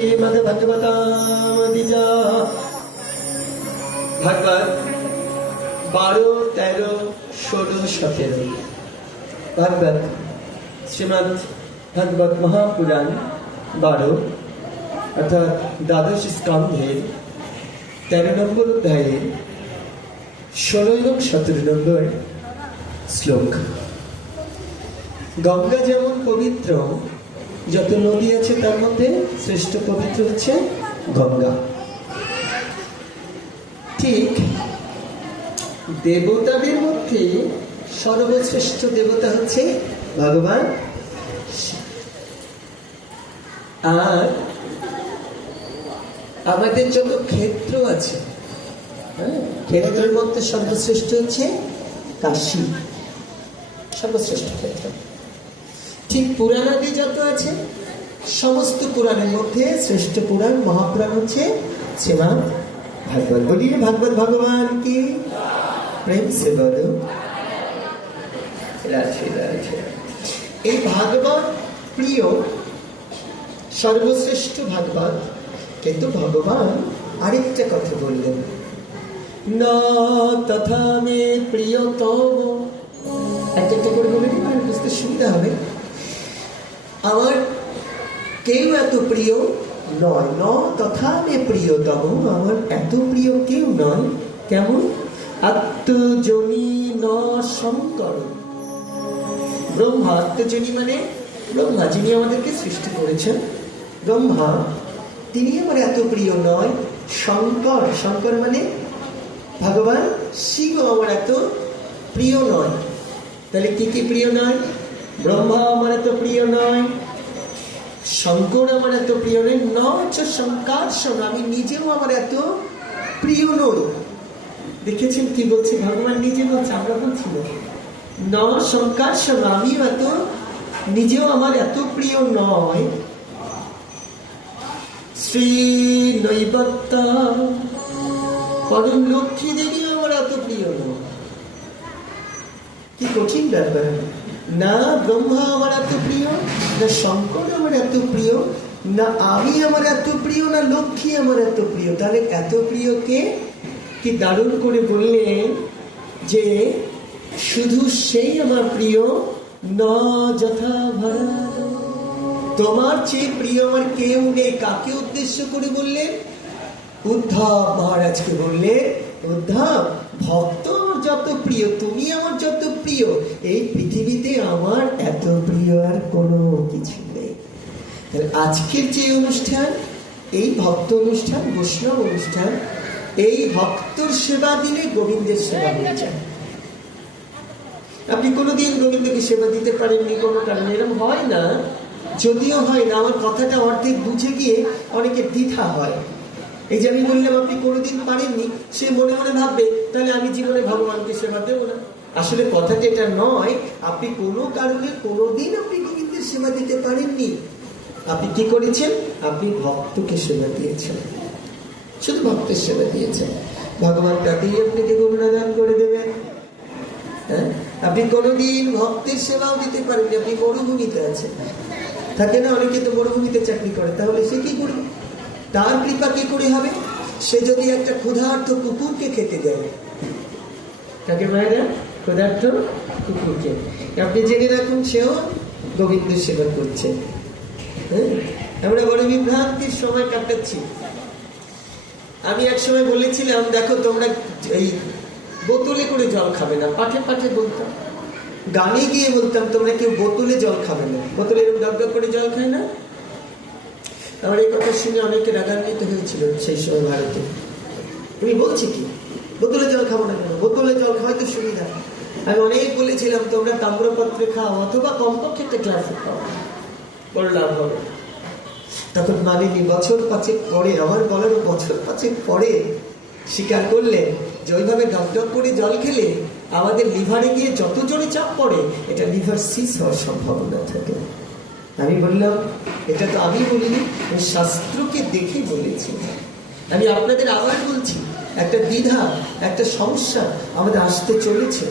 श्रीमद्भगवतामदिजा भागवत 12, 13, 16, 17 भागवत श्रीमद् भागवत महापुराण 12 अर्थात द्वादश स्कंधेर 13 নম্বর অধ্যায়ের 16 এবং 17 নম্বর শ্লোক। গঙ্গা যেমন পবিত্র, যত নদী আছে তার মধ্যে শ্রেষ্ঠ পবিত্র হচ্ছে গঙ্গা। ঠিক দেবতাদের মধ্যে সর্বশ্রেষ্ঠ দেবতা হচ্ছে ভগবান শিব। আর আমাদের যত ক্ষেত্র আছে, ক্ষেত্রের মধ্যে সর্বশ্রেষ্ঠ হচ্ছে কাশী, সর্বশ্রেষ্ঠ ক্ষেত্র। ঠিক পুরাণাদি যত আছে, সমস্ত পুরাণের মধ্যে শ্রেষ্ঠ পুরাণ মহাপুরাণ হচ্ছে শ্রীমদ্ ভাগবত। বলিয়ে ভাগবত ভগবান কি প্রেম সে বলো রাধে রাধে। এই ভাগবত প্রিয়, সর্বশ্রেষ্ঠ ভাগবত। কিন্তু ভগবান আরেকটা কথা বললেন, না তথা মে প্রিয়তম। একটা একটা করে বলে দিন, বুঝতে সুবিধা হবে। আমার কেউ এত প্রিয় নয়, ন তথা মে প্রিয়তম, আমার এত প্রিয় কেউ নয়। কেমন? আত্মজনী ন শঙ্কর। ব্রহ্মা, আত্মজনী মানে ব্রহ্মা, যিনি আমাদেরকে সৃষ্টি করেছেন, ব্রহ্মা, তিনি আমার এত প্রিয় নয়। শঙ্কর, শঙ্কর মানে ভগবান শিব আমার এত প্রিয় নয়। তাহলে কি কি প্রিয় নয়? ব্রহ্মা আমার এত প্রিয় নয়, শঙ্কর আমার এত প্রিয় নয়, ন হচ্ছে শঙ্কর্ষণ, আমি নিজেও আমার এত প্রিয় নই। দেখেছেন কি বলছি? ভগবান নিজে বলছে, আমরা বলছি না। ন শঙ্কর্ষণ, আমিও এত নিজেও আমার এত প্রিয় নয়। শ্রী নৈবত্যা, পরম লক্ষ্মী দেবী আমার এত প্রিয় নয়। কি কঠিন ব্যাপার! না ব্রহ্মা আমার এত প্রিয়, না শঙ্কর আমার এত প্রিয়, না আমি আমার এত প্রিয়, না লক্ষ্মী আমার এত প্রিয়। তাহলে এত প্রিয় কে? কি দারুণ করে বললেন যে শুধু সেই আমার প্রিয়, ন যথা ভরত। তোমার চেয়ে প্রিয় আমার কেউ নেই। কাকে উদ্দেশ্য করে বললেন? উদ্ধব মহারাজকে বললেন, উদ্ধব, ভক্ত আমার যত প্রিয়, তুমি আমার যত প্রিয়, এই পৃথিবীতে আমার এত প্রিয় আর কোনো কিছু নেই। আজকের যে অনুষ্ঠান, এই ভক্ত অনুষ্ঠান, বৈষ্ণব অনুষ্ঠান, এই ভক্তর সেবা দিলে গোবিন্দের সেবা হয়ে যায়। আপনি কোনোদিন গোবিন্দকে সেবা দিতে পারেননি কোনো কারণে, এরকম হয় না। যদিও হয় না, আমার কথাটা অর্ধেক বুঝে গিয়ে অনেকের দ্বিধা হয়। এই যে আমি বললাম আপনি কোনোদিন পারেননি, সে মনে মনে ভাববে তাহলে আমি জীবনে ভগবানকে সেবা দেবো না। আসলে কথাটা এটা নয়। আপনি কোনো কারণে কোনোদিন আপনি গোবিন্দের সেবা দিতে পারেননি। আপনি কি করেছেন? আপনি ভক্তকে সেবা দিয়েছেন, শুধু ভক্তের সেবা দিয়েছেন। ভগবান তাতেই আপনাকে করুণা দান করে দেবেন। হ্যাঁ, আপনি কোনোদিন ভক্তের সেবাও দিতে পারেননি। আপনি মরুভূমিতে আছেন, থাকে না অনেকে তো মরুভূমিতে চাকরি করে, তাহলে সে কি করবে? তার কৃপা কি করে হবে? সে যদি একটা ক্ষুধার্ত কুকুরকে খেতে দেয়, তাকে মায়েরা ক্ষুধার্ত কুকুরকে, আপনি জেনে রাখুন সেও গোবিন্দের সেবা করছে। হ্যাঁ, আমরা বড় বিভ্রান্তির সময় কাটাচ্ছি। আমি এক সময় বলেছিলাম, দেখো তোমরা এই বোতলে করে জল খাবে না, পাঠে পাঠে বলতাম, গানে গিয়ে বলতাম তোমরা কেউ বোতলে জল খাবে না। বোতলে এরকম ডক ডক করে জল খায় না? আমার এই কথা শুনে অনেকে রাগান্বিত হয়েছিল সেই সময় ভারতে। আমি বলছি কি, বোতলে জল খাবো না কেন? বোতলে জল খাওয়াই তো সুবিধা। আমি অনেক বলেছিলাম তোমরা তাম্রপত্রে খাও, অথবা কমপক্ষে একটা গ্লাসে খাও, বড় লাভ হবে। তখন মানিনি। বছর 5 পরে, আমার বলার বছর 5 পরে স্বীকার করলেন যে ওইভাবে ডক ডক করে জল খেলে আমাদের লিভারে গিয়ে যত জোরে চাপ পড়ে, এটা লিভার সিস হওয়ার সম্ভাবনা থাকে। আমি বললাম এটা তো আমি বলিনি, আমি শাস্ত্রকে দেখে বলেছি। আমি আপনাদের আবার বলছি, একটা দ্বিধা, একটা সমস্যা আমাদের আসতে চলেছে।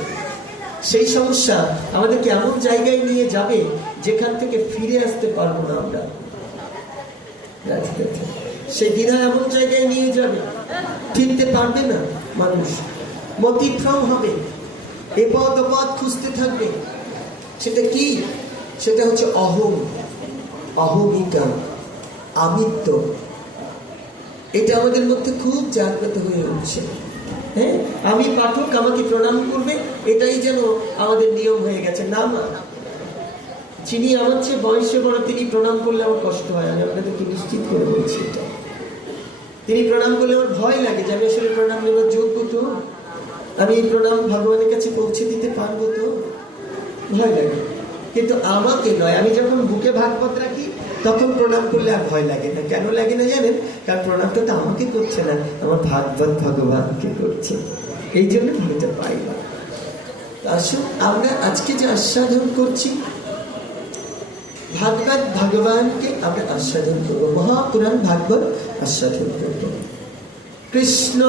সেই সমস্যা আমাদেরকে এমন জায়গায় নিয়ে যাবে যেখান থেকে ফিরে আসতে পারবো না আমরা। সেই দ্বিধা এমন জায়গায় নিয়ে যাবে, ফিরতে পারবে না মানুষ, মতিভ্রম হবে, এপদ ওপদ খুঁজতে থাকবে। সেটা কি? সেটা হচ্ছে অহং, অহমিকা, আমিত্ব। এটা আমাদের মধ্যে খুব জাগ্রত হয়ে উঠছে। হ্যাঁ, আমি পাঠক, আমাকে প্রণাম করবে, এটাই যেন আমাদের নিয়ম হয়ে গেছে। না মা, যিনি আমার চেয়ে বয়সে বড় তিনি প্রণাম করলে আমার কষ্ট হয়। আমি আপনাদেরকে নিশ্চিত করে বলছি এটা। তিনি প্রণাম করলে আমার ভয় লাগে যে আমি আসলে প্রণাম নেবার যোগ্য তো, আমি এই প্রণাম ভগবানের কাছে পৌঁছে দিতে পারবো তো, ভয় লাগে। কিন্তু আমাকে নয়, আমি যখন বুকে ভাগবত রাখি তখন প্রণাম করলে আর ভয় লাগে না। কেন লাগে না জানেন? কারণ প্রণামটা তো আমাকে করছে না, আমার ভাগবত ভগবানকে করছে, এই জন্য ভয়টা পাই না। আসুন আমরা আজকে যে আস্বাদন করছি ভাগবত ভগবানকে আমরা আস্বাদন করবো, মহাপুরাণ ভাগবত আস্বাদন করবো। কৃষ্ণ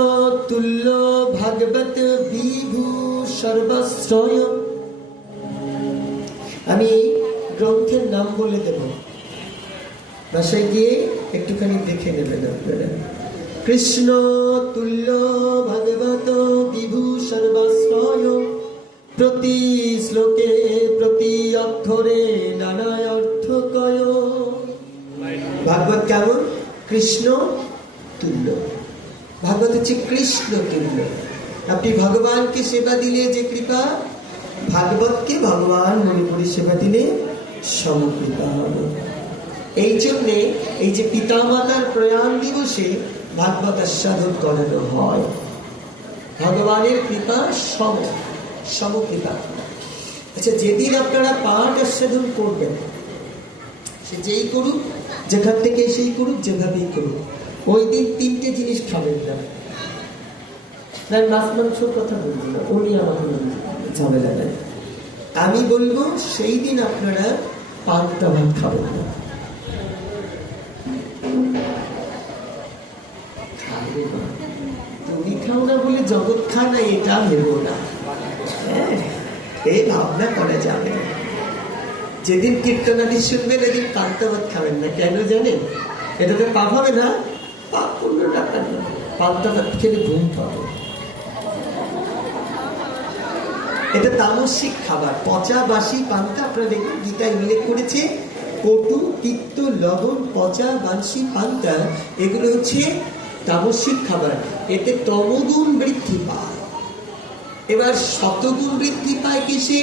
তুল্য ভাগবত বিভু সর্বশ্রয়। আমি গ্রন্থের নাম বলে দেব, বাসায় গিয়ে একটুখানি দেখে নেবেন আপনারা। কৃষ্ণ তুল্য ভাগবত বিভু সর্বশ্রয়, প্রতি শ্লোকে প্রতি অক্ষরে নানা অর্থ কয়। ভাগবত কেমন? কৃষ্ণ তুল্য। ভাগবত হচ্ছে কৃষ্ণ তুল্য। আপনি ভগবানকে সেবা দিলে যে কৃপা, ভাগবতকে ভগবান মনে করে সেবা দিলে সমকৃপা হবে। এই জন্যে এই যে পিতামাতার প্রয়াণ দিবসে ভাগবত আস্বাদন করানো হয়। ভগবানের কৃপা সমকৃপা। আচ্ছা, যেদিন আপনারা পাঠ আস্বাদন করবেন, সে যেই করুক, যেখান থেকে সেই করুক, যেভাবেই করুক, ওই দিন 3টে জিনিস খাবেন না। মাছ মাংসর কথা বলবো না, উনি আমাকে ঝামেলা নেয়। আমি বলবো সেই দিন আপনারা পান্তা ভাত খাবেন না। তুমি খাও না বলে জগৎ খা না, এটা ভেবো না। হ্যাঁ, এই ভাবনা করা যাবে না। যেদিন কীর্তনাদি শুনবেন এদিন পান্তা ভাত খাবেন না। কেন জানেন? এটাতে পাপ হবে না, পাপ পূর্ণ টাকার না। পান্তা ভাত খেলে ঘুম পাবে। এটা তামসিক খাবার, পচা বাসি পান্তা। আপনারা দেখুন গীতায় উল্লেখ করেছে কটু, তিক্ত, লবণ, পচা বাসি পান্তা, এগুলো হচ্ছে তামসিক খাবার। এতে তমগুণ বৃদ্ধি পায়। এবার শতগুণ বৃদ্ধি পায় কিসে?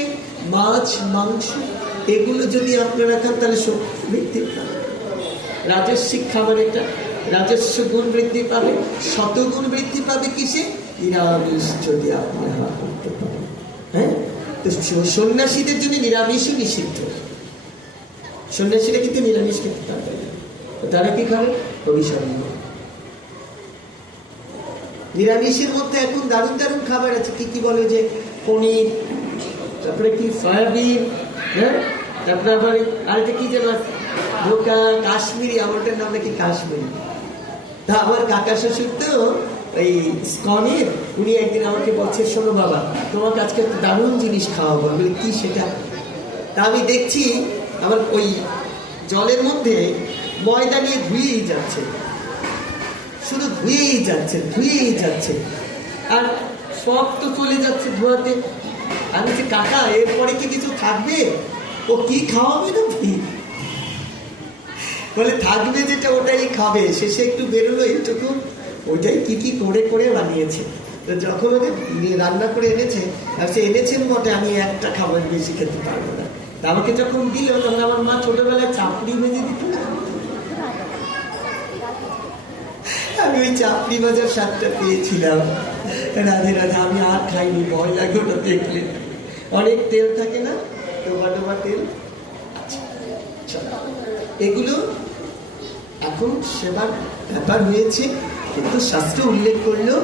মাছ, মাংস, এগুলো যদি আপনারা খান তাহলে শক্তি বৃদ্ধি পাবে। রাজস্বিক খাবার এটা, রাজস্ব গুণ বৃদ্ধি পাবে। শতগুণ বৃদ্ধি পাবে কিসে? নিরামিষ যদি আপনি আহার করতে পারেন। হ্যাঁ, তো সন্ন্যাসীদের জন্য নিরামিষই নিষিদ্ধ। সন্ন্যাসীরা কিন্তু নিরামিষ খেতে পারবে না। তারা কি খাবে? অভিসম্য। নিরামিষের মধ্যে এখন দারুণ দারুণ খাবার আছে। কি কি বলে যে পনির, তারপরে কি সয়াবিন, হ্যাঁ, তারপরে আবার আরেকটা কি যেন ধোকা, কাশ্মীরি, আমারটার নাম নাকি কাশ্মীরি। তা আমার কাকা শ্বশুর তো এই স্কনের, উনি একদিন আমাকে বলছে, শোনো বাবা, তোমাকে আজকে একটা দারুণ জিনিস খাওয়াবো। বলে কি সেটা? তা আমি দেখছি আমার ওই জলের মধ্যে ময়দা নিয়ে ধুয়েই যাচ্ছে, শুধু ধুয়েই যাচ্ছে, ধুয়েই যাচ্ছে, আর সব তো চলে যাচ্ছে ধোয়াতে। আমি যে কাকা, এরপরে কি কিছু থাকবে? ও কি খাওয়াবে না? বলে থাকবে যেটা ওটাই খাবে। শেষে একটু বেরোলো এইটুকু, ওইটাই কি কি করে করে বানিয়েছে। তো যখন ওকে রান্না করে এনেছে, আর সে এনেছেন বটে, আমি একটা খাবার বেশি খেতে পারবো না। তা আমাকে যখন দিল, তখন আমার মা ছোটবেলায় চাপড়ি ভেজে দিত না, আমি ওই চাপড়ি ভাজার স্বাদটা পেয়েছিলাম। রাধে রাধে, আমি আর খাইনি, ভয় লাগে ওটা দেখলে। অনেক তেল থাকে না, ডোবা ডোবা তেল। আচ্ছা, এগুলো এখন সেবার ব্যাপার হয়েছে, কিন্তু শাস্ত্র উল্লেখ করলো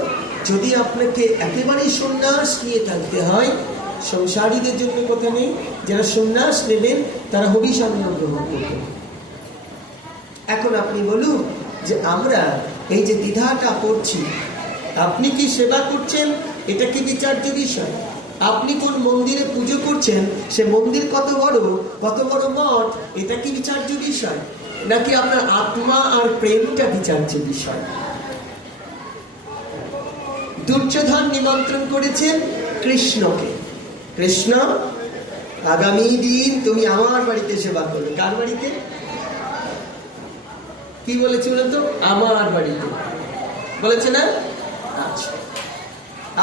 যদি আপনাকে একেবারেই সন্ন্যাস নিয়ে থাকতে হয়, সংসারীদের জন্য কথা নেই, যারা সন্ন্যাস নেবেন তারা হরিসঙ্গ গ্রহণ করবেন। এখন আপনি বলুন যে আমরা এই যে দ্বিধাটা করছি, আপনি কি সেবা করছেন, এটা কি বিচার্য বিষয়? আপনি কোন মন্দিরে পুজো করছেন, সে মন্দির কত বড় মঠ, এটা কি বিচার্য বিষয়? নাকি আপনার আত্মা আর প্রেমটা বিচার্য বিষয়? দুর্যোধন নিমন্ত্রণ করেছেন কৃষ্ণকে, কৃষ্ণ আগামী দিন তুমি আমার বাড়িতে সেবা করবে। কার বাড়িতে? কি বলেছে বলতো? আমার বাড়িতে বলেছে না? আচ্ছা,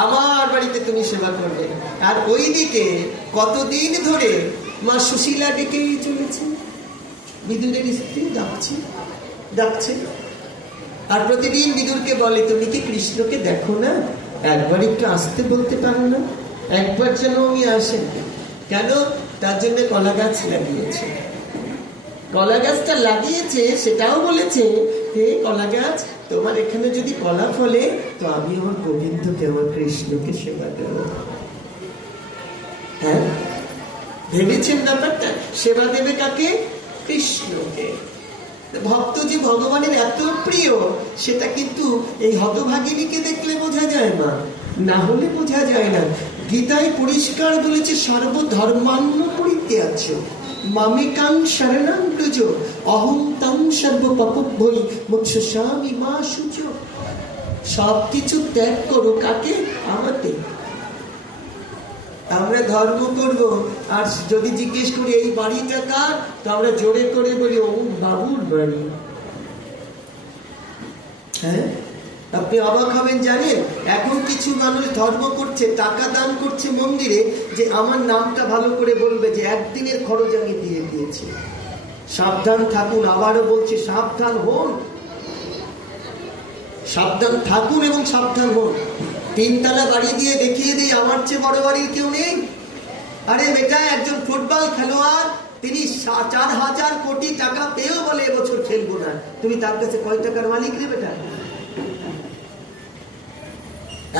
আমার বাড়িতে তুমি সেবা করবে। আর ওইদিকে কতদিন ধরে মা সুশীলা ডেকেই চলেছে, বিদুরের স্ত্রী ডাকছে ডাকছে, আর প্রতিদিন বিদুরকে বলে তুমি কি কৃষ্ণকে দেখো না, একবার একটু আসতে বলতে পারো না, একবার যেন উনি আসেন। কেন? তার জন্য কলা গাছ লাগিয়েছে। কলা গাছটা লাগিয়েছে, সেটাও বলেছে হে কলা গাছ, তোমার এখানে যদি কলা ফলে তো আমি আমার গোবিন্দকে, আমার কৃষ্ণকে সেবা দেব। হ্যাঁ, ভেবেছেন ব্যাপারটা? সেবা দেবে কাকে? কৃষ্ণকে। ভক্ত যে ভগবানের এত প্রিয় সেটা কিন্তু এই হতভাগিনীকে দেখলে বোঝা যায় না, না হলে বোঝা যায় না। গীতায় পরিষ্কার বলেছে সর্বধর্মান্ন পরিত্যাজ্য মামেকাং শরণং ব্রজ অহং তং সর্বপাপভ্যৈ মোক্ষয়িষ্যামি মা শুচো। সবকিছু ত্যাগ করো, কাকে? আমাকে। আমরা ধর্ম করব, আর যদি জিজ্ঞেস করি এই বাড়িটা কার, তো আমরা জোরে করে বলি ও বাবুর বাড়ি। হ্যাঁ, আপনি অবাক হবেন জানেন, এখন কিছু মানুষ ধর্ম করছে, টাকা দান করছে মন্দিরে, যে আমার নামটা ভালো করে বলবে, যে একদিনের খরচ আমি দিয়ে দিয়েছি। সাবধান থাকুন, আবারও বলছি সাবধান হন, সাবধান থাকুন এবং সাবধান হন। 3 তলা বাড়ি দিয়ে দেখিয়ে দিই আমার চেয়ে বড় বাড়ির কেউ নেই। আরে বেটা, একজন ফুটবল খেলোয়াড়, তিনি 4,000 কোটি টাকা পেয়েও বলে এবছর খেলবো না। তুমি তার কাছে কয় টাকার মালিক রে বেটা?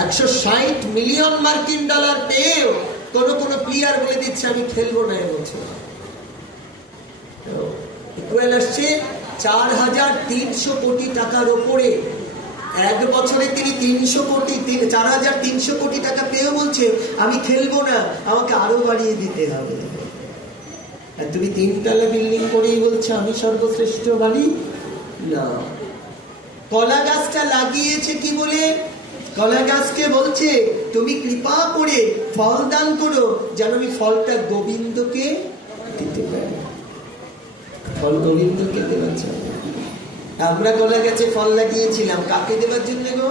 160 মিলিয়ন মার্কিন ডলার পেয়েও কোন প্লেয়ার বলে দিচ্ছে আমি খেলবো না এবছর। ইকুয়াল আসছে 4,300 কোটি টাকার ওপরে। এক বছরে তিনি 300 কোটি 4,300 কোটি টাকা পেয়েও বলছে আমি খেলবো না, আমাকে আরো বাড়িয়ে দিতে হবে। আর তুমি 3 তলা বিল্ডিং করেই বলছো আমি সর্বশ্রেষ্ঠ বাড়ি না। কলা গাছটা লাগিয়েছে কি বলে? কলা গাছকে বলছে তুমি কৃপা করে ফল দান করো, যেন আমি ফলটা গোবিন্দকে দিতে পারি। ফল গোবিন্দকে দেওয়ার জন্য। আমরা কলা গাছে ফল লাগিয়েছিলাম, কাকে দেওয়ার জন্য গো?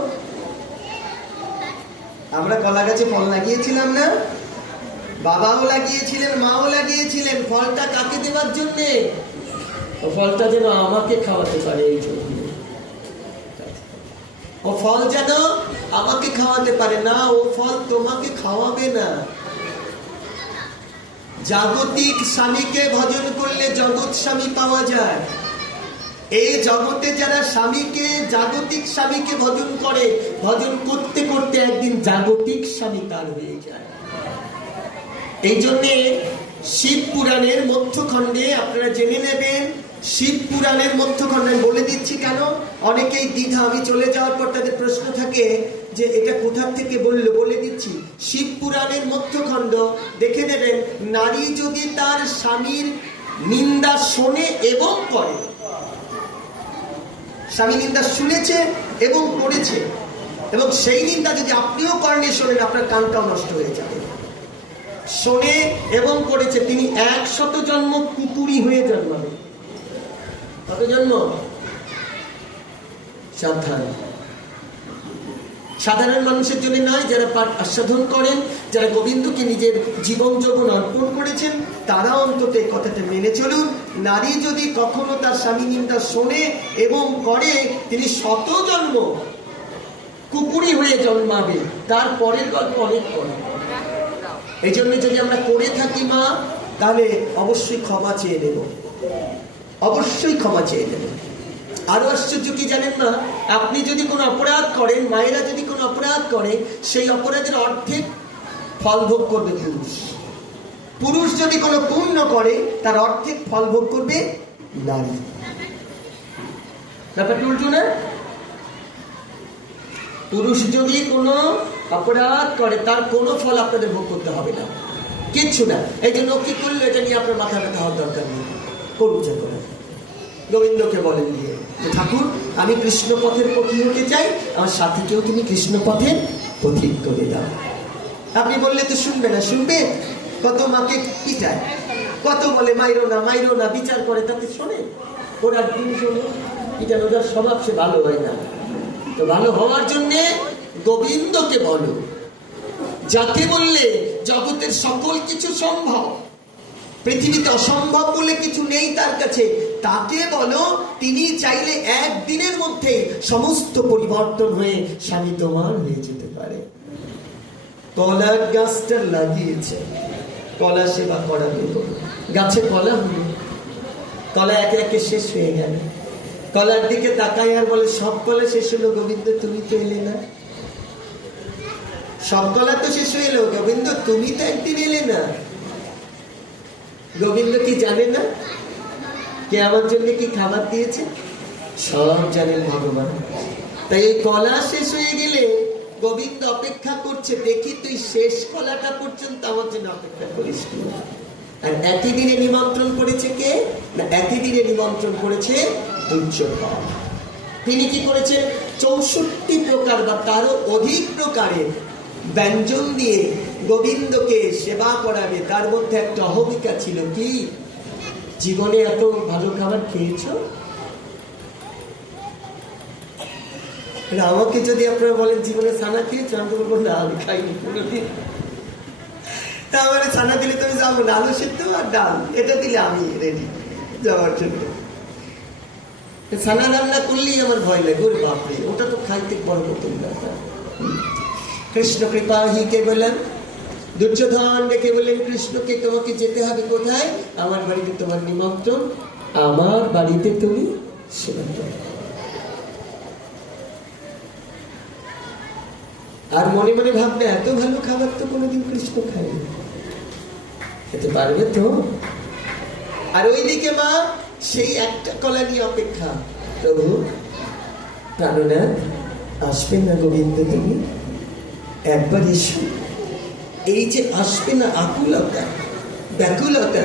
আমরা কলা গাছে ফল লাগিয়েছিলাম না? বাবাও লাগিয়েছিলেন, মাও লাগিয়েছিলেন। ফলটা কাকে দেওয়ার জন্য? ও ফলটা যেন আমাকে খাওয়াতে পারে, এই জন্য। ও ফল যেন আমাকে খাওয়াতে পারে না, ও ফল তোমাকে খাওয়াবে না। জাগতিক স্বামীকে ভজন করলে জগৎ স্বামী পাওয়া যায়। এই জগতে যারা স্বামীকে, জাগতিক স্বামীকে ভজন করে, ভজন করতে করতে একদিন জাগতিক স্বামী তার হয়ে যায়। এই জন্যে শিব পুরাণের মধ্যখণ্ডে আপনারা জেনে নেবেন, শিব পুরাণের মধ্যখণ্ডে বলে দিচ্ছি কেন, অনেকেই দ্বিধা, আমি চলে যাওয়ার পর তাদের প্রশ্ন থাকে যে এটা কোথা থেকে বললো, বলে দিচ্ছি। শিব পুরাণের মধ্যখণ্ড দেখে নেবেন, নারী যদি তার স্বামীর নিন্দা শোনে এবং করে, স্বামী নিন্দা শুনেছে এবং করেছে, এবং সেই নিন্দা যদি আপনিও কর্ণে শোনেন, আপনার কানটাও নষ্ট হয়ে যাবে। শোনে এবং করেছে, তিনি 100 জন্ম কুকুরি হয়ে জন্মাবে। কত জন্ম? সাবধান। সাধারণ মানুষের জন্য নয়, যারা পাঠ আস্বাদন করেন, যারা গোবিন্দকে নিজের জীবন যৌবন অর্পণ করেছেন, তারা অন্তত এই কথাটা মেনে চলুন। নারী যদি কখনো তার স্বামী নিন্দা শোনে এবং করে, তিনি 100 জন্ম কুকুরি হয়ে জন্মাবে। তার পরের গল্প অনেক পরে। এই জন্য যদি আমরা করে থাকি মা, তাহলে অবশ্যই ক্ষমা চেয়ে নেব, অবশ্যই ক্ষমা চেয়ে নেব। আরো আশ্চর্য কি জানেন না, আপনি যদি কোনো অপরাধ করেন, মায়েরা যদি কোনো অপরাধ করে, সেই অপরাধের অর্ধেক ফল ভোগ করবে পুরুষ। পুরুষ যদি কোনো পুণ্য করে, তার অর্ধেক ফল ভোগ করবে নারী। ব্যাপারটা উল্টো না? পুরুষ যদি কোনো অপরাধ করে, তার কোনো ফল আপনাদের ভোগ করতে হবে না, কিচ্ছু না। এই জন্য কি করলে এটা নিয়ে আপনার মাথা ব্যথা হওয়ার দরকার নেই, করুন যা করেন। গোবিন্দকে বলেন দিয়ে, ঠাকুর আমি কৃষ্ণ পথের পথি হতে চাই, আমার সাথীকেও তুমি কৃষ্ণ পথের পথিক করে দাও। আপনি বললে তো শুনবে না, শুনবে? কত মাকে পিটায়, কত বলে মাইরো না, বিচার করে, তাতে শোনে? ওরা দিন শোনো, পিটান ওটার স্বভাব, সে ভালো হয় না। তো ভালো হওয়ার জন্যে গোবিন্দকে বলো, যাকে বললে জগতের সকল কিছু সম্ভব, পৃথিবীতে অসম্ভব বলে কিছু নেই তার কাছে, তাকে বলো। তিনি চাইলে একদিনের মধ্যে সমস্ত পরিবর্তন হয়ে স্বামী তোমার হয়ে যেতে পারে। কলার গাছটা লাগিয়েছে, কলা সেবা করাবে, গাছে কলা হলো, কলা একে একে শেষ হয়ে গেল। কলার দিকে তাকায় আর বলে, সব কলা শেষ হলো গোবিন্দ, তুমি তো এলে না। সব কলা তো শেষ হয়ে এলো গোবিন্দ, তুমি তো একদিন এলে না। গোবিন্দ কি জানে না কে আমার জন্য কি খাবার দিয়েছে? সব জানেন ভগবান। তাই এই কলা শেষ হয়ে গেলে গোবিন্দ অপেক্ষা করছে, দেখি তুই শেষ কলাটা পর্যন্ত আমার জন্য অপেক্ষা করিস। আর একই দিনে নিমন্ত্রণ করেছে কে না, একই দিনে নিমন্ত্রণ করেছে দুর্যোধন। তিনি কি করেছেন? 64 প্রকার বা তারও অধিক প্রকারে ব্যঞ্জন দিয়ে গোবিন্দকে সেবা করাবে। তার মধ্যে একটা অহমিকা ছিল, কি জীবনে এত ভালো খাবার খেয়েছ? আমাকে যদি আপনারা বলেন জীবনে ছানা খেয়েছ, আমি তো বলবো না, আমি খাইনি কোনোদিন। তা আমার ছানা দিলে তুমি যাবো না, আলু সিদ্ধ আর ডাল এটা দিলে আমি রেডি যাওয়ার জন্য। ছানা রান্না করলেই আমার ভয় লাগে, ওরে বাপরে, ওটা তো খাইতে বড় মতন ব্যাপার। কৃষ্ণ কৃপা হি কে বললেন, দুর্যোধন ডেকে বললেন কৃষ্ণকে, তোমাকে যেতে হবে কোথায়? আমার বাড়িতে তোমার নিমন্ত্রণ, আমার বাড়িতে তুমি সেবা করো। আর মনে মনে ভাববে, এত ভালো খাবার তো কোনোদিন কৃষ্ণ খায়নি, খেতে পারবে তো? আর ওইদিকে মা সেই একটা কলা নিয়ে অপেক্ষা, প্রভু প্রাণনাথ আসবেন না গোবিন্দ, তুমি একবার এসো। এই যে আসবে না আকুলতা ব্যাকুলতা,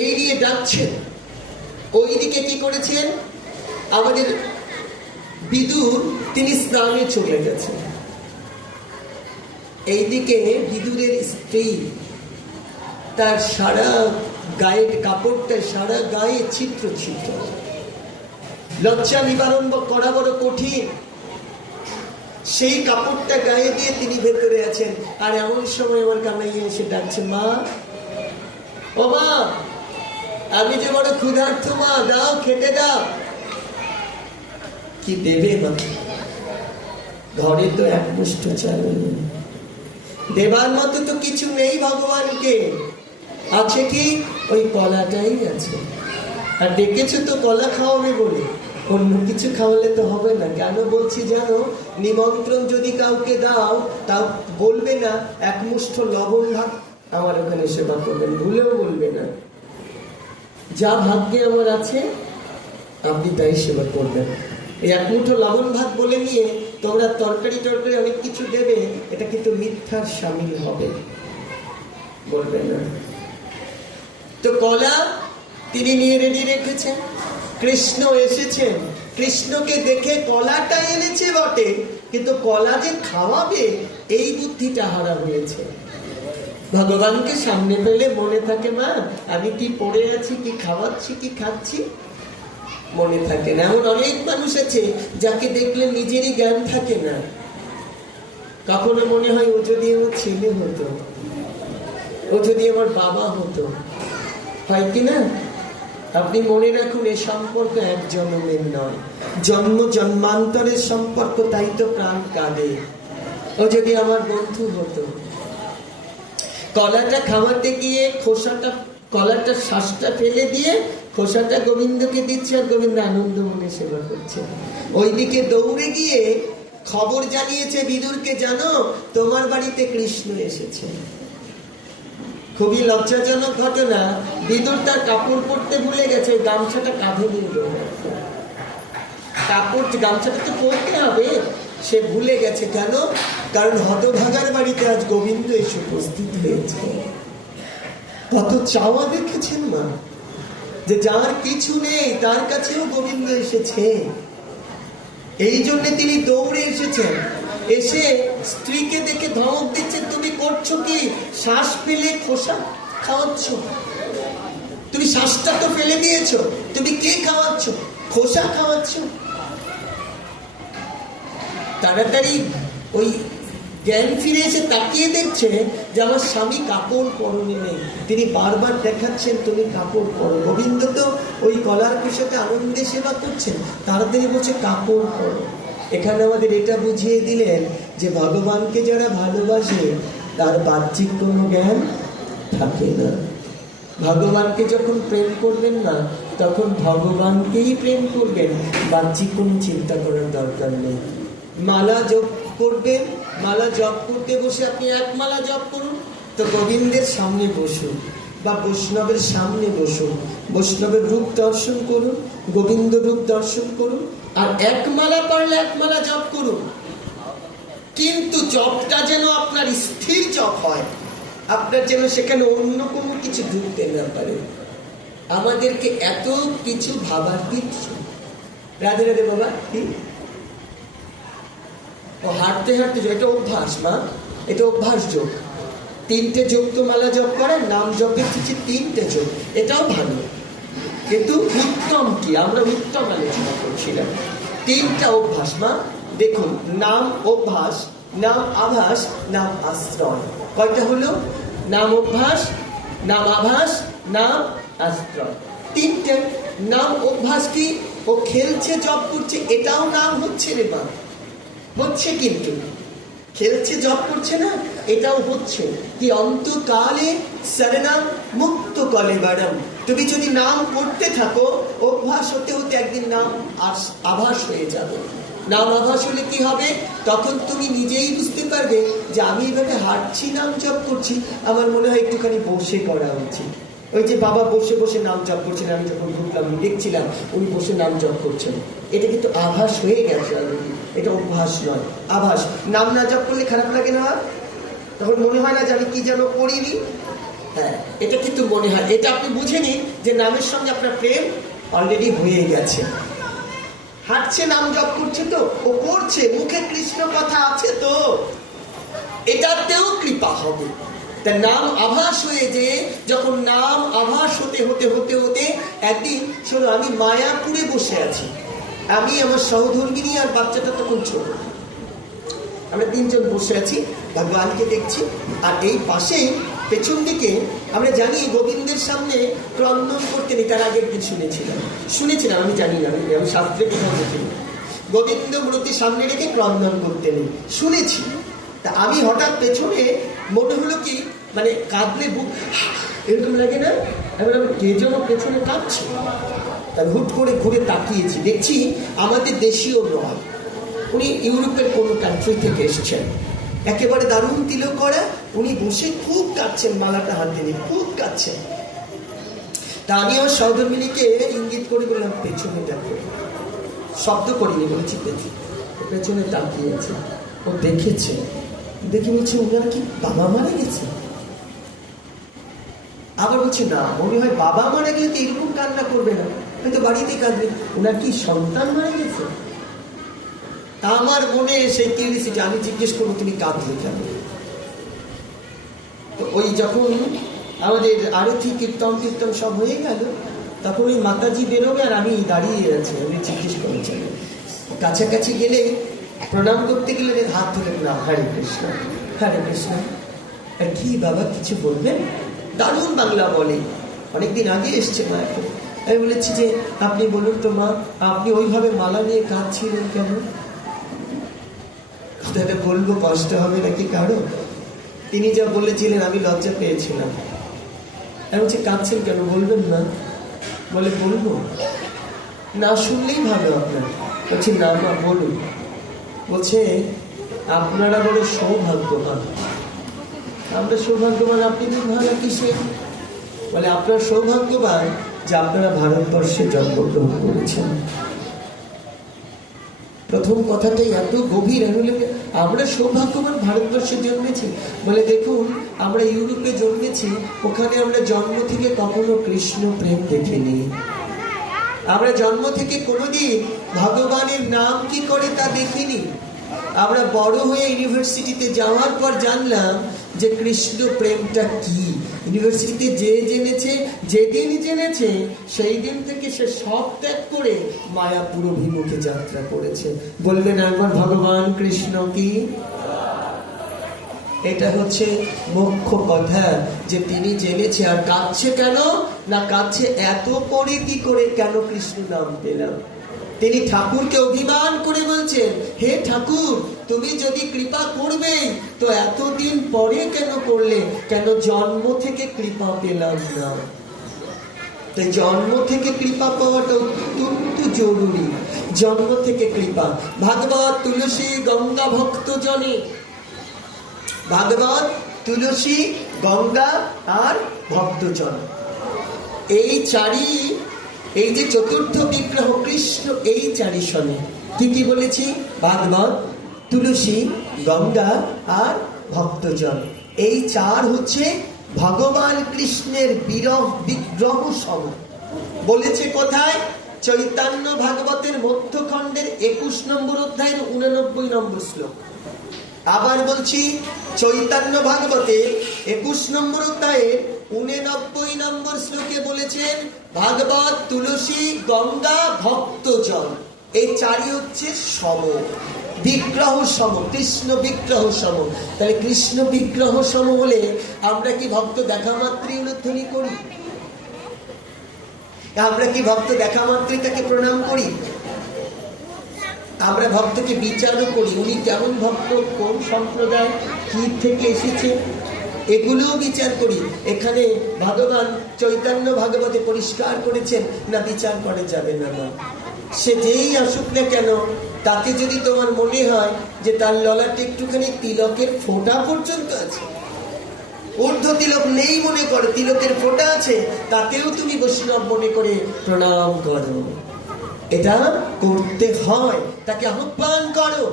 এই নিয়ে ডাকছেন। ওইদিকে কি করেছেন আমাদের বিদুর, তিনি স্নানে চলে গেছেন। এইদিকে বিদুরের স্ত্রী, তার সারা গায়ের কাপড়টা সারা গায়ে ছিদ্র ছিদ্র, লজ্জা নিবারণ করা বড় কঠিন। সেই কাপড়টা গায়ে দিয়ে তিনি ভেতরে আছেন। আর এমন সময় আমার কানাইয়া এসে ডাকছে, মা, ও মা, আমি যে বড় ক্ষুধার্ত মা, দাও খেতে দাও। কি দেবে মা? ঘরে তো এক মুষ্ঠ চাল নেই, দেবার মতো তো কিছু নেই ভগবানকে। আছে কি? ওই কলাটাই আছে। আর ডেকেছো তো কলা খাওয়াবে বলে, অন্য কিছু খাওয়ালে তো হবে না। কেন বলছি জানো? নিমন্ত্রণ যদি কাউকে দাও, তাও বলবে না এক মুষ্ঠ লবণ ভাত আমার ওখানে সেবা করবেন, ভুলেও বলবে না। যা ভাগ্যে আমার আছে আপনি তাই সেবা করবেন। এই এক মুঠো লবণ ভাত বলে নিয়ে তোমরা তরকারি টরকারি অনেক কিছু দেবে, এটা কিন্তু মিথ্যার সামিল হবে, বলবে না। তো কলা তিনি নিয়ে রেডি রেখেছেন। কৃষ্ণ এসেছেন, কৃষ্ণকে দেখে কলাটা এনেছে বটে, কিন্তু কলা যে খাওয়াবে এই বুদ্ধিটা হারা হয়েছে। ভগবানকে সামনে পেলে মনে থাকে, মা আমি কি পড়ে আছি, কি খাওয়াচ্ছি, কি খাচ্ছি, মনে থাকে না। এমন অনেক মানুষ আছে যাকে দেখলে নিজেরই জ্ঞান থাকে না। কখনো মনে হয় ও যদি আমার ছেলে হতো, ও যদি আমার বাবা হতো, হয় কিনা? আপনি মনে রাখুন, এই সম্পর্ক এক জন্মের নয়, জন্ম জন্মান্তরের সম্পর্ক। তাই তো প্রাণ কাঁদে, ও যদি আমার বন্ধু হতো। কলাটা খাওয়াতে গিয়ে খোসাটা, কলাটা শ্বাসটা ফেলে দিয়ে খোসাটা গোবিন্দকে দিচ্ছে, আর গোবিন্দ আনন্দ মনে সেবা করছে। ওইদিকে দৌড়ে গিয়ে খবর জানিয়েছে বিদুরকে, জানো তোমার বাড়িতে কৃষ্ণ এসেছে। খুবই লজ্জাজনক ঘটনা। বিদুর তার কাপড় পরতে ভুলে গেছে, গামছাটা কাঁধে নিয়ে দৌড়াচ্ছে। কাপড় গামছাটা তো পরতে হবে, সে ভুলে গেছে। কেন? কারণ হতভাগার বাড়িতে আজ গোবিন্দ এসে উপস্থিত হয়েছে। কত চাওয়া দেখেছেন মা, যে যার কিছু নেই তার কাছেও গোবিন্দ এসেছে। এই জন্য তিনি দৌড়ে এসেছেন। এসে স্ত্রীকে দেখে ধমক দিচ্ছেন, তুমি করছো কি? শ্বাস ফেলে খোসা খাওয়াচ্ছ, তুমি শ্বাসটা তো ফেলে দিয়েছো, তুমি কে খাওয়াচ্ছ? খোসা খাওয়াচ্ছ। তাড়াতাড়ি ওই জ্ঞান ফিরে এসে তাকিয়ে দেখছে যে আমার স্বামী কাপড় পরনে নেই। তিনি বারবার দেখাচ্ছেন তুমি কাপড় পরো। গোবিন্দ তো ওই কলার কুশাতে আনন্দে সেবা করছেন, তাড়াতাড়ি বলছে কাপড় পরো। এখানে আমাদের এটা বুঝিয়ে দিলেন যে ভগবানকে যারা ভালোবাসে তার বাহ্যিক কোনো জ্ঞান থাকে না। ভগবানকে যখন প্রেম করবেন না, তখন ভগবানকেই প্রেম করবেন, বাহ্যিক কোনো চিন্তা করার দরকার নেই। মালা জপ করবেন, মালা জপ করতে বসে আপনি এক মালা জপ করুন, তো গোবিন্দের সামনে বসুন বা বৈষ্ণবের সামনে বসুন, বৈষ্ণবের রূপ দর্শন করুন, গোবিন্দ রূপ দর্শন করুন। আর এক মালা পারলে এক মালা জপ করুন, কিন্তু জপটা যেন আপনার স্থির জপ হয়, আপনার যেন সেখানে অন্য কোনো কিছু ঢুকতে না পারে। আমাদেরকে এত কিছু ভাবার কিচ্ছু। রাধে রাধে বাবা। কি ও হাঁটতে হাঁটতে, এটা অভ্যাস মা, এটা অভ্যাস যোগ। 3টে যোগ তো মালা জপ করেন, নাম জপের কিছু 3টে যোগ, এটাও ভালো, কিন্তু উত্তম কি আমরা উত্তম আলোচনা করছিলাম। 3টা অভ্যাস মা। দেখুন, নাম অভ্যাস, নাম আভাস, নাম আশ্রয়। কয়টা হলো? নাম অভ্যাস, নাম আভাস, নাম আশ্রয়। 3টে। নাম অভ্যাস কি? ও খেলছে, জপ করছে, এটাও নাম হচ্ছে রে মা, হচ্ছে, কিন্তু খেলছে জপ করছে না, এটাও হচ্ছে কি? অন্তকালে শরণম মুক্ত কলেবরম। তুমি যদি নাম করতে থাকো, অভ্যাস হতে হতে একদিন নাম আভাস হয়ে যাবে। নাম আভাস হলে কি হবে? তখন তুমি নিজেই বুঝতে পারবে যে আমি এভাবে হাঁটছি, নাম জপ করছি, আমার মনে হয় একটুখানি বসে করা উচিত। ওই যে বাবা বসে বসে নাম জপ করছেন, আমি যখন ঢুকলাম দেখছিলাম উনি বসে নাম জপ করছেন, এটা কিন্তু আভাস হয়ে গেছে অলরেডি, এটা অভ্যাস নয়, আভাস। নাম না জপ করলে খারাপ লাগে না? তখন মনে হয় না যে আমি কি যেন করিনি? হ্যাঁ, এটা কিন্তু মনে হয়। এটা আপনি বুঝে নিন যে নামের সঙ্গে আপনার প্রেম অলরেডি হয়ে গেছে। হাঁটছে, নাম জপ করছে, তো ও করছে, মুখে কৃষ্ণ কথা আছে, তো এটাতেও কৃপা হবে। তা নাম আভাস হয়ে যে, যখন নাম আভাস হতে হতে হতে হতে একদিন, শোনো, আমি মায়াপুরে বসে আছি, আমি, আমার সহধর্মিনী আর বাচ্চাটা তখন ছোট, আমরা 3 জন বসে আছি, ভগবানকে দেখছি। আর এই পাশেই পেছন দিকে আমরা জানি গোবিন্দের সামনে ক্রন্দন করতে নেই। তার আগের দিন শুনেছিলাম, আমি জানি না, আমি শাস্ত্রে কোথাও দেখিনি গোবিন্দ মূর্তি সামনে রেখে ক্রন্দন করতে নেই, শুনেছি। তা আমি হঠাৎ পেছনে মনে হলো কি, মানে কাঁদলে বুক এরকম লাগে না, এবার আমি কে যেন পেছনে কাঁদছি। তাই হুট করে ঘুরে তাকিয়েছি, দেখছি আমাদের দেশীয় নয়, উনি ইউরোপের কোনো কান্ট্রি থেকে এসেছেন, একেবারে দারুণ তিলক করা, উনি বসে খুব কাঁদছেন, মালাটা হাতে নিয়ে খুব কাঁদছেন। তা আমি আমার সহধর্মিনীকে ইঙ্গিত করে বললাম, পেছনে দেখো, শব্দ করিনি, বলেছি পেছনে তাকিয়েছে। ও দেখেছে, দেখে বলছে, ওনারা কি বাবা মারা গেছে? আবার বলছে, না, মনে হয় বাবা মারা গেলে তো এরকম কান্না করবে না, হয়তো বাড়িতে কাঁদবে, ওনার কি সন্তান মারা গেছে? আমার মনে সেই কিউরিসিটি, আমি জিজ্ঞেস করবো তুমি কাঁদলে কেন? তো ওই যখন আমাদের আরতি কীর্তন সব হয়ে গেল, তখন ওই মাতাজি বেরোবে আর আমি দাঁড়িয়ে আছি, আমি জিজ্ঞেস করেছেন। কাছাকাছি গেলে প্রণাম করতে গেলে হাত ধরে না, হরে কৃষ্ণ, হরে কৃষ্ণ। আর কি বাবা কিছু বলবেন? দারুণ বাংলা বলে, অনেকদিন আগে এসছে মা। এখন আমি বলেছি যে আপনি বলুন তো মা, আপনি ওইভাবে মালা নিয়ে কাঁদছিলেন কেন? কথাটা বলবো, কষ্ট হবে নাকি কারো? তিনি যা বলেছিলেন আমি লজ্জা পেয়েছিলাম। আমি বলছি, কাঁদছেন কেন, বলবেন না? বলে, বলবো না, শুনলেই ভালো আপনার। বলছি, না মা বলুন। বলছে, আপনারা বলে সৌভাগ্যবান। আমরা সৌভাগ্যবান, আপনি ভালো কিসে? বলে, আপনার সৌভাগ্যবান যে আপনারা ভারতবর্ষে জন্মগ্রহণ করেছেন। প্রথম কথাটাই এত গভীর, আমি আমরা সৌভাগ্যবান ভারতবর্ষে জন্মেছি। বলে দেখুন, আমরা ইউরোপে জন্মেছি, ওখানে আমরা জন্ম থেকে কখনো কৃষ্ণ প্রেম দেখিনি। আমরা জন্ম থেকে কোনোদিন ভগবানের নাম কি করে তা দেখিনি। আমরা বড় হয়ে ইউনিভার্সিটিতে যাওয়ার পর জানলাম যে কৃষ্ণ প্রেমটা কি। ইউনিভার্সিটিতে যে জেনেছে, যেদিন জেনেছে, সেই দিন থেকে সে সব ত্যাগ করে মায়াপুর অভিমুখে যাত্রা করেছে। বলবেন একবার ভগবান কৃষ্ণ কি? এটা হচ্ছে মুখ্য কথা, যে তিনি জেনেছে। আর কাঁদছে কেন না? কাঁদছে এত পরে কি করে কেন কৃষ্ণ নাম পেলাম। তিনি ঠাকুরকে অভিমান করে বলছেন, হে ঠাকুর, তুমি যদি কৃপা করবে তো এতদিন পরে কেন করলে? কেন জন্ম থেকে কৃপা পেলাম না? তাই জন্ম থেকে কৃপা পাওয়াটা অত্যন্ত জরুরি। জন্ম থেকে কৃপা। ভাগবত, তুলসী, গঙ্গা ভক্ত জনে। ভাগবত, তুলসী, গঙ্গা আর ভক্তজন, এই চারি, এই যে চতুর্থ বিগ্রহ কৃষ্ণ, এই চারি শনে কি কি বলেছি? ভাগবত, তুলসী, গঙ্গা আর ভক্তজন। এই চার হচ্ছে ভগবান কৃষ্ণের বিগ্রহ সম। বলেছে কোথায়? চৈতন্য ভাগবতের মধ্যখণ্ডের 21 নম্বর অধ্যায়ের 89 নম্বর শ্লোক। আবার বলছি, চৈতন্য ভাগবতের 21 নম্বর অধ্যায়ের 89 নম্বর শ্লোকে বলেছেন ভাগবত, তুলসী, গঙ্গা, ভক্তজন, এই চারি হচ্ছে সম, বিগ্রহ সম, কৃষ্ণ বিগ্রহ সম। তাহলে কৃষ্ণ বিগ্রহ সম হলে আমরা কি ভক্ত দেখা মাত্রই উলুধ্বনি করি? আমরা কি ভক্ত দেখা মাত্রই তাকে প্রণাম করি? আমরা ভক্তকে বিচারও করি, উনি কেমন ভক্ত, কোন সম্প্রদায়, কি থেকে এসেছে, এগুলোও বিচার করি। এখানে ভগবান চৈতন্য ভাগবতে পরিষ্কার করেছেন, না বিচার করা যাবে না। সে যেই আসুক না কেন, তাকে যদি তোমার মনে হয় যে তার ললাটে একটুখানি তিলকের ফোঁটা পর্যন্ত আছে, ঊর্ধ্ব তিলক নেই মনে করে, তিলকের ফোঁটা আছে, তাকেও তুমি বৈষ্ণব মনে করে প্রণাম করো। এটা করতে হয়। তাকে আহ্বান করো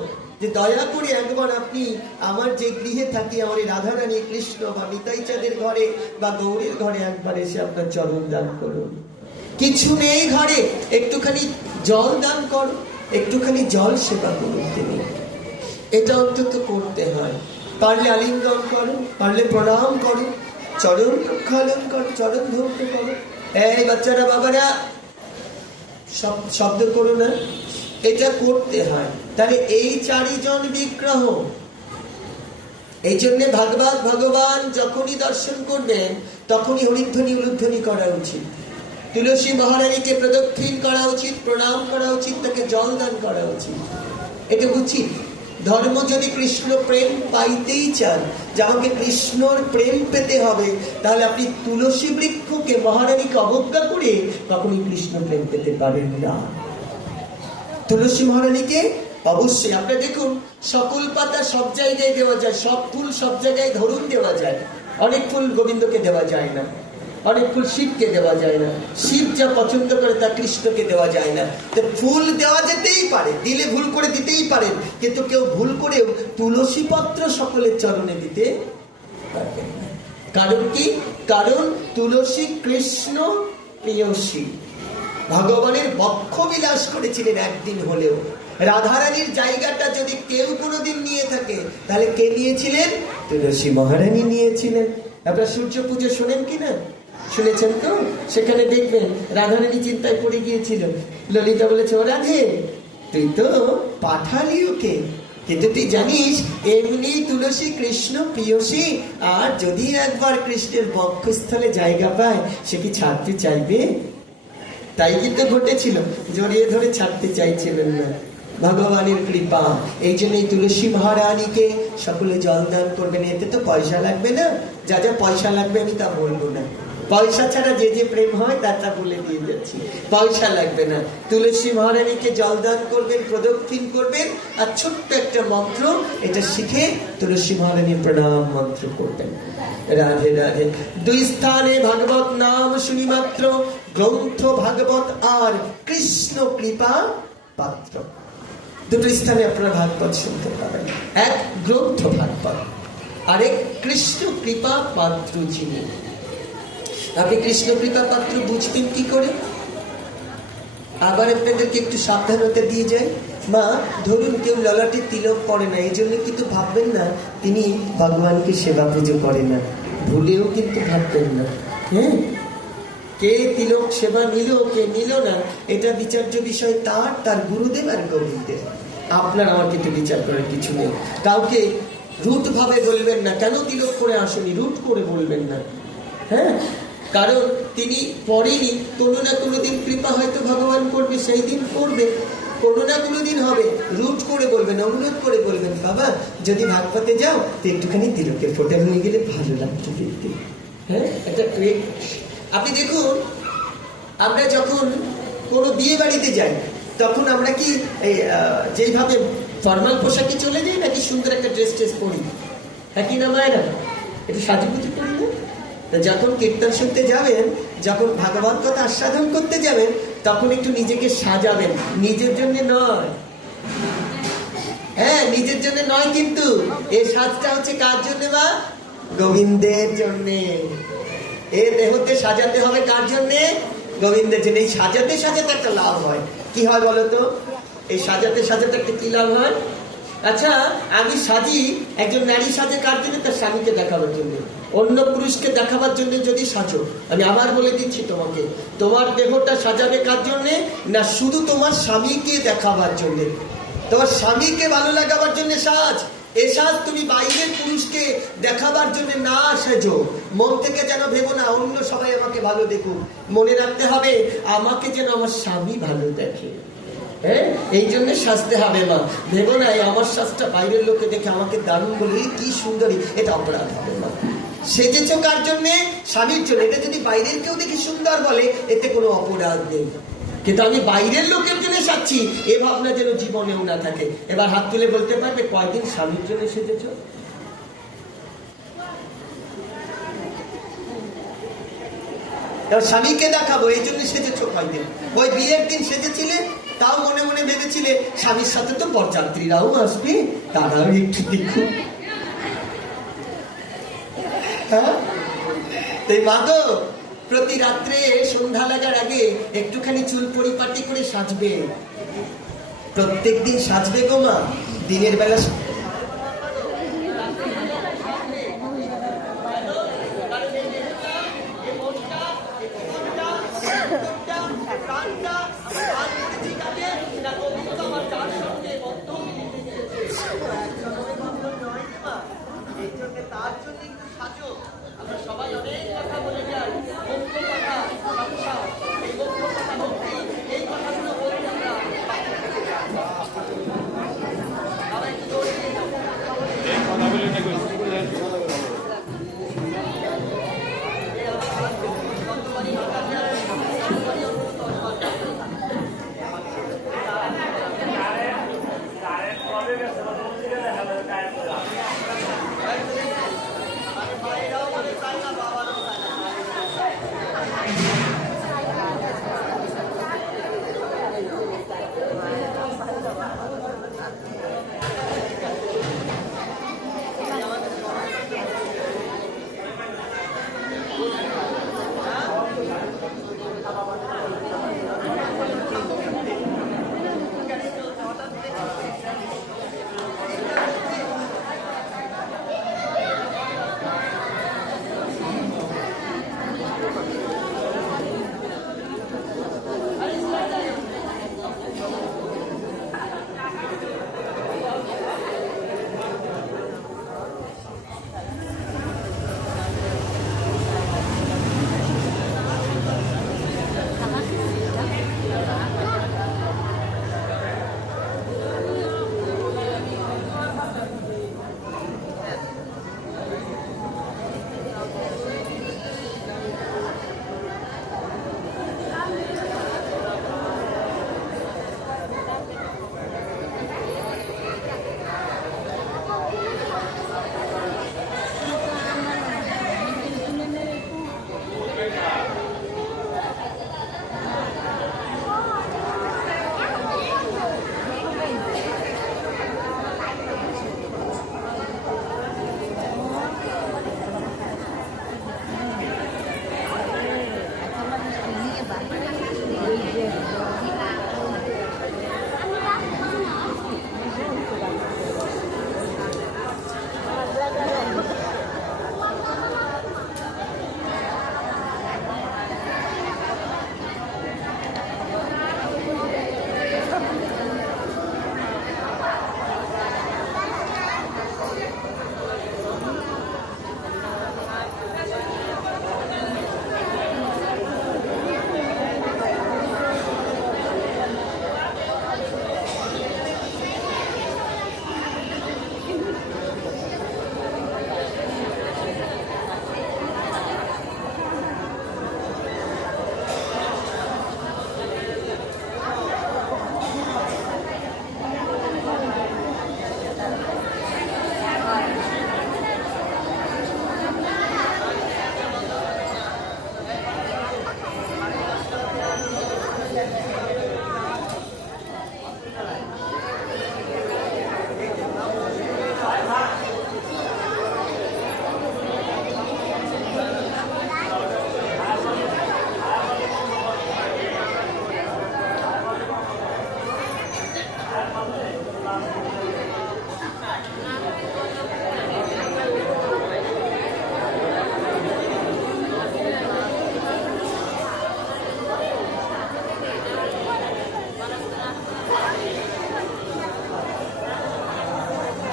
যে দয়া করে একবার আপনি আমার যে গৃহে থাকি, আমার রাধারানী, কৃষ্ণ বা নিতাই চাঁদের ঘরে বা গৌরীর ঘরে একবার এসে আপনার চরণ দান করুন। কিছু নেই ঘরে, একটুখানি জল দান করো, একটুখানি জল সেবা করুন তিনি। এটা অন্তত করতে হয়। পারলে আলিঙ্গন করো, পারলে প্রণাম করো, চরণ প্রক্ষালন করো, চরণ ধৌত করো। এই বাচ্চারা, বাবারা, শব্দ করো না, এটা করতে হয়। তাহলে এই চারিজন বিগ্রহ, এই জন্য ভাগবত ভগবান যখনই দর্শন করবেন তখনই হরিধ্বনি উলুধ্বনি করা উচিত। তুলসী মহারানীকে প্রদক্ষিণ করা উচিত, প্রণাম করা উচিত, তাকে জল দান করা উচিত। এটা উচিত। ধর্ম যদি কৃষ্ণ প্রেম পাইতেই চান, যে আমাকে কৃষ্ণর প্রেম পেতে হবে, তাহলে আপনি তুলসী বৃক্ষকে, মহারানীকে অবজ্ঞা করে কখনই কৃষ্ণ প্রেম পেতে পারেন না। তুলসী মহারানীকে অবশ্যই, আপনি দেখুন, সকল পাতা সব জায়গায় দেওয়া যায়, সব ফুল সব জায়গায় ধরুন দেওয়া যায়, অনেক ফুল গোবিন্দকে দেওয়া যায় না, অনেক ফুল শিবকে দেওয়া যায় না, শিব যা পছন্দ করে তা কৃষ্ণকে দেওয়া যায় না। তো ফুল দেওয়া যেতেই পারে, দিলে ভুল করে দিতেই পারেন, কিন্তু কেউ ভুল করেও তুলসী পত্র সকলের চরণে দিতে পারবেন না। কারণ কি? কারণ তুলসী কৃষ্ণ প্রেয়সী, ভগবানের বক্ষ বিলাস করেছিলেন একদিন হলেও। রাধারানীর জায়গাটা যদি কেউ কোনোদিন নিয়ে থাকে, তাহলে কে নিয়েছিলেন? তুলসী মহারানী নিয়েছিলেন। আপনারা সূর্য পুজো শোনেন কিনা? শুনেছেন তো? সেখানে দেখবেন রাধারানী চিন্তায় পড়ে গিয়েছিল। ললিতা বলেছে, ও রাধে, তুই তো পাঠালি ওকে, কিন্তু তুই জানিস এমনি তুলসী কৃষ্ণ প্রিয়সী, আর যদি একবার কৃষ্ণের বক্ষস্থলে জায়গা পায় সে কি ছাড়তে চাইবে? তাই কিন্তু ঘটেছিল, জড়িয়ে ধরে ছাড়তে চাইছিলেন না। ভগবানের কৃপা। এই জন্য এই তুলসী মহারানীকে সকলে জল দান করবেন। এতে তো পয়সা লাগবে না, যা যা পয়সা লাগবে আমি তা বলবো না। পয়সা ছাড়া যে যে প্রেম হয় তা বলে দিয়ে যাচ্ছি, পয়সা লাগবে না। তুলসী মহারানীকে জল দান করবেন, প্রদক্ষিণ করবেন, আর ছোট্ট একটা মন্ত্র এটা শিখে তুলসী মহারানীর প্রণাম মন্ত্র করবেন। রাধে রাধে। দুই স্থানে ভাগবত নাম শুনি মাত্র, গ্রন্থ ভাগবত আর কৃষ্ণ কৃপা পাত্র। দুটো স্থানে আপনারা ভাগবত শুনতে পাবেন। এক গ্রন্থ ভাগবত, আরেক কৃষ্ণ কৃপা পাত্র যিনি। আপনি কৃষ্ণ কৃপা পাত্র বুঝবেন কি করে? আবার আপনাদেরকে একটু সাবধানতা দিয়ে যায়। মা, ধরুন কেউ ললাটে তিলক পড়ে না, এই জন্য কিন্তু ভাববেন না তিনি ভগবানকে সেবা পুজো করে না, ভুলেও কিন্তু ভাববেন না। হ্যাঁ, কে তিলক সেবা নিল কে নিল না এটা বিচার্য বিষয় তার গুরুদেব আর গোবিন্দের। আপনার আমার কিন্তু বিচার করার কিছু নেই। কাউকে রুট ভাবে বলবেন না, কেন তিলক করে আসেনি, রুট করে বলবেন না। হ্যাঁ, কারণ তিনি পড়েনি, কোনো না কোনো দিন কৃপা হয়তো ভগবান করবে, সেই দিন করবে, কোনো না কোনো দিন হবে। রুট করে বলবেন, অনুরোধ করে বলবেন, বাবা যদি ভাগবতে যাও তো একটুখানি তিলকের ফোঁটা হয়ে গেলে ভালো লাগতো দেখতে। হ্যাঁ, একটা আপনি দেখুন, আমরা যখন কোনো বিয়ে বাড়িতে যাই তখন আমরা কি যেইভাবে ফর্মাল পোশাকে চলে যাই নাকি সুন্দর একটা ড্রেস পরি? হ্যাঁ কি না মায়েরা? একটু সাজুগুজু করি না? যখন কীর্তন শুনতে যাবেন, যখন ভাগবত কথা আস্বাদন করতে যাবেন, তখন একটু নিজেকে সাজাবেন, নিজের জন্য নয়। হ্যাঁ, নিজের জন্য নয়, কিন্তু এই সাজটা হচ্ছে কার জন্য? বা গোবিন্দের জন্যে। এ দেহতে সাজাতে হবে কার জন্যে? গোবিন্দের জন্য। এই সাজাতে সাজাতে একটা লাভ হয়, কি হয় বলতো? এই সাজাতে সাজাতে একটা কি লাভ হয়? আচ্ছা, আমি সাজি, একজন নারী সাজে কার জন্য? তার স্বামীকে দেখাবার জন্য, অন্য পুরুষকে দেখাবার জন্য। যদি সাজো, আমি আবার বলে দিচ্ছি তোমাকে, তোমার দেহটা সাজাবে কার জন্যে? না শুধু তোমার স্বামীকে দেখাবার জন্য, তোমার স্বামীকে ভালো লাগাবার জন্য সাজ। এ সাজ তুমি বাইরের পুরুষকে দেখাবার জন্য না সাজো। মন থেকে যেন ভেবো না অন্য সবাই আমাকে ভালো দেখুক, মনে রাখতে হবে আমাকে যেন আমার স্বামী ভালো দেখে। হ্যাঁ, এই জন্য সাজতে হবে। মা, ভেবো না আমার সাজটা বাইরের লোকে দেখে আমাকে দারুণ বলে কি সুন্দরী, এটা অপরাধ হবে না। সেজেছ কার জন্যে? স্বামীর জন্য। এটা যদি বাইরের কেউ দেখে সুন্দর বলে, এতে কোনো অপরাধ নেই, কিন্তু আমি বাইরের লোকের জন্য সাজছি এ ভাবনা যেন জীবনেও না থাকে। এবার হাত তুলে বলতে পারবে কয়দিন স্বামীর জন্য সেজেছ? স্বামীকে দেখাবো এই জন্য সেজেছ কয়দিন? ওই বিয়ের দিন সেজেছিলে, তাও মনে মনে ভেবেছিলে স্বামীর সাথে তো বরযাত্রীরাও আসবে, তারাও একটু দেখুন। হ্যাঁ, তাই মা তো প্রতি রাত্রে সন্ধ্যা লাগার আগে একটুখানি চুল পরিপাটি করে সাজবে, প্রত্যেক দিন সাজবে গো মা। দিনের বেলা সবাই অনেক কথা বলে যায়, মুখ্য কথা, এই মুখ্য কথা ভক্তি, এই কথাগুলো বলি আমরা একটু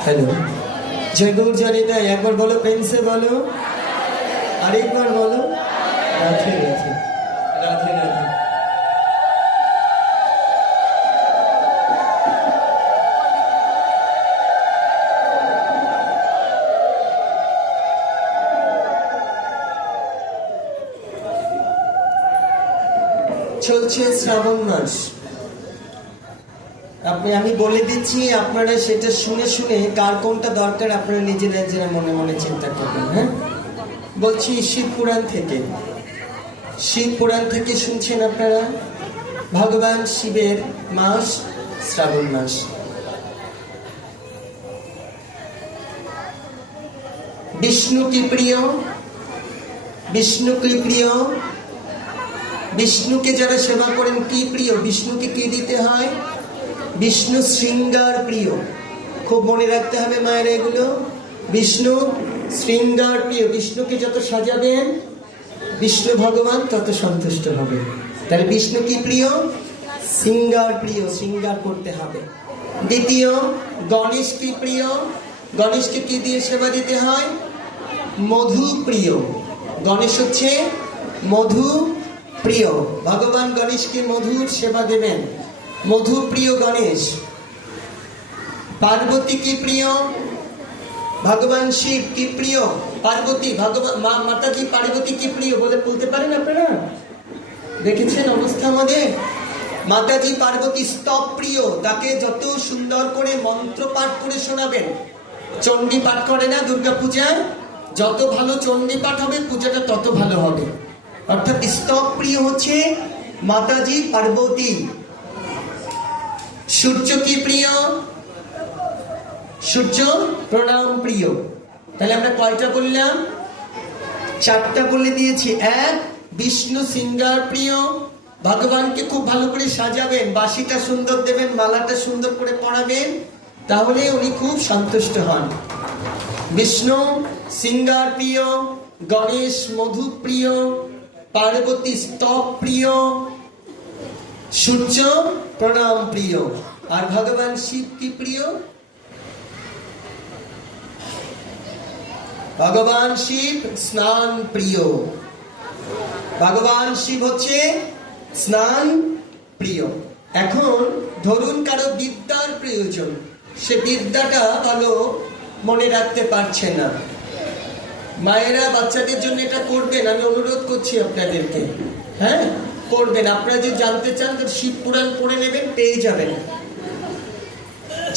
हेलो, जय गुरु जनिता, एक बार बोलो, प्रेम से बोलो, আরেকবার বলো, রাধে রাধে, রাধে রাধে। চলছে শ্রাবণ মাস। আমি বলে দিচ্ছি, আপনারা সেটা শুনে শুনে কার কোনটা দরকার আপনারা নিজেরা মনে মনে চিন্তা করবেন। হ্যাঁ, বলছি শিব পুরাণ থেকে। শিব পুরাণ থেকে শুনছেন আপনারা। ভগবান শিবের মাস শ্রাবণ মাস। বিষ্ণু কি প্রিয়? বিষ্ণু কি প্রিয়? বিষ্ণুকে যারা সেবা করেন কি প্রিয়? বিষ্ণুকে কি দিতে হয়? বিষ্ণু শৃঙ্গার প্রিয়। খুব মনে রাখতে হবে মায়েরা এগুলো। বিষ্ণু শৃঙ্গার প্রিয়। বিষ্ণুকে যত সাজাবেন বিষ্ণু ভগবান তত সন্তুষ্ট হবে। তাহলে বিষ্ণু কি প্রিয়? শৃঙ্গার প্রিয়, শৃঙ্গার করতে হবে। দ্বিতীয়, গণেশ কি প্রিয়? গণেশকে কি দিয়ে সেবা দিতে হয়? মধু প্রিয়। গণেশ হচ্ছে মধু প্রিয়। ভগবান গণেশকে মধুর সেবা দেবেন। মধু প্রিয় গণেশ। পার্বতী কি প্রিয়? ভগবান শিব কি প্রিয়? পার্বতী, ভগবান মাতাজি পার্বতী কি প্রিয় বলতে পারেন আপনারা? দেখেছেন অবস্থা আমাদের? মাতাজি পার্বতী স্তব প্রিয়। তাকে যত সুন্দর করে মন্ত্র পাঠ করে শোনাবেন। চণ্ডী পাঠ করে না দুর্গা পূজায়? যত ভালো চণ্ডী পাঠ হবে পূজাটা তত ভালো হবে। অর্থাৎ স্তব প্রিয় হচ্ছে মাতাজি পার্বতী। সূর্য কি প্রিয়? সূর্য প্রণাম প্রিয়। তাহলে আমরা কয়টা বললাম? চারটা বলে দিয়েছি। এক, বিষ্ণু শৃঙ্গার প্রিয়। ভগবানকে খুব ভালো করে সাজাবেন, বাঁশিটা সুন্দর দেবেন, মালাটা সুন্দর করে পরাবেন, তাহলে উনি খুব সন্তুষ্ট হন। বিষ্ণু শৃঙ্গার প্রিয়, গণেশ মধু প্রিয়, পার্বতী স্তব প্রিয়, সূর্য প্রণাম প্রিয়। আর ভগবান শিব কি প্রিয়? ভগবান শিব স্নান প্রিয়। ভগবান শিব হচ্ছে স্নান প্রিয়। এখন ধরুন কারো বিদ্যার প্রয়োজন, সে বিদ্যাটা ভালো মনে রাখতে পারছে না। মায়েরা বাচ্চাদের জন্য এটা করবেন, আমি অনুরোধ করছি আপনাদেরকে। হ্যাঁ, করবেন। আপনারা যদি জানতে চান তো শিব পুরাণ পড়ে নেবেন, পেয়ে যাবেন।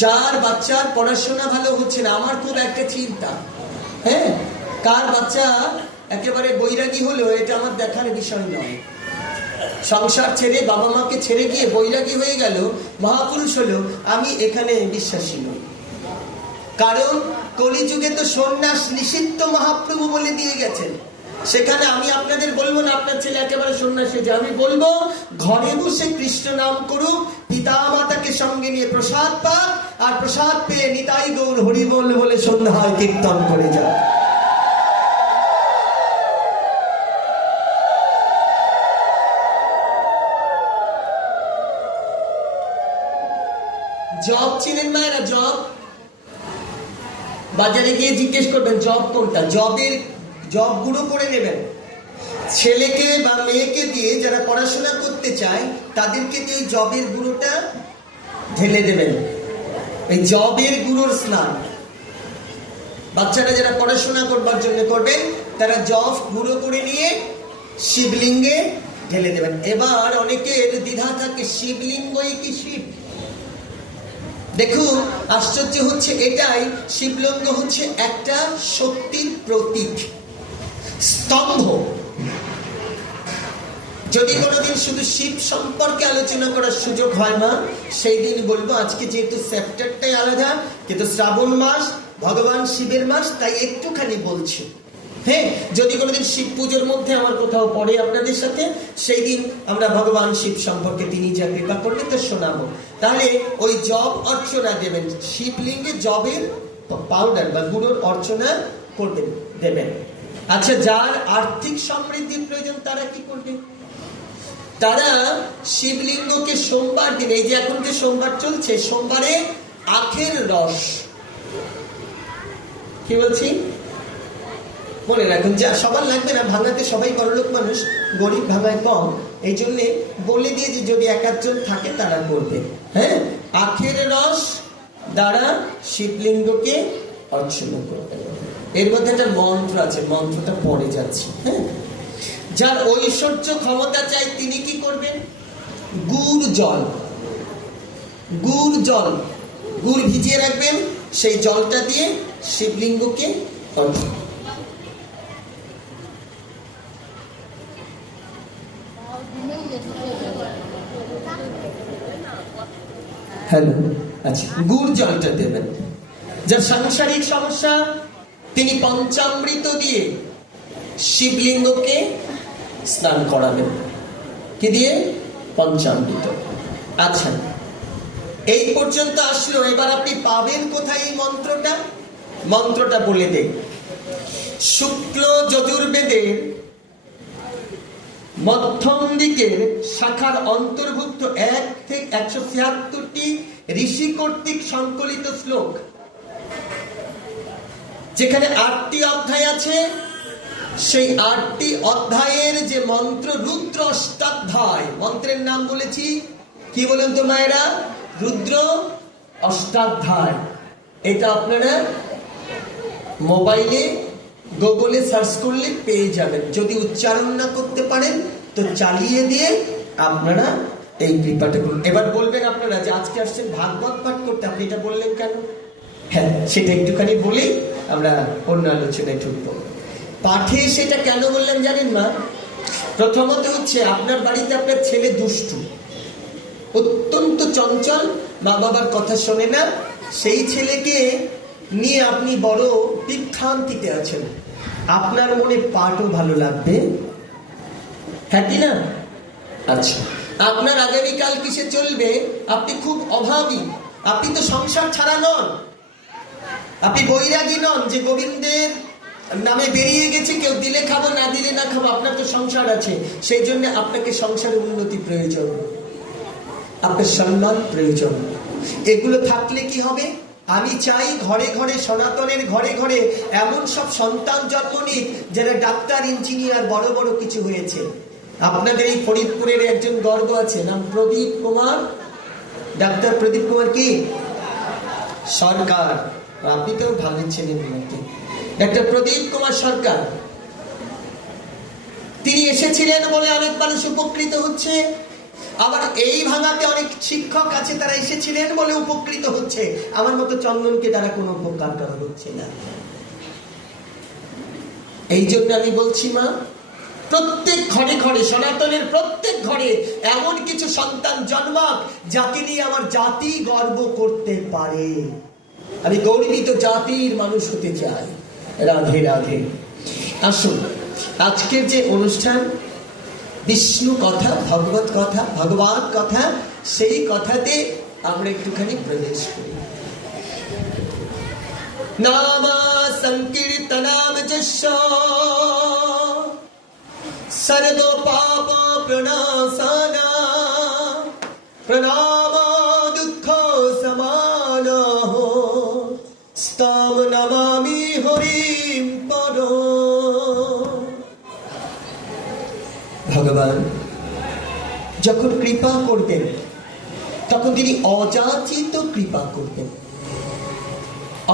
যার বাচ্চার পড়াশোনা ভালো হচ্ছে না, আমার খুব একটা চিন্তা। হ্যাঁ, কার বাচ্চা একেবারে বৈরাগী হলো এটা আমার দেখার বিষয় নয়। সংসার ছেড়ে বাবা মাকে ছেড়ে গিয়ে বৈরাগী হয়ে গেল, মহাপুরুষ হলো, আমি এখানে বিশ্বাসী নই। কারণ কলিযুগে তো সন্ন্যাস নিষিদ্ধ মহাপ্রভু বলে দিয়ে গেছেন। সেখানে আমি আপনাদের বলবো না আপনার ছেলে একেবারে সন্ন্যাসী, যে আমি বলবো ঘরে বসে কৃষ্ণ নাম করুক, পিতা মাতাকে সঙ্গে নিয়ে প্রসাদ পাক, আর প্রসাদ পেয়ে নিতাই গৌর হরি বল বলে সন্ধ্যায় কীর্তন করে যায়। জব চিনেন মায়েরা? জব বাজারে গিয়ে জিজ্ঞেস করবেন জব কোনটা। জব গুঁড়ো করে নেবেন। ছেলেকে বা মেয়েকে দিয়ে যারা পড়াশোনা করতে চায় তাদেরকে দিয়ে ওই জবের গুঁড়োটা ঢেলে দেবেন। এই জবের গুঁড়োর স্নান বাচ্চারা যারা পড়াশোনা করবার জন্য করবেন, তারা জব গুঁড়ো করে নিয়ে শিবলিঙ্গে ঢেলে দেবেন। এবার অনেকের দ্বিধা থাকে, শিবলিঙ্গই কি শিব? দেখুন আশ্চর্য হচ্ছে এটাই, শিবলিঙ্গ হচ্ছে একটা শক্তির প্রতীক, স্তম্ভ। যদি কোনোদিন শুধু শিব সম্পর্কে আলোচনা করার সুযোগ হয় না, সেই দিন বলবো। আজকে যেহেতু চ্যাপ্টারটাই আলাদা, কিন্তু শ্রাবণ মাস ভগবান শিবের মাস, তাই একটুখানি বলছি। হ্যাঁ, যদি কোনোদিন শিব পুজোর মধ্যে আমার কোথাও পড়ে আপনাদের সাথে, সেই দিন আমরা ভগবান শিব সম্পর্কে তিনি যা কৃপা করবেন তো শোনাবো। তাহলে ওই জব অর্চনা দেবেন, শিবলিঙ্গে জবের পাউডার বা গুঁড়োর অর্চনা করবেন, দেবেন। আচ্ছা, যার আর্থিক সমৃদ্ধির প্রয়োজন তারা কি করবে? তারা শিবলিঙ্গকে সোমবার দিন, এই যে এখন যে সোমবার চলছে, সোমবারে আখের রস, কি বলছি মনে রাখুন, যা সবার লাগবে না ভাঙাতে, সবাই বড়লোক মানুষ, গরিব ভাঙায় কম, এই জন্য বলে দিয়ে যে যদি এক একজন থাকে তারা করবে। হ্যাঁ, আখের রস দ্বারা শিবলিঙ্গকে অর্চনা করবে। এর মধ্যে একটা মন্ত্র আছে, মন্ত্রটা পড়ে যাচ্ছে। হ্যাঁ, যার ঐশ্বর্য ক্ষমতা চাই তিনি কি করবেন? গুড় জল, গুড় জল, গুড় ভিজিয়ে রাখবেন, সেই জলটা দিয়ে শিবলিঙ্গকে অর্চনা। হ্যালো, আচ্ছা, গুড় জলটা দেবেন। যার সাংসারিক সমস্যা তিনি পঞ্চামৃত দিয়ে শিবলিঙ্গকে স্নান করাবেন। কি দিয়ে? পঞ্চামৃত। আচ্ছা, এই পর্যন্ত আসলো, এবার আপনি পাবেন কোথায় এই মন্ত্রটা? মন্ত্রটা বলে দেন। শুক্ল যজুর্বেদের মধ্যম দিকের শাখার অন্তর্ভুক্ত 1 থেকে 176টি ঋষি কর্তৃক সংকলিত শ্লোক, যেখানে 8টি অধ্যায় আছে, সেই 8টি অধ্যায়ের যে মন্ত্র, রুদ্র অষ্টাধ্যায়, মন্ত্রের নাম বলেছি কি বলেন তো মায়েরা? রুদ্র অষ্টাধ্যায়। এটা আপনারা মোবাইলে গুগলে সার্চ করলে পেয়ে যাবেন। যদি উচ্চারণ না করতে পারেন তো চালিয়ে দিয়ে আপনারা এই কৃপাটা করুন। এবার বলবেন আপনারা যে আজকে আসছেন ভাগবত পাঠ করতে, আপনি এটা বললেন কেন? হ্যাঁ, সেটা একটুখানি বলেই আমরা অন্য আলোচনায় ঢুকবো। পাঠে সেটা কেন বললেন জানেন মা? প্রথমত হচ্ছে আপনার বাড়িতে আপনার ছেলে দুষ্টু, অত্যন্ত চঞ্চল, মা বাবার কথা শোনে না, সেই ছেলেকে নিয়ে আপনি বড় বিভ্রান্তিতে আছেন। আপনার মনে পাঠও ভালো লাগবে, হ্যাঁ কি না? আচ্ছা, আপনার আগামীকাল কিসে চলবে? আপনি খুব অভাবী, আপনি তো সংসার ছাড়া নন, আপনি বৈরাগী নন যে গোবিন্দের নামে বেরিয়ে গেছে, কেউ দিলে খাবো না দিলে না খাবো, আপনার তো সংসার আছে। সেই জন্য আপনাকে সংসারের উন্নতি প্রয়োজন, আপনার সম্মান প্রয়োজন। এগুলো থাকলে কি হবে? আমি চাই ঘরে ঘরে, সনাতনের ঘরে ঘরে এমন সব সন্তান জন্ম নিক যারা ডাক্তার, ইঞ্জিনিয়ার, বড় বড় কিছু হয়েছে। আপনাদের এই ফরিদপুরের একজন গর্ব আছে, নাম প্রদীপ কুমার, ডাক্তার প্রদীপ কুমার কি সরকার, আপনি তো ভালো ছিলেন নাকি? ডাক্তার প্রদীপ কুমার সরকার, তিনি এসেছিলেন বলে অনেক মানুষ উপকৃত হচ্ছে। আবার এই ভাঙাতে অনেক শিক্ষক আছে, তারা এসেছিলেন বলে উপকৃত হচ্ছে। আমার মতো চন্দনকে তারা কোনো উপকার করা হচ্ছে না। এই জন্য আমি বলছি মা, প্রত্যেক ঘরে ঘরে, সনাতনের প্রত্যেক ঘরে এমন কিছু সন্তান জন্মাক যাকে নিয়ে আমার জাতি গর্ব করতে পারে। আমি গর্বিত জাতির মানুষ হতে চাই। রাধে রাধে। আসুন, আজকের যে অনুষ্ঠান, বিষ্ণু কথা, ভগবত কথা, ভগবান কথা, সেই কথাতে আমরা একটুখানি প্রবেশ করি। নাম সংকীর্তনাম যস্য সর্ব পাপ প্রণাশনা প্রণাম দুঃখ সমানঃ স্তম নমামি হরিম পরম। ভগবান যখন কৃপা করবেন তখন তিনি অযাচিত কৃপা করবেন।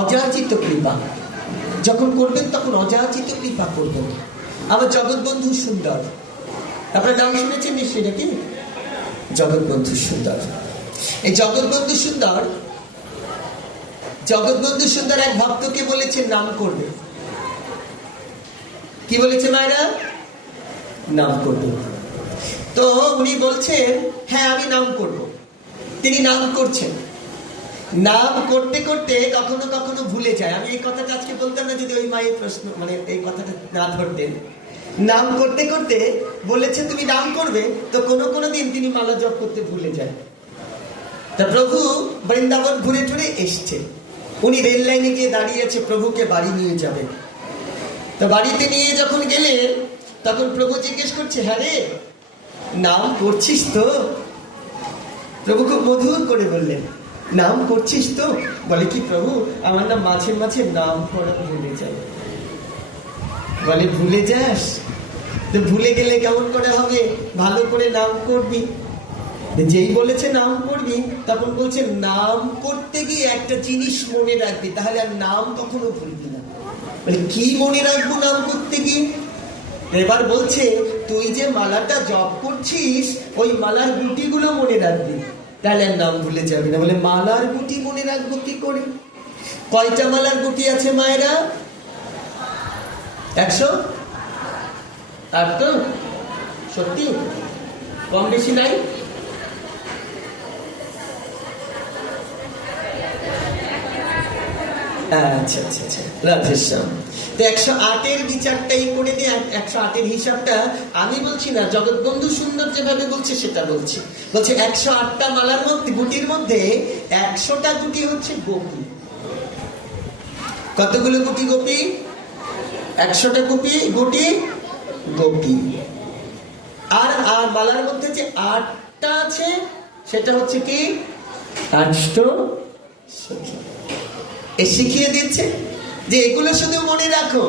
অযাচিত কৃপা যখন করবেন তখন অযাচিত কৃপা করবেন। আমার জগৎবন্ধু সুন্দর, আপনার নাম শুনেছেন নিশ্চয়ই নাকি? জগৎবন্ধু সুন্দর, এই জগৎবন্ধু সুন্দর, জগৎবন্ধু সুন্দর এক ভক্তকে বলেছেন নাম করবে। কি বলেছে মায়েরা? নাম করবে। তো উনি বলছেন হ্যাঁ আমি নাম করব। তিনি নাম করছেন, নাম করতে করতে কখনো কখনো ভুলে যায়। আমি এই কথাটা আজকে বলতাম না যদি ওই মায়ের প্রশ্ন মানে এই কথাটা না ধরতেন। নাম করতে করতে বলেছে তুমি নাম করবে, তো কোনো কোনো দিন তিনি মালা জপ করতে ভুলে যায়। তা প্রভু বৃন্দাবন ঘুরে টুরে এসছে, উনি রেল লাইনে গিয়ে দাঁড়িয়ে আছে, প্রভুকে বাড়ি নিয়ে যাবে। তো বাড়িতে নিয়ে যখন গেলেন তখন প্রভু জিজ্ঞেস করছে, হ্যাঁ রে নাম করছিস তো? প্রভু খুব মধুর করে বললেন, নাম করছিস তো? বলে কি প্রভু, আমার না মাঝে মাঝে নাম করা ভুলে যায়। বলে ভুলে যাস? তো ভুলে গেলে কেমন করে হবে, ভালো করে নাম করবি। যেই বলেছে নাম করবি তখন বলছে নাম করতে গিয়ে একটা জিনিস মনে রাখবি, তাহলে আর নাম কখনো ভুলবি না। মানে কি মনে রাখবো নাম করতে গিয়ে? এবার বলছে তুই যে মালাটা জপ করছিস ওই মালার গুটিগুলো মনে রাখবি, তাহলে আর নাম ভুলে যাবি না। বলে মালার গুটি মনে রাখবো কি করে? কয়টা মালার গুটি আছে মায়েরা? 108। তো সত্যি কম বেশি নাই? আচ্ছা আচ্ছা আচ্ছা, রাধেশ্যাম। তো 108-এর বিচারটাই করে দিয়ে 108-এর হিসাবটা আমি বলছি না, জগৎবন্ধু সুন্দর যেভাবে বলছে সেটা বলছি। বলছে 108টা মালার মধ্যে গুটির মধ্যে 100টা গুটি হচ্ছে গোপী। কতগুলো গুটি গোপী? 100টা গুটি গোপী। আর আর মালার মধ্যে যে 8টা আছে সেটা হচ্ছে কি? 8 সখী। এ শিখিয়ে দিচ্ছে যে এগুলো শুধু মনে রাখো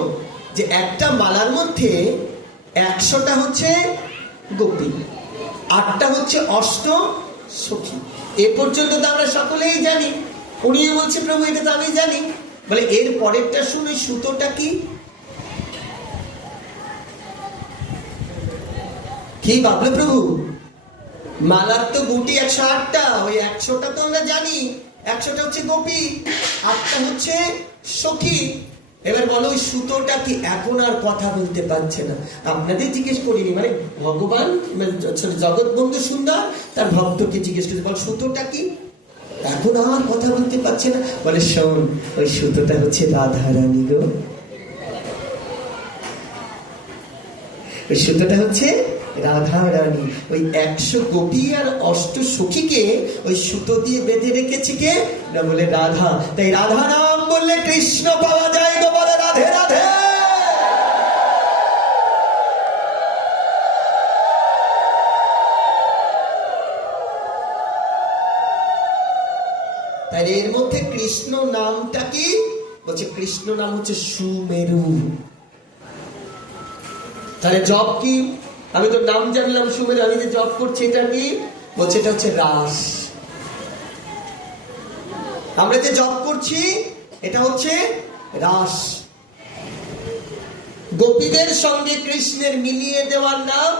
যে একটা মালার মধ্যে 100টা হচ্ছে গোপী, 8টা হচ্ছে অষ্ট সখী। এ পর্যন্ত তো আমরা সকলেই জানি। উনিও বলছে প্রভু এটা তো আমি জানি। বলে এর পরেরটা শুনে সুতোটা কি? কি ভাবলো প্রভু? মালার তো গুটি 108টা, ওই 100টা তো আমরা জানি, 100টা হচ্ছে গোপী, 8টা হচ্ছে সখী। এবার বলো ওই সুতোটা কি? এখন আর কথা বলতে পারছে না। আপনাদের জিজ্ঞেস করিনি, মানে ভগবান জগৎবন্ধু সুন্দর তার ভক্তকে জিজ্ঞেস করছে, বল সুতোটা কি? এখন আর কথা বলতে পারছে না। বলে শোন, ওই সুতোটা হচ্ছে রাধা রানী গো। ওই সুতোটা হচ্ছে রাধা রানী। ওই 100 গোপী আর অষ্ট সখীকে ওই সুতো দিয়ে বেঁধে রেখেছে কে না? বলে রাধা। তাই রাধা নাম বললে কৃষ্ণ পাওয়া যায় গো। বলে রাধে রাধে। তাই এর মধ্যে কৃষ্ণ নামটা কি? বলছে কৃষ্ণ নাম হচ্ছে সুমেরু। তাহলে জপ কি? আমি তো নাম জানলাম সুমেরু, আমি যে জপ করছি এটা কি? বলছে এটা হচ্ছে রাস। আমরা যে জপ করছি এটা হচ্ছে রাস। গোপীদের সঙ্গে কৃষ্ণের মিলিয়ে দেওয়ার নাম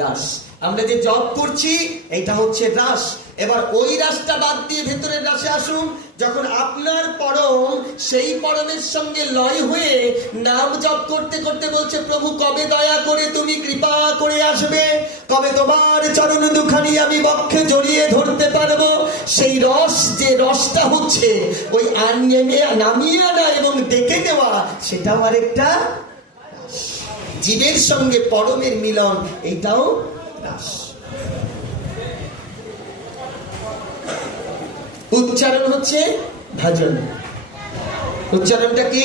রাস। আমরা যে জপ করছি এটা হচ্ছে রাস। এবার ওই রাসটা বাদ দিয়ে ভেতরের রাসে আসুন। যখন আপনার পরম সেই পরমের সঙ্গে লয় হয়ে নাম জপ করতে করতে বলছে প্রভু কবে দয়া করে তুমি কৃপা করে আসবে, কবে তোমার চরণ দুখানি আমি বক্ষে জড়িয়ে ধরতে পারবো। সেই রস, যে রসটা হচ্ছে ওই নামিয়ে আনা এবং ডেকে দেওয়া, সেটাও আরেকটা জীবের সঙ্গে পরমের মিলন, এটাও রাস। উচ্চারণ হচ্ছে ভজন। উচ্চারণটা কি?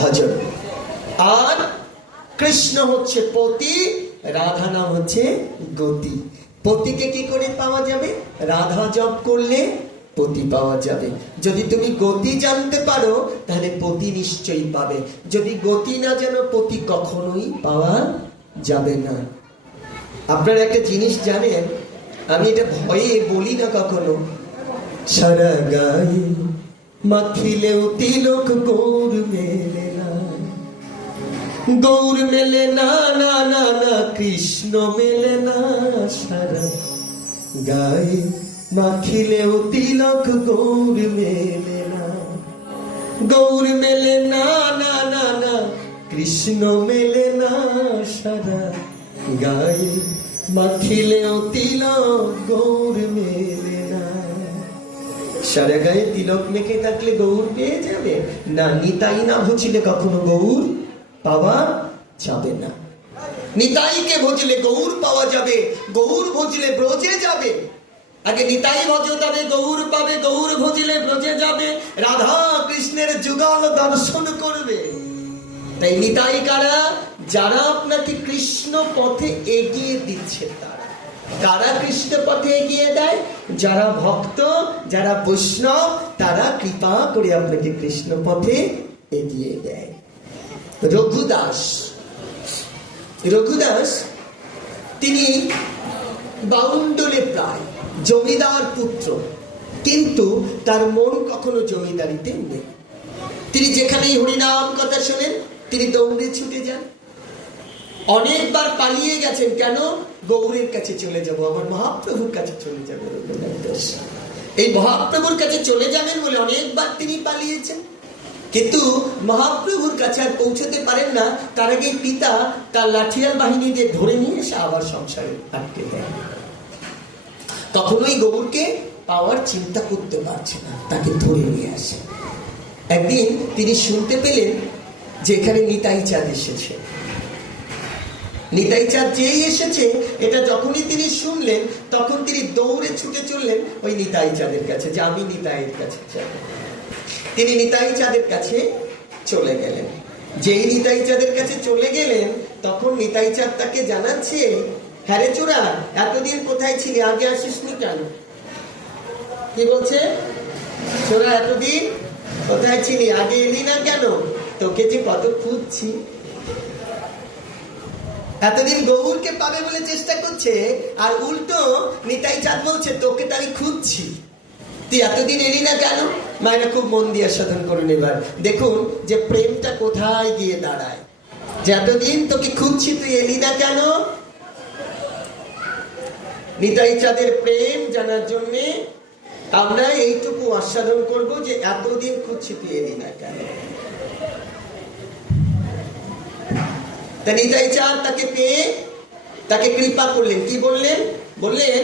ভজন। আর কৃষ্ণ হচ্ছে পতি, রাধা নাম হচ্ছে গতি। পতিকে কি করে পাওয়া যাবে? রাধা জপ করলে পতি পাওয়া যাবে। যদি তুমি গতি জানতে পারো তাহলে পতি নিশ্চয়ই পাবে। যদি গতি না জানো পতি কখনোই পাওয়া যাবে না। আপনারা একটা জিনিস জানেন, আমি এটা ভয়ে বলি না কখনো, সারা গায়ে মাখিলেও তিলক গৌর মেলে না, গৌর মেলে না, না না না কৃষ্ণ মেলে না। সারা গায়ে মাখিলেও তিলক গৌর মেলে না, গৌর মেলে না, না না না কৃষ্ণ মেলে না। সারা গায়ে মাখিলেও তিলক গৌর মেলে না। সারা গায়ে তিলক মেখে থাকলে গৌর পেয়ে যাবে না, নিতাই না ভজিলে কখনো গৌর পাওয়া যাবে না। নিতাইকে ভজলে গৌর পাওয়া যাবে, গৌর ভজলে ব্রজে যাবে। আগে নিতাই ভজ তবে গৌর পাবে, গৌর ভজলে ব্রজে যাবে, রাধা কৃষ্ণের যুগল দর্শন করবে। তাই নিতাই কারা? যারা আপনাকে কৃষ্ণ পথে এগিয়ে দিচ্ছে তারা। কারা কৃষ্ণ পথে এগিয়ে দেয়? যারা ভক্ত, যারা বৈষ্ণব, তারা কৃপা করে আপনাকে কৃষ্ণ পথে এগিয়ে দেয়। রঘুদাস, রঘুদাস তিনি বাউন্ডলে প্রায় জমিদার পুত্র, কিন্তু তার মন কখনো জমিদারিতে নেই। তিনি যেখানেই হরিনাম কথা শোনেন তিনি দৌড়ে ছুটে যান। অনেকবার পালিয়ে গেছেন, কেন? গৌরের কাছে চলে যাব, আমার মহাপ্রভুর কাছে চলে যাবে। এই মহাপ্রভুর কাছে চলে যাবেন বলে অনেকবার তিনি পালিয়েছেন, কিন্তু মহাপ্রভুর কাছে আর পৌঁছতে পারেন না। তার আগে পিতা তার লাঠিয়াল বাহিনী দিয়ে ধরে নিয়ে এসে আবার সংসারে আটকে দেয়। কখনোই গৌরকে পাওয়ার চিন্তা করতে পারছে না, তাকে ধরে নিয়ে আসে। একদিন তিনি শুনতে পেলেন যে এখানে নিতাই চাঁদ এসেছে। নিতাই চাঁদ যেই এসেছে, এটা যখনই তিনি শুনলেন তখন তিনি দৌড়ে ছুটে চললেন ওই নিতাই চাঁদের কাছে, যে আমি নিতাইয়ের কাছে যাব। তিনি নিতাই চাঁদের কাছে চলে গেলেন। যেই নিতাই চাঁদের কাছে চলে গেলেন তখন নিতাই চাঁদ তাকে জানাচ্ছে, হ্যাঁ রে চোরা, এতদিন কোথায় ছিলি, আগে আসিসনি কেন? কি বলছে? চোরা এতদিন কোথায় ছিলি, আগে এলি না কেন? তোকে যে কত খুঁজছি। এতদিন গৌরকে পাবে বলে চেষ্টা করছে, আর উল্টো নিতাই চাঁদ বলছে তোকে তো আমি খুঁজছি, তুই এতদিন এলি না কেন? মায়েরা খুব মন দিয়ে সাধন করুন। এবার দেখুন যে প্রেমটা কোথায় গিয়ে দাঁড়ায়। যে এতদিন তোকে খুঁজছি, তুই এলি না কেন? নিতাই চাঁদের প্রেম জানার জন্য আমরা এইটুকু আস্বাদন করব যে এতদিন খুঁজছি, তুই এলি না কেন? তা নিতাই চাঁদ তাকে পেয়ে তাকে কৃপা করলেন। কি বললেন? বললেন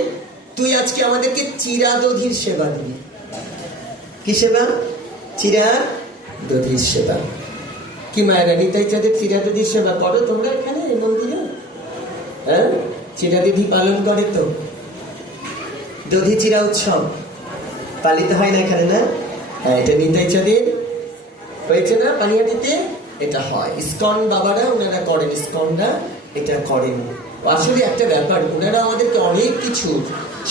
তুই আজকে আমাদেরকে চিরাদধির সেবা দিবি। কি সেবা? চিরাদধির সেবা। কি মায়েরা নিতাই চাঁদের চিরাদধির সেবা করো তোমরা এখানে এই মন্দিরে? হ্যাঁ, চিরাদধি পালন করে তো। দধি চিরা উৎসব পালিত হয় না এখানে, না? হ্যাঁ, এটা নিতাই চাঁদের হয়েছে না পানিহাটিতে, এটা হয়। ইসকন বাবারা ওনারা করেন, ইসকনরা এটা করেন। আসলে একটা ব্যাপার, ওনারা আমাদেরকে অনেক কিছু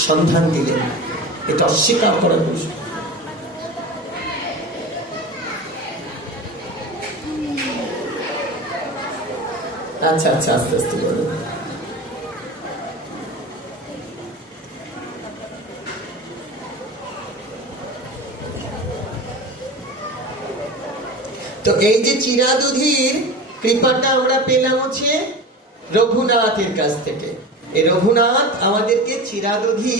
সন্ধান দিলেন, এটা অস্বীকার করা মুশকিল। আচ্ছা আচ্ছা, আস্তে আস্তে বলুন। তো এই যে চিরাদধির কৃপাটা আমরা পেলাম হচ্ছে রঘুনাথের কাছ থেকে। এই রঘুনাথ আমাদেরকে চিরাদধি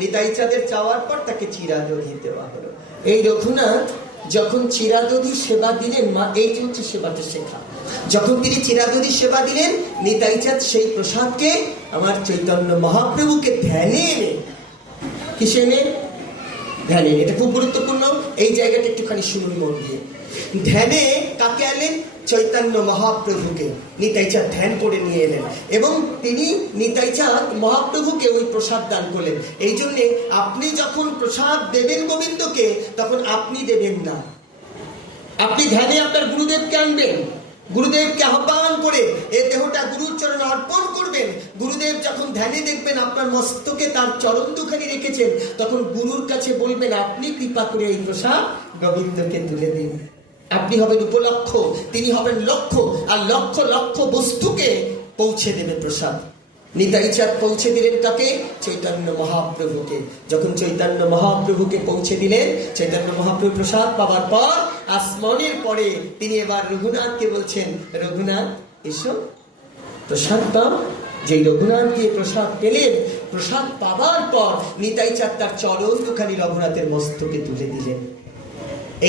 নিতাই চাঁদের চাওয়ার পর তাকে চিরাদধি দেওয়া হলো। এই রঘুনাথ যখন চিরাদধি সেবা দিলেন, মা এই যে হচ্ছে সেবাটা শেখা, যখন তিনি চিরাদধি সেবা দিলেন, নিতাই চাঁদ সেই প্রসাদকে আমার চৈতন্য মহাপ্রভুকে ধ্যানে এনে, কিসে এনে? ধ্যানে। এটা খুব গুরুত্বপূর্ণ, এই জায়গাটা একটুখানি শুনুন মন দিয়ে। ধ্যানে কাকে আনলেন? চৈতন্য মহাপ্রভুকে নিতাই চাঁদ ধ্যান করে নিয়ে এলেন, এবং তিনি নিতাই চাঁদ মহাপ্রভুকে ওই প্রসাদ দান করলেন। এই জন্যে আপনি যখন প্রসাদ দেবেন গোবিন্দকে, তখন আপনি দেবেন না, আপনি ধ্যানে আপনার গুরুদেবকে আনবেন, গুরুদেবকে আহ্বান করে এই দেহটা গুরুর চরণে অর্পণ করবেন। গুরুদেব যখন ধ্যানে দেখবেন আপনার মস্তকে তার চরণ দুখানি রেখেছেন, তখন গুরুর কাছে বলবেন আপনি কৃপা করে এই প্রসাদ গোবিন্দকে তুলে দিন। আপনি হবেন উপলক্ষ, তিনি হবেন লক্ষ্য, আর লক্ষ লক্ষ বস্তুকে পৌঁছে দেবে প্রসাদ। নিতাই চাঁদ পৌঁছে দিলেন কাকে? চৈতন্য মহাপ্রভুকে। যখন চৈতন্য মহাপ্রভুকে পৌঁছে দিলেন, চৈতন্য মহাপ্রভু প্রসাদ পাওয়ার পর আসমানের পরে তিনি এবার রঘুনাথকে বলছেন, রঘুনাথ এসো প্রসাদ পাও। যেই রঘুনাথ গিয়ে প্রসাদ পেলেন, প্রসাদ পাওয়ার পর নিতাই চাঁদ তার চরণ দুখানি রঘুনাথের মস্তকে তুলে দিলেন।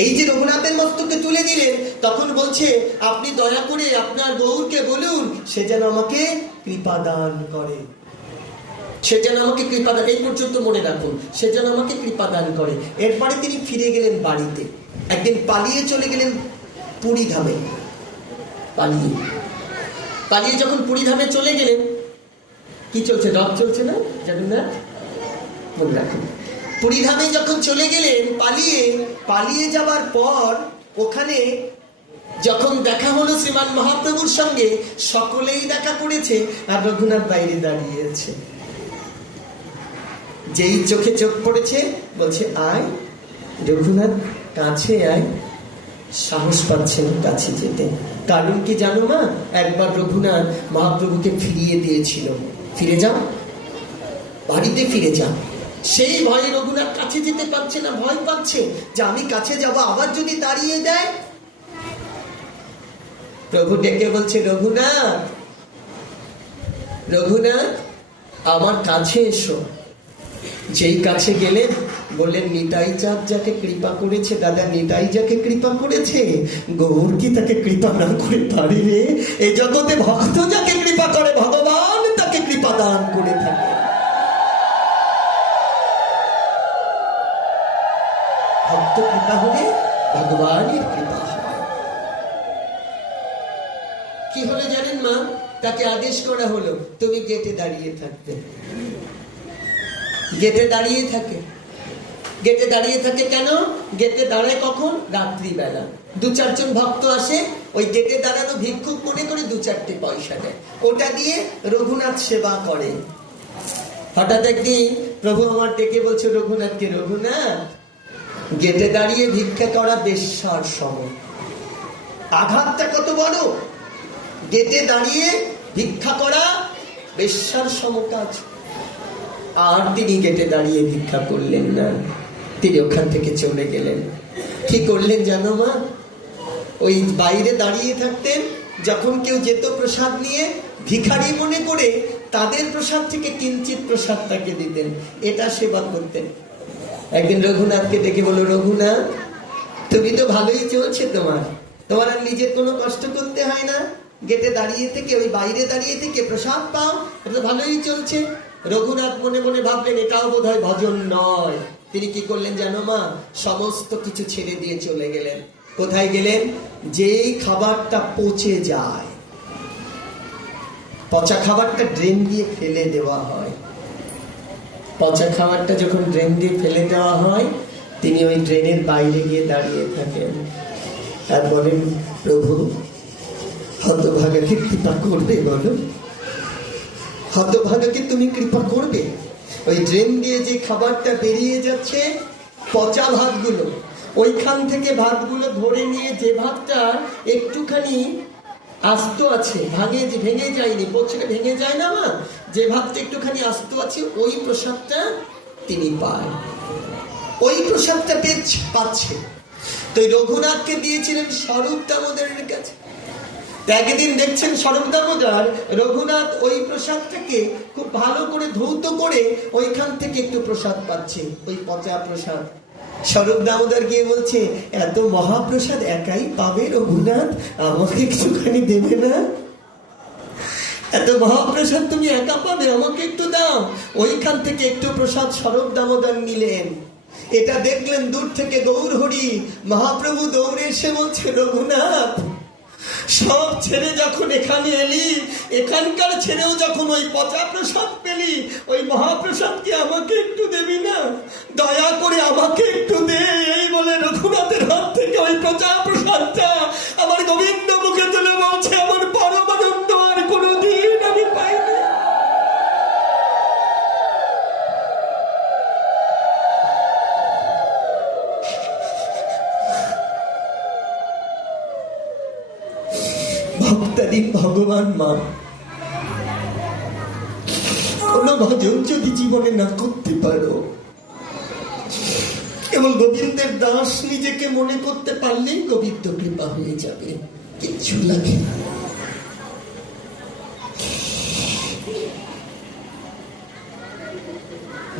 এই যে রঘুনাথের মস্তকে তুলে দিলেন, তখন বলছে আপনি দয়া করে আপনার গৌরকে বলুন সে যেন আমাকে কৃপা দান করে। সে যেন আমাকে কৃপা দান, এই পর্যন্ত মনে রাখুন, সে যেন আমাকে কৃপা দান করে। এরপরে তিনি ফিরে গেলেন বাড়িতে। একদিন পালিয়ে চলে গেলেন পুরীধামে। পালিয়ে যখন পুরীধামে চলে গেলেন, কি চলছে, রথ চলছে না জগন্নাথ, মনে রাখুন। পুরীধামে যখন চলে গেলেন পালিয়ে যাবার পর ওখানে যখন দেখা হলো শ্রীমান মহাপ্রভুর সঙ্গে, সকলেই দেখা করেছে আর রঘুনাথ বাইরে দাঁড়িয়েছে। যেই চোখে চোখ পড়েছে বলছে, আয় রঘুনাথ, কাছে আয়। সাহস পাচ্ছেন কাছে যেতে। কারণ কি জানো মা, একবার রঘুনাথ মহাপ্রভুকে ফিরিয়ে দিয়েছিল, ফিরে যাও, বাড়িতে ফিরে যাও। সেই ভয়ে রঘুনাথ কাছে যেতে পারছে না, ভয় পাচ্ছে যে আমি কাছে যাব, আবার যদি দাঁড়িয়ে দেয়। প্রভু ডেকে বলছে, রঘুনাথ, রঘুনাথ আমার কাছে এসো। যেই কাছে গেলেন, বললেন, নিতাই চাঁদ যাকে কৃপা করেছে, দাদা নিতাই যাকে কৃপা করেছে, গৌর কি তাকে কৃপা না করে পারে রে? এই জগতে ভক্ত যাকে কৃপা করে, ভগবান তাকে কৃপা দান করে থাকে। ভক্ত কৃপা হলে ভগবানের কৃপা হয়। কি হলো জানেন মা, তাকে আদেশ করা হলো, তুমি গেটে দাঁড়িয়ে থাকবে। গেটে দাঁড়িয়ে থাকে। গেটে দাঁড়িয়ে থাকে কেন? গেটে দাঁড়ায় কখন? রাত্রিবেলা। 2-4 জন ভক্ত আসে, ওই গেটে দাঁড়ানো ভিক্ষুক মনে করে 2-4টে পয়সা দেয়, ওটা দিয়ে রঘুনাথ সেবা করে। হঠাৎ একদিন প্রভু আমার ডেকে বলছে রঘুনাথকে, রঘুনাথ গেটে দাঁড়িয়ে ভিক্ষা করা বেশ্যার সম। আঘাতটা কত বড়! গেটে দাঁড়িয়ে ভিক্ষা করা বেশ্যার সম কাজ। আর তিনি গেটে দাঁড়িয়ে ভিক্ষা করলেন না, তিনি ওখান থেকে চলে গেলেন। কি করলেন জানো মা? ওই বাইরে দাঁড়িয়ে থাকতেন, যখন কেউ যেত প্রসাদ নিয়ে, ভিখারি মনে করে তাদের প্রসাদ থেকে কিঞ্চিত প্রসাদ তাকে দিতেন, এটা সেবা করতেন। একদিন রঘুনাথকে ডেকে বলো, রঘুনাথ তুমি তো ভালোই চলছে, তোমার আর নিজের কোনো কষ্ট করতে হয় না, গেটে দাঁড়িয়ে থেকে, ওই বাইরে দাঁড়িয়ে থেকে প্রসাদ পাও, এটা ভালোই চলছে। রঘুনাথ মনে মনে ভাবলেন, এটাও বোধহয় ভজন নয়। তিনি কি করলেন জানো মা? সমস্ত কিছু ছেড়ে দিয়ে চলে গেলেন। কোথায় গেলেন? যেই খাবারটা পচে যায়, পচা খাবারটা ড্রেন দিয়ে ফেলে দেওয়া হয়, পচা খাবারটা যখন ড্রেন দিয়ে ফেলে দেওয়া হয়, তিনি ওই ড্রেনের বাইরে গিয়ে দাঁড়িয়ে থাকেন আর বলেন, প্রভু হতভাগাকে কৃপা করবে, বলো হতভাগাকে তুমি কৃপা করবে। ওই ড্রেন দিয়ে যে খাবারটা বেরিয়ে যাচ্ছে, পচা ভাতগুলো, ওইখান থেকে ভাতগুলো ধরে নিয়ে, যে ভাতটা একটুখানি আস্ত আছে, ভেঙে যায়নি, পচলে ভেঙে যায় না মা, যে ভাতটা একটুখানি আস্ত আছে, ওই প্রসাদটা তিনি পায়, ওই প্রসাদটা পাচ্ছে। তো রঘুনাথকে দিয়েছিলেন স্বরূপ দামোদরের কাছে। একদিন দেখছেন স্বরূপ দামোদর, রঘুনাথ ওই প্রসাদটাকে খুব ভালো করে ধৌত করে ওইখান থেকে একটু প্রসাদ পাচ্ছে, ওই পচা প্রসাদ। স্বরূপ দামোদর গিয়ে বলছে, এত মহাপ্রসাদ একাই পাবে রঘুনাথ, আমাকে একটুখানি দেবে না? এত মহাপ্রসাদ তুমি একা পাবে, আমাকে একটু দাও। ওইখান থেকে একটু প্রসাদ স্বরূপ দামোদর নিলেন। এটা দেখলেন দূর থেকে গৌর হরি মহাপ্রভু দৌড়ে এসে বলছে, রঘুনাথ সব ছেড়ে যখন এখানে এলি, এখানকার ছেড়েও যখন ওই পচা প্রসাদ পেলি, ওই মহাপ্রসাদকে আমাকে একটু দেবি না? দয়া করে আমাকে একটু দে। এই বলে রঘুনাথের হাত থেকে ওই পচা প্রসাদটা আমার গোবিন্দ মুখে তুলে বলছে, আমার পরম আনন্দ আর কোনোদিন আমি পাইনি। ভক্তাদি ভগবান মা, কোন ভজন যদি জীবনে না করতে পারো, কেবল গোবিন্দের দাস নিজেকে মনে করতে পারলেই গোবিন্দ কৃপা হয়ে যাবে, কিচ্ছু লাগে না।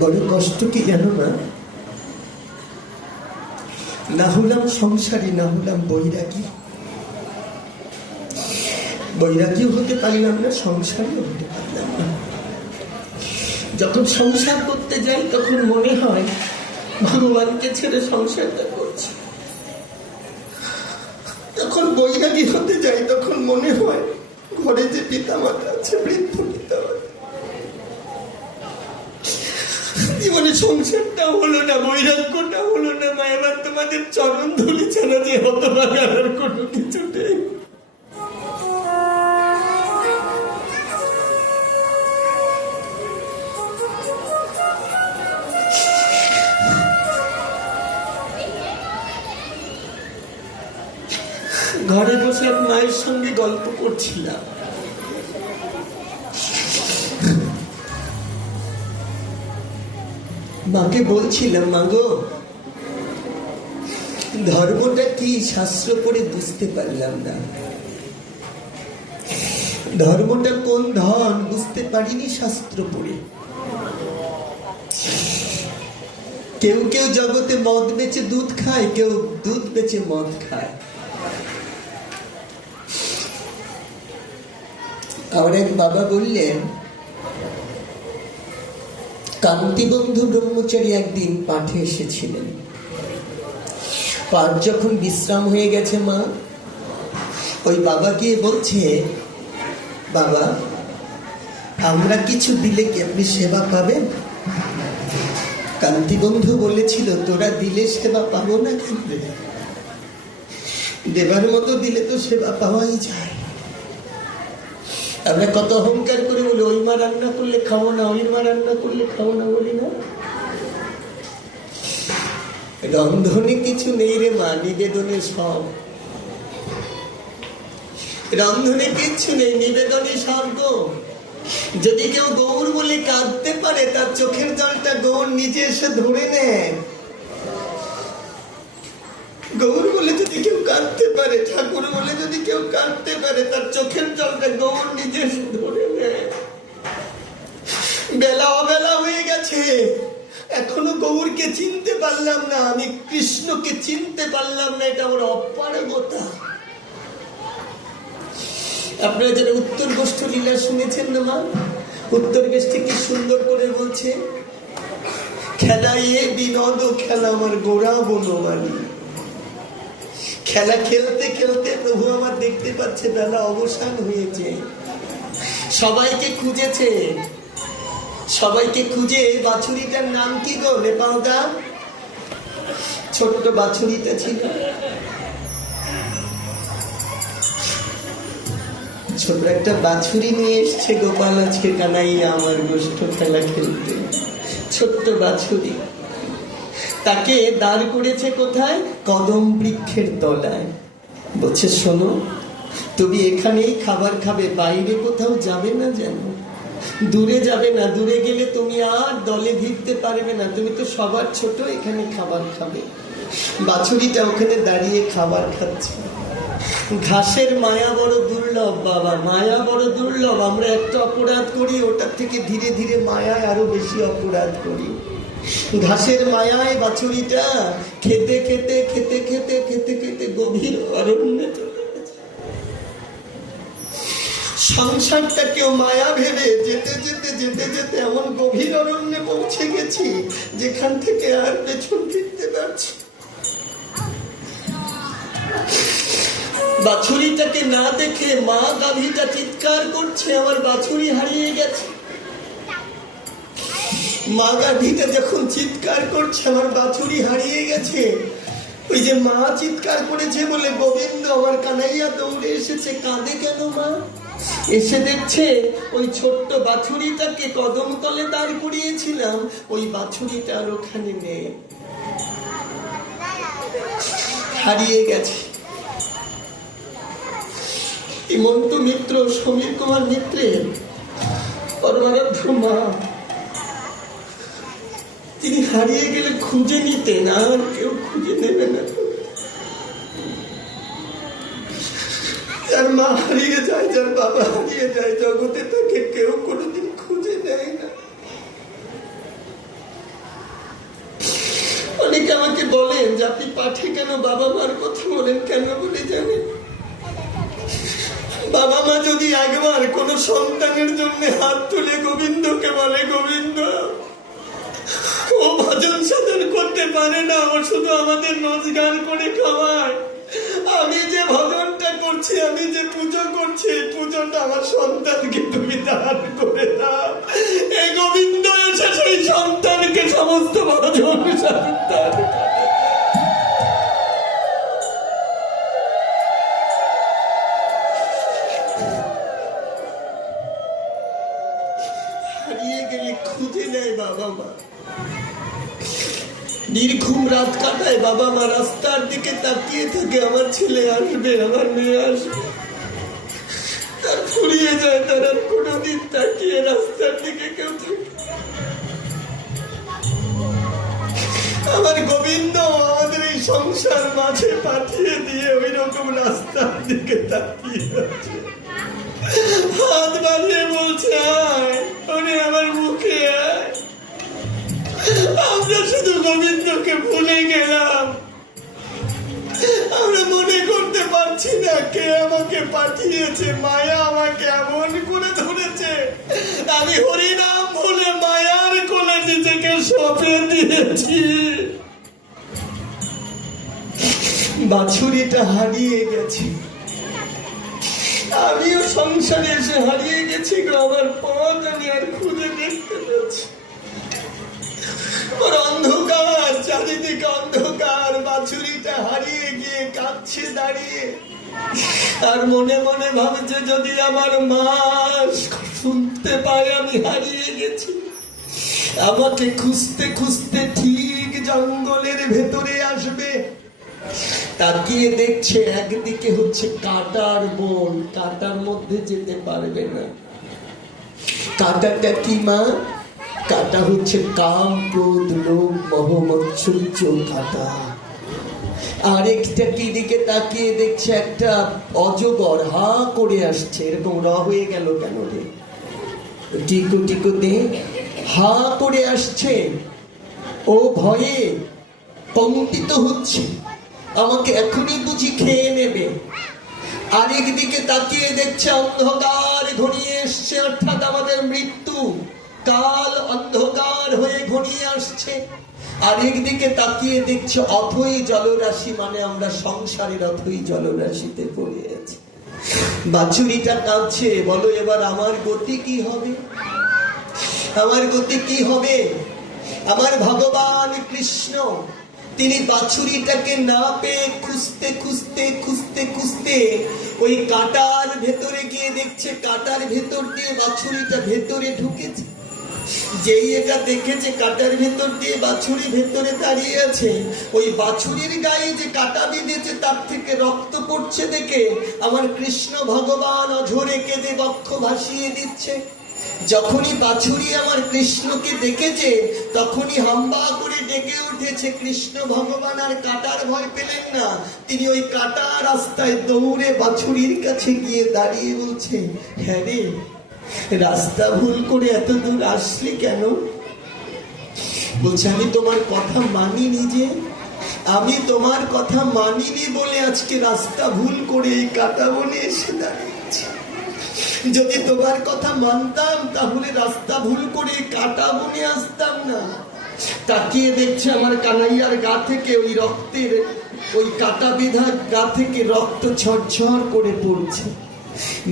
বড় কষ্ট কি জানো না? না হলাম সংসারী, না হলাম বৈরাগী। বৈরাগীও হতে পারলাম না, সংসারীও হতে পারলাম না। যখন সংসার করতে যাই তখন মনে হয় ভগবানকে ছেড়ে সংসারটা করছি। যখন বৈরাগী হতে যাই তখন মনে হয় ঘরে যে পিতামাতা আছে, বৃদ্ধ পিতামাতা, জীবনে সংসারটা হলো না, বৈরাগ্যটা হলো না। মা, এবার তোমাদের চরণ ধুলি ছাড়া যে হতভাগার আর কোনো কিছু নেই। ঘরে বসে এক মায়ের সঙ্গে গল্প করছিলাম। মাকে বলছিলাম, মা গো, ধর্মটা কি শাস্ত্র পড়ে বুঝতে পারলাম না, ধর্মটা কোন ধন বুঝতে পারিনি শাস্ত্র পড়ে। কেউ কেউ জগতে মদ বেচে দুধ খায়, কেউ দুধ বেচে মদ খায়। আর এক বাবা বললেন, কান্তিবন্ধু ব্রহ্মচারী একদিন পাঠে এসেছিলেন। পাঠ যখন বিশ্রাম হয়ে গেছে, মা ওই বাবা গিয়ে বলছে, বাবা, আমরা কিছু দিলে কি আপনি সেবা পাবেন? কান্তিবন্ধু বলেছিল, তোরা দিলে সেবা পাবো না কেন? দেবার মতো দিলে তো সেবা পাওয়াই যায়। আমরা কত অহংকার করে বলি, ওই মা রান্না করলে খাবো না, ওই মা রান্না করলে খাবো না, বলি না? রন্ধনে কিছু নেই রে মা, নিবেদনে সব। রন্ধনে কিচ্ছু নেই, নিবেদনে সব গো। যদি কেউ গৌর বলে কাঁদতে পারে, তার চোখের জলটা গৌর নিজে এসে ধরে নেয়। গৌর বলে যদি কেউ কাঁদতে পারে, ঠাকুর বলে যদি কেউ কাঁদতে পারে, তার চোখের জলটা গৌর নিজে এসে ধরে নেয়। বেলা অবেলা হয়ে গেছে, এখনো গৌরকে চিনতে পারলাম না, আমি কৃষ্ণকে চিনতে পারলাম না, এটা আমার অপারগতা। আপনারা যারা উত্তর গোষ্ঠ লীলা শুনেছেন না মা, উত্তর গোষ্ঠী কি সুন্দর করে বলছে, খেলাইয়ে বিনোদ খেলা আমার গোড়া বনমালী। খেলা খেলতে খেলতে প্রভু আমার দেখতে পাচ্ছে বেলা অবসান হয়েছে, সবাইকে খুঁজেছে, সবাইকে খুঁজে বাছুরিটার নাম কি গো নেপালদা? ছোট্ট বাছুরিটা ছিল, ছোট একটা বাছুরি নিয়ে এসছে গোপাল আজকে কানাইয়া আমার গোষ্ঠ খেলা খেলতে। ছোট্ট বাছুরি, তাকে দাঁড় করেছে কোথায়? কদম বৃক্ষের তলায়। বলছে, শোনো, তুমি এখানেই খাবার খাবে, বাইরে কোথাও যাবে না, যেন দূরে যাবে না, দূরে গেলে তুমি আর দলে ভিড়তে পারবে না, তুমি তো সবার ছোট, এখানে খাবার খাবে। বাছুরিটা ওখানে দাঁড়িয়ে খাবার খাচ্ছে। ঘাসের মায়া বড় দুর্লভ বাবা, মায়া বড় দুর্লভ। আমরা একটা অপরাধ করি, ওটার থেকে ধীরে ধীরে মায়ায় আরো বেশি অপরাধ করি। ঘাসের মায়ায় বাছুরিটা খেতে খেতে খেতে খেতে খেতে খেতে গভীর অরণ্যে চলে গেছে। সংসারটাকেও মায়া ভেবে যেতে যেতে যেতে যেতে এমন গভীর অরণ্যে পৌঁছে গেছি, যেখান থেকে আর পেছন ফিরতে পারছি। বাছুরিটাকে না দেখে মা গাভীটা চিৎকার করছে, আমার বাছুরি হারিয়ে গেছে। মা গাভীটা যখন চিৎকার করছে, আমার বাছুরি হারিয়ে গেছে, ওই যে মা চিৎকার করেছে বলে গোবিন্দ আমার কানাইয়া দৌড়ে এসেছে। কাঁদে কেন মা? এসে দেখছে ওই ছোট্ট বাছুরিটাকে কদম তলে দাঁড় করিয়েছিলাম, ওই বাছুরিটা আর ওখানে নেই, হারিয়ে গেছে। হিমন্ত মিত্র, সমীর কুমার মিত্রের পরমারাধ্য মা, তিনি হারিয়ে গেলে খুঁজে নিতেন, আর কেউ খুঁজে নেবে না। যার মা হারিয়ে যায়, যার বাবা হারিয়ে যায়, জগতে তাকে কেউ কোনোদিন খুঁজে নেয় না। অনেকে আমাকে বলেন যে আপনি পাঠে কেন বাবা মার কথা বলেন, কেন বলে জানেন? বাবা মা যদি একবার কোন সন্তানের জন্য হাত তুলে গোবিন্দকে বলে, গোবিন্দ, ও ভজন সাধন করতে পারে না, ও শুধু আমাদের রোজগার করে খাওয়ায়, আমি যে ভজনটা করছি, আমি যে পুজো করছি, এই পুজোটা আমার সন্তানকে তুমি দান করে দাও। এই গোবিন্দ এসে সেই সন্তানকে সমস্ত ভজন সাধন দান করে। হারিয়ে গেলে খুঁজে নেয় বাবা মা, নির্ঘুম রাত কাটায় বাবা মা, রাস্তার দিকে তাকিয়ে থাকে, আমার ছেলে আসবে, আমার মেয়ে আসবে, তার ফুরিয়ে যায়, তার আর কোনোদিন তাকিয়ে রাস্তার দিকে কেউ থাকে। আমার গোবিন্দ আমাদের এই সংসার মাঝে পাঠিয়ে দিয়ে ওই রকম রাস্তার দিকে তাকিয়ে আছে, হাত বাড়িয়ে বলছে, আয় ওরে আমার মুখে আয়। আমরা শুধু গোবিন্দকে ভুলে গেলাম, আমরা মনে করতে পারছি না কে আমাকে পাঠিয়েছে। মায়া আমাকে এমন করে ধরেছে, আমি হরিনাম ভুলে মায়ার কোলে নিজেকে সঁপে দিয়েছি। বাছুরিটা হারিয়ে গেছে, আমিও সংসারে এসে হারিয়ে গেছি গো, আমার পথ আমি আর খুঁজে দেখতে পাচ্ছি। অন্ধকার, চারিদিকে অন্ধকার, বাছুরিটা হারিয়ে গিয়ে কাঁদছে দাঁড়িয়ে, আর মনে মনে ভাবছে যদি আমার মা শুনতে পায় আমি হারিয়ে গেছি। আমাকে খুঁজতে খুঁজতে ঠিক জঙ্গলের ভেতরে আসবে, তাকিয়ে দেখছে একদিকে হচ্ছে কাঁটার বন, কাঁটার মধ্যে যেতে পারবে না। কাঁটাটা কি মা? কাঁটা হচ্ছে কাম, ক্রোধ, লোভ, মোহ, মৎসর্য কাঁটা। আরেকটা কি দিকে তাকিয়ে দেখছে একটা অজগর হা করে আসছে, এরকম হয়ে গেল কেন রে? টিকু টিকু দে হা করে আসছে, ও ভয়ে কম্পিত হচ্ছে, আমাকে এখনই বুঝি খেয়ে নেবে। আরেক দিকে তাকিয়ে দেখছে অন্ধকার ঘনিয়ে এসছে, অর্থাৎ আমাদের মৃত্যু কাল অন্ধকার হয়ে ঘনিয়ে আসছে। আরেক দিকে তাকিয়ে দেখছে অথই জলরাশি, মানে আমরা সংসারের অথই জলরাশিতে পড়ে আছি। বাছুরিটা কাঁদছে, বলো এবার আমার গতি কি হবে? আমার গতি কি হবে? আমার ভগবান কৃষ্ণ তিনি বাছুরিটাকে না পেয়ে খুঁজতে খুঁজতে খুঁজতে খুঁজতে ওই কাঁটার ভেতরে গিয়ে দেখছে কাঁটার ভেতর দিয়ে বাছুরিটা ভেতরে ঢুকেছে। যেই এটা দেখেছে কাঁটার ভেতর দিয়ে বাছুরি ভেতরে দাঁড়িয়ে আছে, ওই বাছুরির গায়ে যে কাঁটা বিঁধেছে তার থেকে রক্ত পড়ছে দেখে আমার কৃষ্ণ ভগবান অঝরে কেঁদে বক্ষ ভাসিয়ে দিচ্ছে। যখনই বাছুরি আমার কৃষ্ণকে দেখেছে তখনই হাম্বা করে ডেকে উঠেছে। কৃষ্ণ ভগবান আর কাঁটার ভয় পেলেন না, তিনি ওই কাঁটা রাস্তায় দৌড়ে বাছুরির কাছে গিয়ে দাঁড়িয়ে বলছে, হ্যাঁ রে, রাস্তা ভুল করে এত দূর আসলি কেন? বলছে আমি তোমার কথা মানিনি, যে আমি তোমার কথা মানিনি বলে আজকে রাস্তা ভুল করে এই কাঁটা বনে এসে দাঁড়িয়েছি। যদি তোমার কথা মানতাম তাহলে রাস্তা ভুল করে কাঁটা বনে আসতাম না। তাকিয়ে দেখছে আমার কানাইয়ার গা থেকে ওই রক্তের ওই কাঁটা বিধা গা থেকে রক্ত ঝরঝর করে পড়ছে।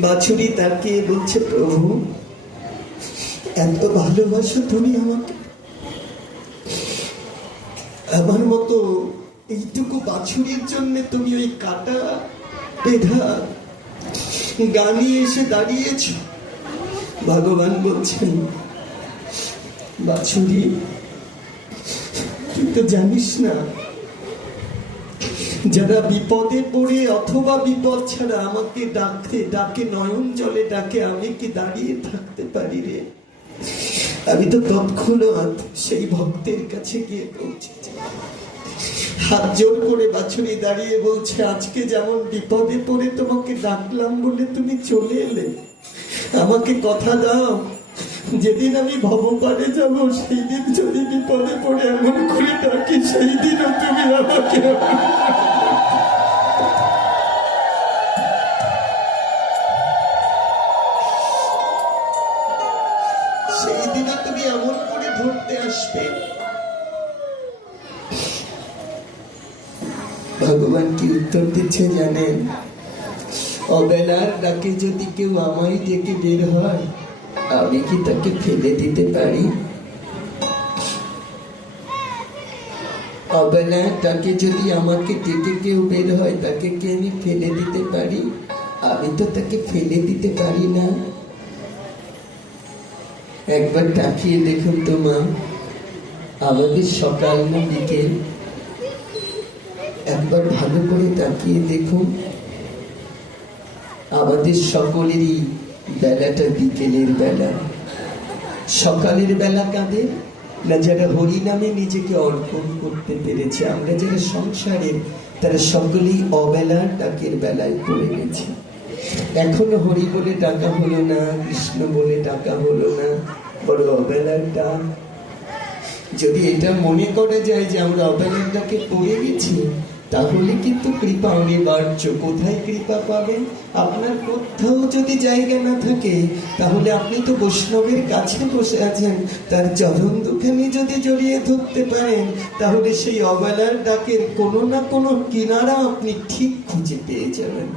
বাছুরি তাকিয়ে বলছে, প্রভু এত ভালোবাসো তুমি আমাকে, আমার মতো এইটুকু বাছুরির জন্য তুমি ওই কাঁটা বেধা গানি এসে দাঁড়িয়েছ। ভগবান বলছেন, বাছুরি তুই তো জানিস না, যারা বিপদে পড়ে অথবা বিপদ ছাড়া আমাকে ডাকে নয়ন জলে ডাকে, আমি কি দাঁড়িয়ে থাকতে পারি রে? আমি তো তৎক্ষণাৎ সেই ভক্তের কাছে গিয়ে পৌঁছেছি। হাত জোর করে বাছুরি দাঁড়িয়ে বলছে, আজকে যেমন বিপদে পড়ে তোমাকে ডাকলাম বলে তুমি চলে এলে, আমাকে কথা দাও যেদিন আমি ভবপারে যাব সেই দিন যদি বিপদে পড়ে এমন করে ডাকি, সেই দিনও তুমি আমাকে। ভগবান কি উত্তর দিচ্ছে জানেন? অবেলার ডাকে যদি কেউ আমায় ডেকে বের হয়, আমি কি তাকে ফেলে দিতে পারি? অবেলার ডাকে যদি আমাকে ডেকে কেউ বের হয়, তাকে কি আমি ফেলে দিতে পারি? আমি তো তাকে ফেলে দিতে পারি না। একবার তাকিয়ে দেখুন তো মা, আমাদের সকাল না বিকেল? একবার ভালো করে তাকিয়ে দেখুন, আমাদের সকলেরই বেলাটা বিকেলের বেলা। সকালের বেলা কাদের না? যারা হরি নামে নিজেকে অর্পণ করতে পেরেছে। আমরা যারা সংসারের, তারা সকলেই অবেলার ডাকের বেলায় পড়ে গেছে। এখনো হরি বলে ডাকা হলো না, কৃষ্ণ বলে ডাকা হলো না, বড় অবেলার ডাক। যদি এটা মনে করা যায় যে আমরা অবেলার ডাকে পড়ে গেছি, তাহলে কিন্তু কৃপা অনিবার্য। কোথায় কৃপা পাবেন? আপনার কোথাও যদি জায়গা না থাকে, তাহলে আপনি তো বৈষ্ণবের কাছে বসে আছেন, তার চরণ দুখানি যদি জড়িয়ে ধরতে পারেন, তাহলে সেই অবেলার ডাকের কোনো না কোনো কিনারা আপনি ঠিক খুঁজে পেয়ে যাবেন।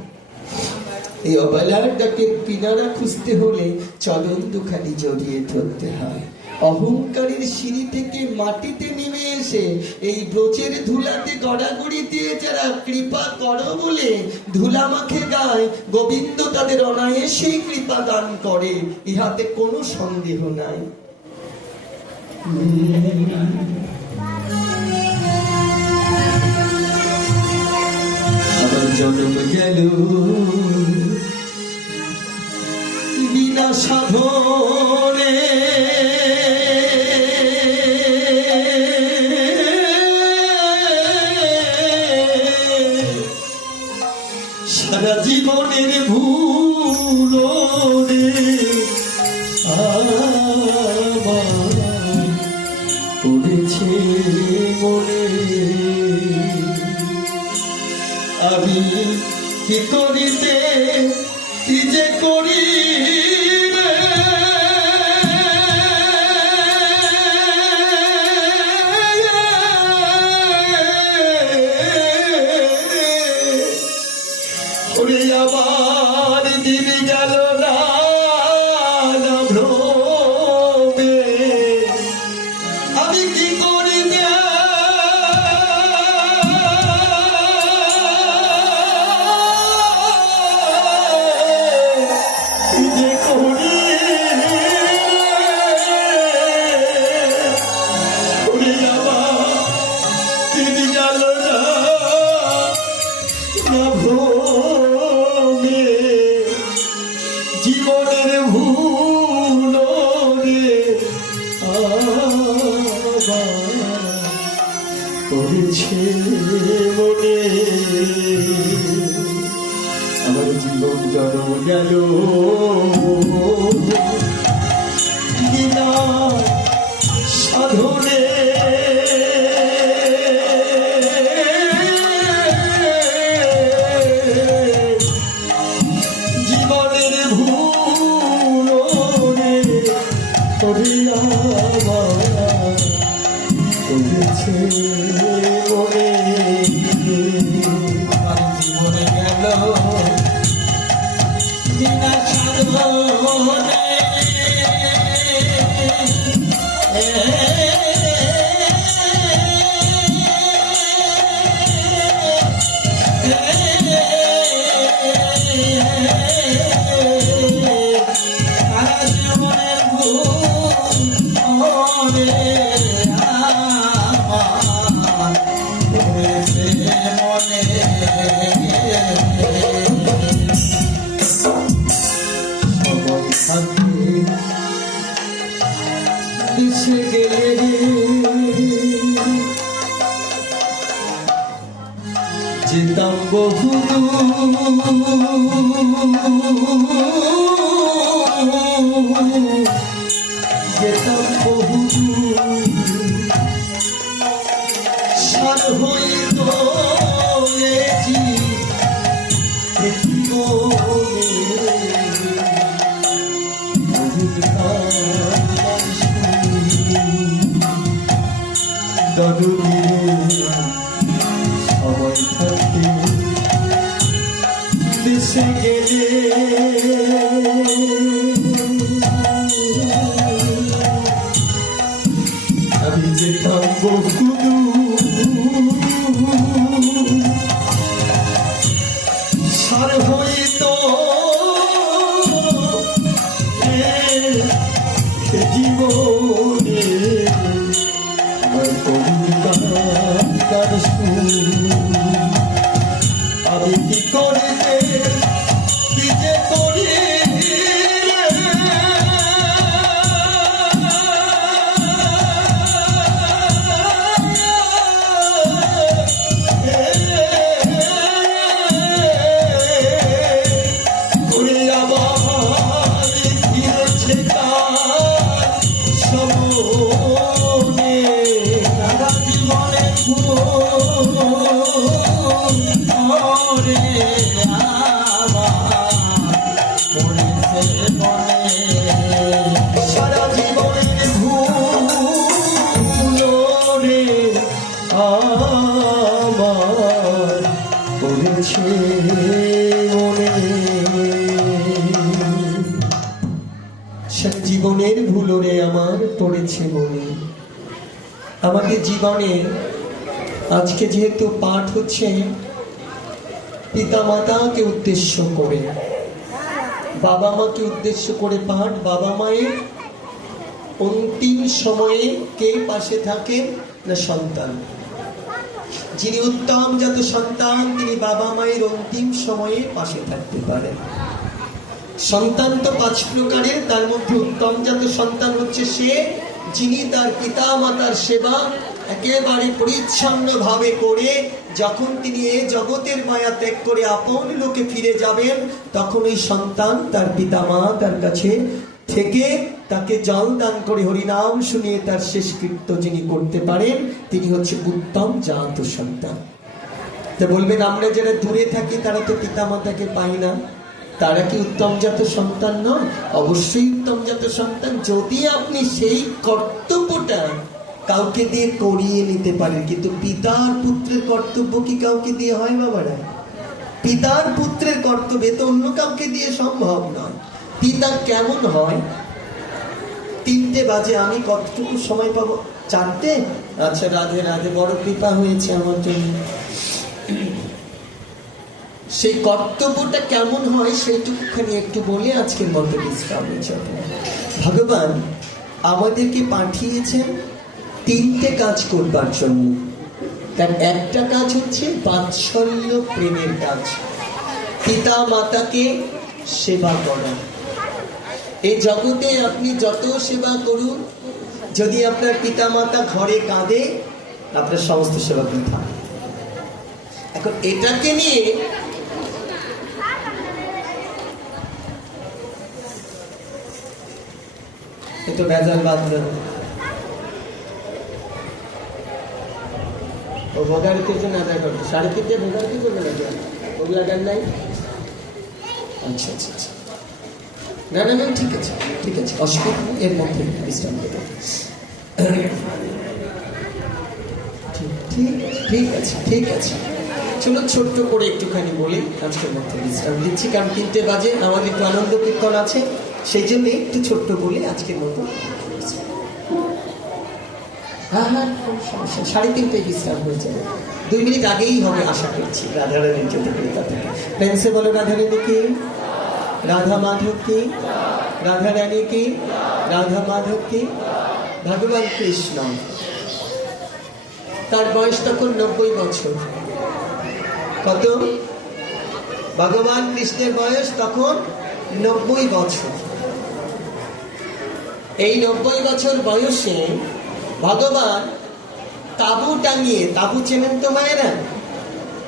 এই অবেলার ডাকের কিনারা খুঁজতে হলে চরণ দুখানি জড়িয়ে ধরতে হয়। অহংকারের সিঁড়ি থেকে মাটিতে নেমে এসে এই ব্রজের ধুলাতে গড়াগড়ি দিয়ে যারা কৃপা করো বলে ধুলা মাখে গায়, গোবিন্দ তাদের অনায়াসেই কৃপা দান করে, ইহাতে কোনো সন্দেহ নাই। আমার জন্ম গেল বিনা সাধনে, সারা জীবনের ভুল পড়েছে মনে। আমি কি করিতে কি যে করি, আমার দিন গেল না ভ্রমে। আমি কি করি যে করি, আমার দিন গেল না ভ্রমে। জীবনের ভুল রে পড়েছে মনে। আমার জীবন জন্ম গেল বিনা সাধনে। জীবনের ভুল রে পড়েছে মনে। আমার জীবনে গেল বিনা সাধনে। যেতাম বহু যেতাম বহু সার হইত সবাই থাকতে দেশে গেলে আমি যেতাম বহুদূর, সার হয়ে তো জীবনে আমি কি করিতে কি যে করি সারা জীবনের ধুলোরে আমার পড়েছে মনে, সারা জীবনের ভুলোরে আমার পড়েছে মনে। আমাদের জীবনে আজকে যেহেতু পাঠ হচ্ছে পিতা মাতাকে উদ্দেশ্য করে, বাবা মাকে উদ্দেশ্য করে পাঠ। বাবা মায়ের অন্তিম সময়ে কে পাশে থাকেন না সন্তান। যিনি উত্তম জাত সন্তান তিনি বাবা মায়ের অন্তিম সময়ে পাশে থাকতে পারেন। সন্তান তো 5 প্রকারের, তার মধ্যে উত্তম জাত সন্তান হচ্ছে সে যিনি তার পিতা মাতার সেবা একেবারে পরিচ্ছন্ন ভাবে করে যখন তিনি এই জগতের মায়া ত্যাগ করে আপন লোকে ফিরে যাবেন, তখন ওই সন্তান তার পিতা মা তার কাছে থেকে তাকে জল দান করে হরিনাম শুনিয়ে তার শেষকৃত্য যিনি করতে পারেন তিনি হচ্ছে উত্তম জাত সন্তান। তো বলবেন আমরা যারা দূরে থাকি তারা তো পিতা মাতাকে পাই না, তারা কি উত্তম জাত সন্তান নয়? অবশ্যই উত্তম জাত সন্তান, যদি আপনি সেই কর্তব্যটা কাউকে দিয়ে করিয়ে নিতে পারেন। কিন্তু পিতার পুত্রের কর্তব্য কি কাউকে দিয়ে হয় বাবারা? পিতার পুত্রের কর্তব্য তো অন্য কাউকে দিয়ে সম্ভব নয়। পিতা কেমন হয়? 3টে বাজে, আমি কতটুকু সময় পাবো? 4টে? আচ্ছা, রাধে রাধে, বড় কৃপা হয়েছে আমার জন্য। সেই কর্তব্যটা কেমন হয় সেইটুকুখানি একটু বলে আজকের মতো বিশ্রাম হয়েছে। ভগবান আমাদেরকে পাঠিয়েছেন 3টে কাজ করবার জন্য। তার একটা কাজ হচ্ছে বাৎসল্য প্রেমের কাজ, পিতা মাতাকে সেবা করা। এই জগতে আপনি যত সেবা করুন, যদি আপনার পিতা মাতা ঘরে কাঁদে আপনার সমস্ত সেবা বৃথা। এখন এটাকে নিয়ে একটু ভেজাল বাদ দেব। ও ভোগারিতে জন্য আদায় করবে, 3:30 ভোগারিতে করবে নাকি? ওগুলা গান নাই? আচ্ছা আচ্ছা আচ্ছা, না না না, ঠিক আছে ঠিক আছে, অসুবিধা নেই, এর মধ্যে বিশ্রাম দেবে। ঠিক আছে ঠিক আছে, চলো ছোট্ট করে একটুখানি বলি আজকের মধ্যে বিশ্রাম দিচ্ছি, কারণ 3টে বাজে, আমাদের একটু আনন্দ কীর্তন আছে, সেই জন্য একটু ছোট্ট বলে আজকের মতো। হ্যাঁ হ্যাঁ, কোনো সমস্যা, 3:30 বিশ্রাম হয়ে যাবে, 2 মিনিট আগেই হবে আশা করছি। রাধারানীর যদি কৃপা থাকে, প্রেমসে বলো রাধারানী কি, রাধা মাধব কি, রাধা রানী কি, রাধা মাধব কি। ভগবান কৃষ্ণ, তার বয়স তখন 90 বছর। কত? ভগবান কৃষ্ণের বয়স তখন 90 বছর। এই 90 বছর বয়সে ভগবান তাবু টাঙিয়ে, তাবু চেনেন তো মায়েরা?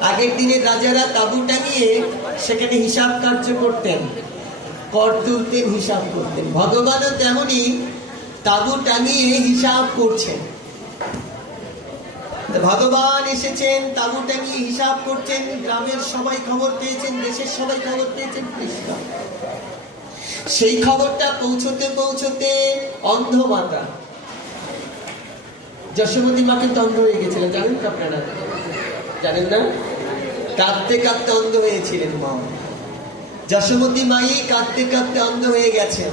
আগের দিনের রাজারা তাবু টাঙিয়ে সেখানে হিসাব কার্য করতেন, কর তুলতেন, হিসাব করতেন। ভগবানও তেমনি তাবু টাঙিয়ে হিসাব করছেন। ভগবান এসেছেন, তাবু টাঙিয়ে হিসাব করছেন, গ্রামের সবাই খবর পেয়েছেন, দেশের সবাই খবর পেয়েছেন কৃষ্ণ। সেই খবরটা পৌঁছতে পৌঁছতে অন্ধ মাতা যশোমতী মা কিন্তু অন্ধ হয়ে গেছিলেন, জানেন তো আপনারা? জানেন না? কাঁদতে কাঁদতে অন্ধ হয়েছিলেন মা। যশোমতী মাই কাঁদতে কাঁদতে অন্ধ হয়ে গেছেন।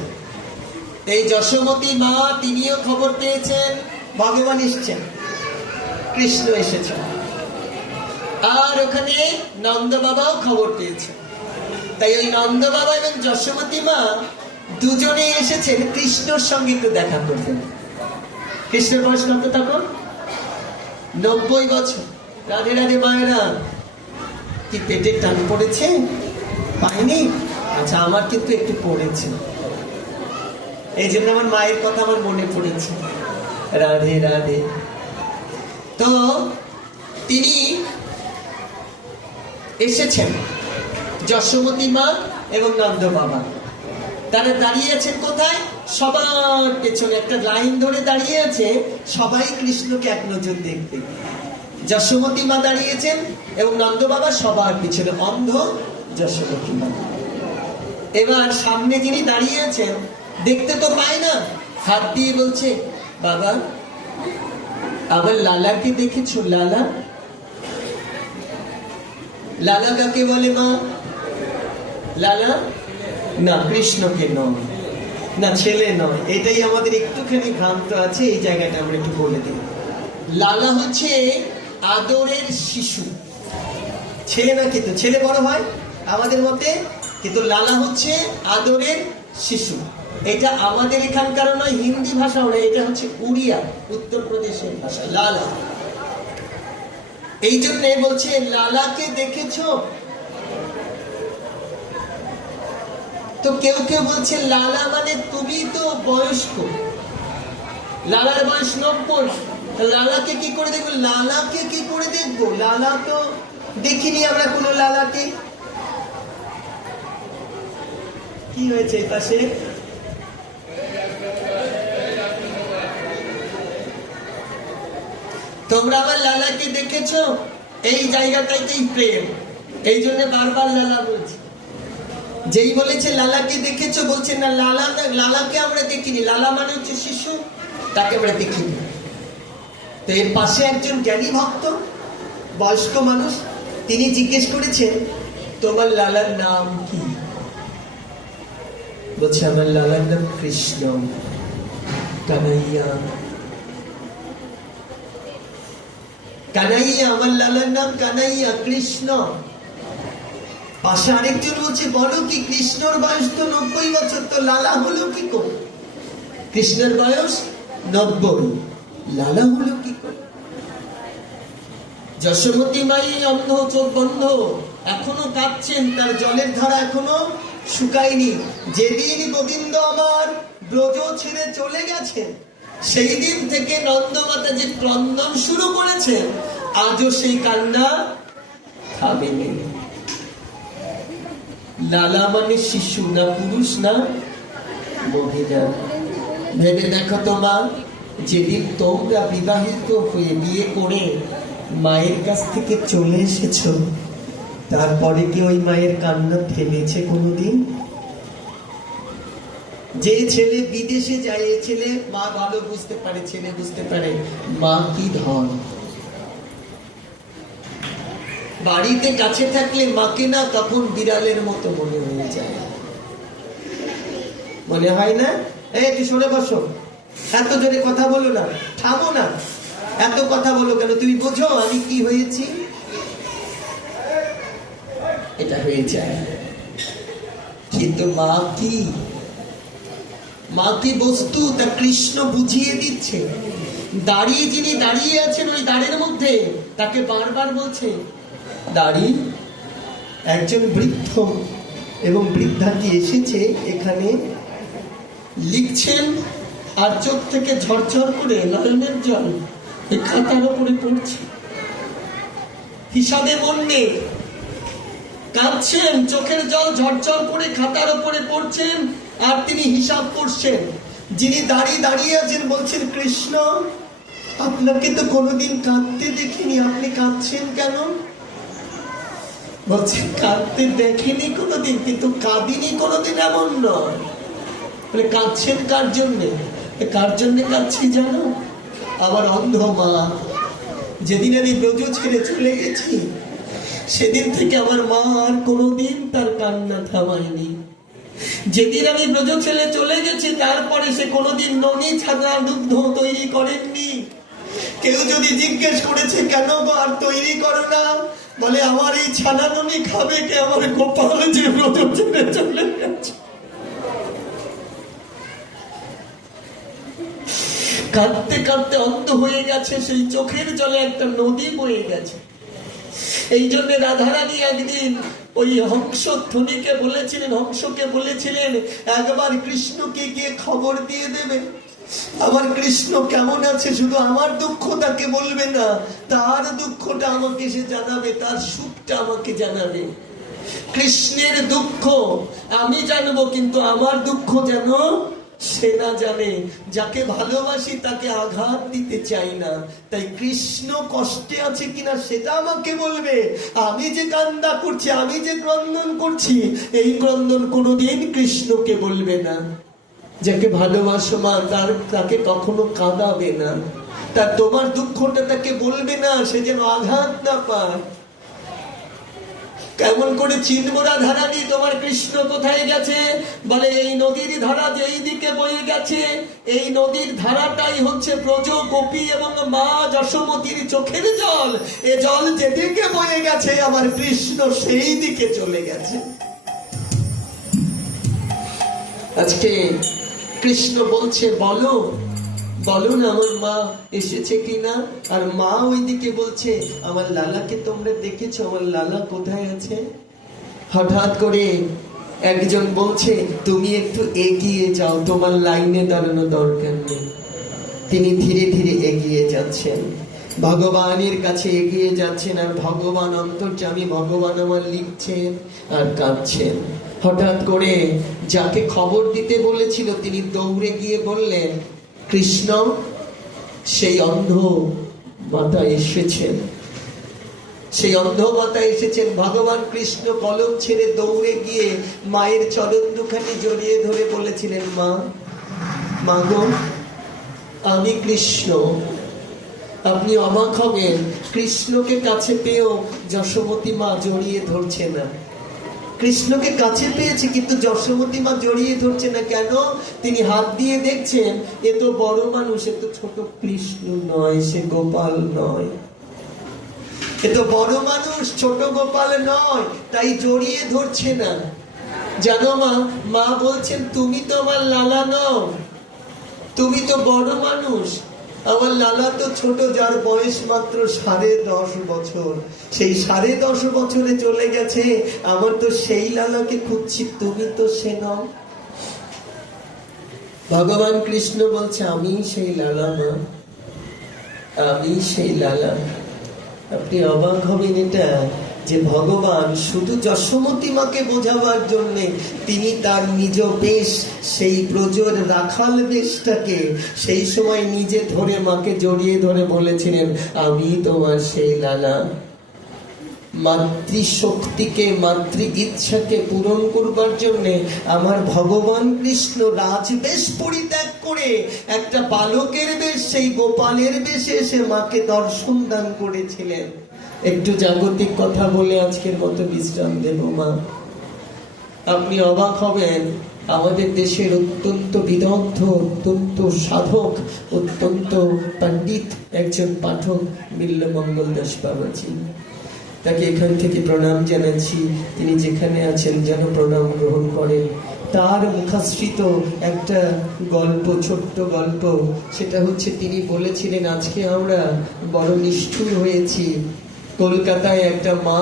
এই যশোমতী মা তিনিও খবর পেয়েছেন ভগবান এসছেন, কৃষ্ণ এসেছেন। আর ওখানে নন্দ বাবাও খবর পেয়েছেন। তাই ওই নন্দ বাবা এবং যশোমতী মা দুজনে এসেছেন কৃষ্ণর সঙ্গে একটু দেখা করতেন। কৃষ্ণের বয়স কত তখন? 90 বছর। রাধে রাধে মায়েরা, কি পেটের টান পড়েছে? পাইনি? আচ্ছা, আমার কিন্তু একটু পড়েছে, এই জন্য আমার মায়ের কথা আমার মনে পড়েছে। রাধে রাধে। তো তিনি এসেছেন, যশোমতী মা এবং নন্দ বাবা। তারা দাঁড়িয়ে আছেন কোথায়? সবার পেছনে একটা লাইন ধরে দাঁড়িয়ে আছে, সবাই কৃষ্ণকে এক নজর দেখতে। যশোমতী মা দাঁড়িয়েছেন এবং নন্দ বাবা সবার পিছনে, অন্ধ যশোমতী মা। এবার সামনে যিনি দাঁড়িয়ে আছেন দেখতে তো পায় না, হাত দিয়ে বলছে, বাবা আমার লালাকে দেখেছো? লালা? লালা কাকে বলে মা? লালা না, কৃষ্ণকে নয়, না ছেলে নয়। এটাই আমাদের একটুখানি ভ্রান্ত আছে, এই জায়গাটা আমরা একটু বলে দিই। লালা হচ্ছে আদরের শিশু, ছেলে না, কিন্তু ছেলে বড় হয় আমাদের মতে, কিন্তু লালা হচ্ছে আদরের শিশু। এটা আমাদের এখানকার নয়, হিন্দি ভাষাও নয়, এটা হচ্ছে উড়িয়া, উত্তরপ্রদেশের ভাষা, লালা। এই জন্য বলছে লালাকে দেখেছো? তো কেউ কেউ বলছে লালা মানে তুমি তো বয়স্ক, লালার বয়স 90, লালাকে কি করে দেখবো? লালাকে কি করে দেখবো? লালা তো দেখিনি আমরা কোনো লালাকে। কি হয়েছে এই পাশে? তোমরা আমার লালাকে দেখেছো? এই জায়গাটাইতেই প্রেম, এই জন্য বারবার লালা বলছি। যেই বলেছে লালাকে দেখেছো, বলছে না লালা, লালাকে আমরা দেখিনি, লালা মানে হচ্ছে শিশু, তাকে আমরা দেখিনি। তো এর পাশে একজন জ্ঞানী ভক্ত, বয়স্ক মানুষ, তিনি জিজ্ঞেস করেছেন, তোমার লালার নাম কি? বলছে আমার লালার নাম কৃষ্ণ, কানাইয়া। কানাইয়া, আমার লালার নাম কানাইয়া, কৃষ্ণ। পাশে আরেকজন বলছে, বলো কি, কৃষ্ণর বয়স তো 90 বছর, তো লালা হলো কি করে? কৃষ্ণের বয়স 90, লালা হলো কি করে? যশোমতী মাই অন্ধ, চোখ বন্ধ, এখনো কাঁদছেন, তার জলের ধারা এখনো শুকায়নি। যেদিন গোবিন্দ আমার ব্রজ ছেড়ে চলে গেছেন, সেই দিন থেকে নন্দমাতা যে ক্রন্দন শুরু করেছেন, আজও সেই কান্না থামেনি। লালা মানে শিশু, না পুরুষ না মহিলা। ভেবে দেখো তো মা, যেদিন তোমরা বিবাহিত হয়ে বিয়ে করে মায়ের কাছ থেকে চলে এসেছো, তারপরে কি ওই মায়ের কান্না থেমেছে কোনোদিন? যে ছেলে বিদেশে যায়, এই ছেলে মা ভালো বুঝতে পারে, ছেলে বুঝতে পারে মা কি ধন। বাড়িতে কাছে থাকলে মাকে না তখন বিড়ালের মতো মনে হয়ে যায়, মনে হয় না? এই একটু সরে বসো, এত জোরে কথা বলো না, থামো না, এত কথা বলো কেন? তুমি বোঝো আমি কি হয়েছি? এটা হয়ে যায়। কিন্তু মা কি, মা কি বস্তু, তা কৃষ্ণ বুঝিয়ে দিচ্ছে। দাঁড়িয়ে যিনি দাঁড়িয়ে আছেন ওই দাঁড়ের মধ্যে, তাকে বারবার বলছে দাঁড়ি। একজন বৃদ্ধ এবং বৃদ্ধাটি এসেছে এখানে, লিখছেন, আর চোখ থেকে ঝরঝর করে নয়নের জল এই খাতার উপরে পড়ছে। হিসাবে মন নেই, কাঁদছেন, চোখের জল ঝরঝর করে খাতার উপরে পড়ছেন, আর তিনি হিসাব করছেন। যিনি দাঁড়িয়ে দাঁড়িয়ে আছেন বলছেন, কৃষ্ণ আপনাকে তো কোনোদিন কাঁদতে দেখিনি, আপনি কাঁদছেন কেন? বলছে কাঁদতে দেখিনি কোনোদিন, কিন্তু কাঁদিনি কোনোদিন, এমন নয়। বলে কাঁদছেন কার জন্যে? কার জন্যে কাঁদছি জানো? আমার অন্ধ মা। যেদিন আমি ব্রজ ছেড়ে চলে গেছি, সেদিন থেকে আমার মা আর কোনোদিন তার কান্না থামায়নি। যেদিন আমি ব্রজ ছেলে চলে গেছি তারপরে সে কোনোদিন ননি ছানা দুগ্ধ তৈরি করেননি। কেউ যদি জিজ্ঞেস করেছে কেন গো আর তৈরি করো না, বলে আমার এই ছানা ননি খাবে কে, আমার গোপাল যে ব্রজ ছেলে চলে গেছে। কাঁদতে কাঁদতে অন্ধ হয়ে গেছে, সেই চোখের জলে একটা নদী বয়ে গেছে। এই জন্য রাধারানী একদিন ওই হংসধ্বনিকে বলেছিলেন, হংসকে বলেছিলেন একবার কৃষ্ণকে গিয়ে খবর দিয়ে দেবে আমার কৃষ্ণ কেমন আছে, শুধু আমার দুঃখ তাকে বলবে না, তার দুঃখটা আমাকে সে জানাবে, তার সুখটা আমাকে জানাবে। কৃষ্ণের দুঃখ আমি জানবো, কিন্তু আমার দুঃখ যেন সে না জানে। যাকে ভালোবাসি তাকে আঘাত দিতে চাই না, তাই কৃষ্ণ কষ্টে আছে কিনা সেটা আমাকে বলবে। আমি যে কান্না করছি, আমি যে ক্রন্দন করছি, এই ক্রন্দন কোনোদিন কৃষ্ণকে বলবে না। যাকে ভালোবাসো মা তাকে কখনো কাঁদাবে না, তার তোমার দুঃখটা তাকে বলবে না, সে যেন আঘাত না পায়। কেমন করে চিনবো রাধারানী তোমার কৃষ্ণ কোথায় গেছে? বলে এই নদীর ধারা যেই দিকে বয়ে গেছে, এই নদীর ধারাটাই হচ্ছে ব্রজ গোপী এবং মা যশোমতীর চোখের জল। এ জল যেদিকে বয়ে গেছে আমার কৃষ্ণ সেই দিকে চলে গেছে। আজকে কৃষ্ণ বলছে বলো বলো না আমার মা এসেছে কিনা, আর মা ওইদিকে বলছে আমার লালাকে তোমরা দেখেছো, আমার লালা কোথায় আছে? হঠাৎ করে একজন বলছে তুমি একটু এগিয়ে যাও, তোমার লাইনে দাঁড়ানো দরকার নেই। তিনি ধীরে ধীরে এগিয়ে যাচ্ছেন, ভগবানের কাছে এগিয়ে যাচ্ছেন, আর ভগবান অন্তর্যামী ভগবান আমার লিখছেন আর কাঁদছেন। হঠাৎ করে যাকে খবর দিতে বলেছিল তিনি দৌড়ে গিয়ে বললেন কৃষ্ণ সেই অন্ধ মাতা এসেছেন, সেই অন্ধ মাতা এসেছেন। ভগবান কৃষ্ণ কলম ছেড়ে দৌড়ে গিয়ে মায়ের চরণ দুখানি জড়িয়ে ধরে বলেছিলেন মা, মা গো আমি কৃষ্ণ। আপনি অবাক হবেন, কৃষ্ণকে কাছে পেয়েও যশোমতী মা জড়িয়ে ধরছে না। কৃষ্ণকে কাছে পেয়েছে কিন্তু যশোমতী মা জড়িয়ে ধরছে না কেন? তিনি হাত দিয়ে দেখছেন এ তো বড় মানুষ, এ তো ছোট কৃষ্ণ নয়, সে গোপাল নয়। এ তো বড় মানুষ, ছোট গোপাল নয়, তাই জড়িয়ে ধরছে না। জানো মা, মা বলছেন তুমি তো আমার লালা নও, তুমি তো বড় মানুষ। আমার লালা তো ছোট, যার বয়স মাত্র 10.5 বছর। সেই 10.5 বছরে চলে গেছে, আমার তো সেই লালাকে খুঁজছি, তুমি তো সে নও। ভগবান কৃষ্ণ বলছে আমি সেই লালা মা, আমি সেই লালা। আপনি অবাক হবেন এটা যে ভগবান শুধু যশোমতী মাকে বোঝাবার জন্য তিনি তার নিজ বেশ, সেই ব্রজর রাখাল বেশটাকে সেই সময় নিজে ধরে মাকে জড়িয়ে ধরে বলেছিলেন আমি তোমার সেই লালা। মাতৃশক্তিকে, মাতৃ ইচ্ছাকে পূরণ করবার জন্য আমার ভগবান কৃষ্ণ রাজবেশ পরিত্যাগ করে একটা বালকের বেশ, সেই গোপালের বেশে এসে মাকে দর্শন দান করেছিলেন। একটু জাগতিক কথা বলে আজকের মতো বিশ্রাম দেব মা। আপনি অবাক হবেন, আমাদের দেশের অত্যন্ত বিদগ্ধ, অত্যন্ত সাধক, অত্যন্ত পণ্ডিত একজন পাঠক বিল্লমঙ্গল দাস বাবাজি, তাকে এখান থেকে প্রণাম জানাচ্ছি। তিনি যেখানে আছেন যেন প্রণাম গ্রহণ করেন। তার মুখাশ্রিত একটা গল্প, ছোট্ট গল্প, সেটা হচ্ছে তিনি বলেছিলেন আজকে আমরা বড় নিষ্ঠুর হয়েছি। কলকাতায় একটা মা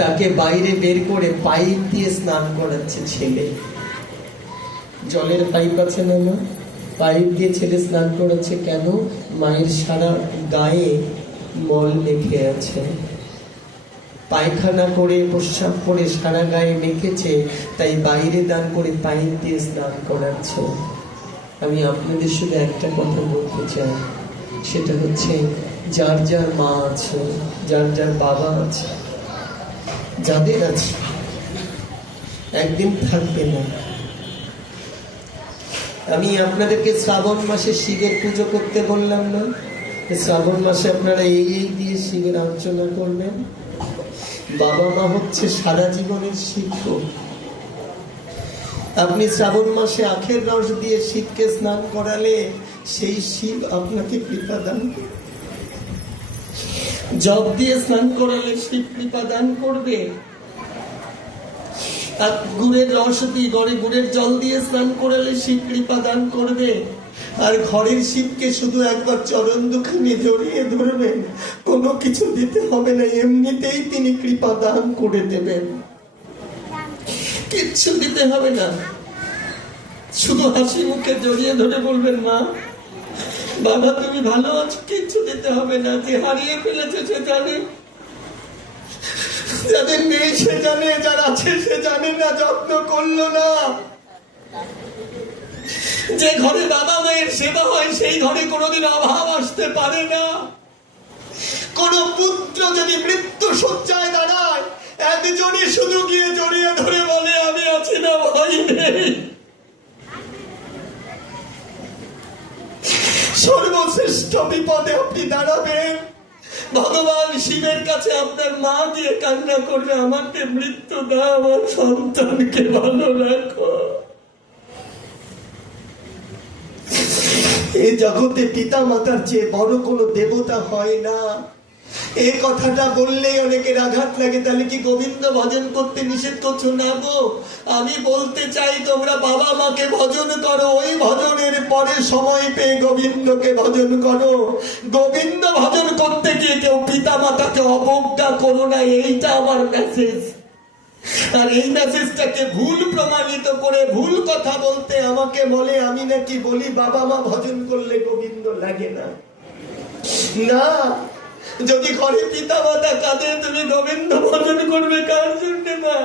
তাকে বাইরে বের করে পাইপ দিয়ে স্নান করাচ্ছে ছেলে। জলের পাইপ আছে না মা, পাইপ দিয়ে ছেলে স্নান করাচ্ছে কেন? মায়ের সারা গায়ে মল লেগে আছে, পায়খানা করে প্রস্রাব করে সারা গায়ে মেখেছে, তাই বাইরে দান করে পাইপ দিয়ে স্নান করাচ্ছে। আমি আপনাদের শুধু একটা কথা বলতে চাই, সেটা হচ্ছে যার যার মা আছে, যার যার বাবা আছে, যাদের আছে একদিন থাকবে না। আমি আপনাদেরকে শ্রাবণ মাসে শিবের পুজো করতে বললাম না? শ্রাবণ মাসে আপনারা এই দিয়ে শিবের অর্চনা করবেন। বাবা মা হচ্ছে সারা জীবনের শিক্ষক। আপনি শ্রাবণ মাসে আখের রস দিয়ে শিবকে স্নান করালে সেই শিব আপনাকে কৃপা দান করবে। জব দিয়ে স্নান করালে শিব কৃপা দান করবে। আর গুড়ের রস দিয়ে গুড়ের জল দিয়ে স্নান করালে শিব কৃপা দান করবে। আর ঘরের শিবকে শুধু একবার চরণ দুখানি জড়িয়ে ধরবেন, কোনো কিছু দিতে হবে না, এমনিতেই তিনি কৃপা দান করে দেবেন। কিচ্ছু দিতে হবে না, শুধু হাসি মুখে জড়িয়ে ধরে বলবেন, মা বাবা তুমি ভালো আছো, কিচ্ছু দিতে হবে না। যে হারিয়ে ফেলেছে সে জানে, যাদের নেই সে জানে, যার আছে সে জানে না, যত্ন করলো না। যে ঘরে বাবা মায়ের সেবা হয় সেই ঘরে কোনোদিন অভাব আসতে পারে না। কোন পুত্র যদি মৃত্যু শয্যায় দাঁড়ায়, একজনই শুধু গিয়ে জড়িয়ে ধরে বলে, আমি আছি না, ভয় নেই। সর্বশ্রেষ্ঠ বিপদে আপনি দাঁড়াবেন, ভগবান শিবের কাছে আপনার মা দিয়ে কান্না করবে, আমাকে মৃত্যু দাও, আমার সন্তানকে ভালো রাখো। এই জগতে পিতা মাতার চেয়ে বড় কোনো দেবতা হয় না। এই কথাটা বললেই অনেকের আঘাত লাগে, তাহলে কি গোবিন্দ ভজন করতে নিষেধ করছো? না গো, আমি বলতে চাই তোমরা বাবা মাকে ভজন করো, ওই ভজনের পরে সময় পেয়ে গোবিন্দকে ভজন করো। গোবিন্দ ভজন করতে গিয়ে কেউ পিতা মাতাকে অবজ্ঞা করো না, এইটা আমার মেসেজ। আর এই মেসেজটাকে ভুল প্রমাণিত করে ভুল কথা বলতে আমাকে বলে আমি নাকি বলি বাবা মা ভজন করলে গোবিন্দ লাগে না। না, যদি ঘরে পিতা মাতা কাঁদে তুমি গোবিন্দ ভজন করবে কার জন্য? না,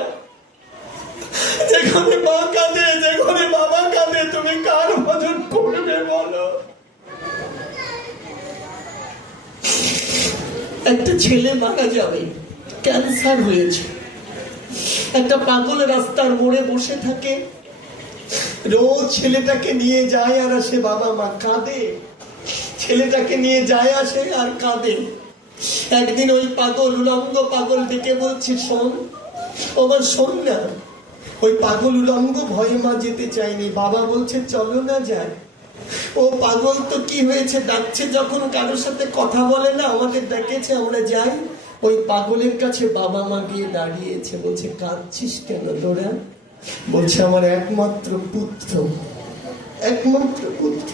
যে ঘরে মা কাঁদে, যে ঘরে বাবা কাঁদে, তুমি কার ভজন করবে বলো? একটা ছেলে মারা যাবে, ক্যান্সার হয়েছে, একটা পাগল রাস্তার মোড়ে বসে থাকে, রোজ ছেলেটাকে নিয়ে যায় আর আসে, বাবা মা কাঁদে, ছেলেটাকে নিয়ে যায় আসে আর কাঁদে। একদিন ওই পাগল, উলঙ্গ পাগল ডেকে বলছে, শোন আমার, শোন না। ওই পাগল উলঙ্গ ভয়ে মা যেতে চায়নি, বাবা বলছে চলো না যায়। ও পাগল তো কি হয়েছে, ডাকছে যখন, কারোর সাথে কথা বলে না, আমাদের ডেকেছে আমরা যাই। ওই পাগলের কাছে বাবা মা গিয়ে দাঁড়িয়েছে, বলছে কাঁদছিস কেন তোরা? বলছে আমার একমাত্র পুত্র, একমাত্র পুত্র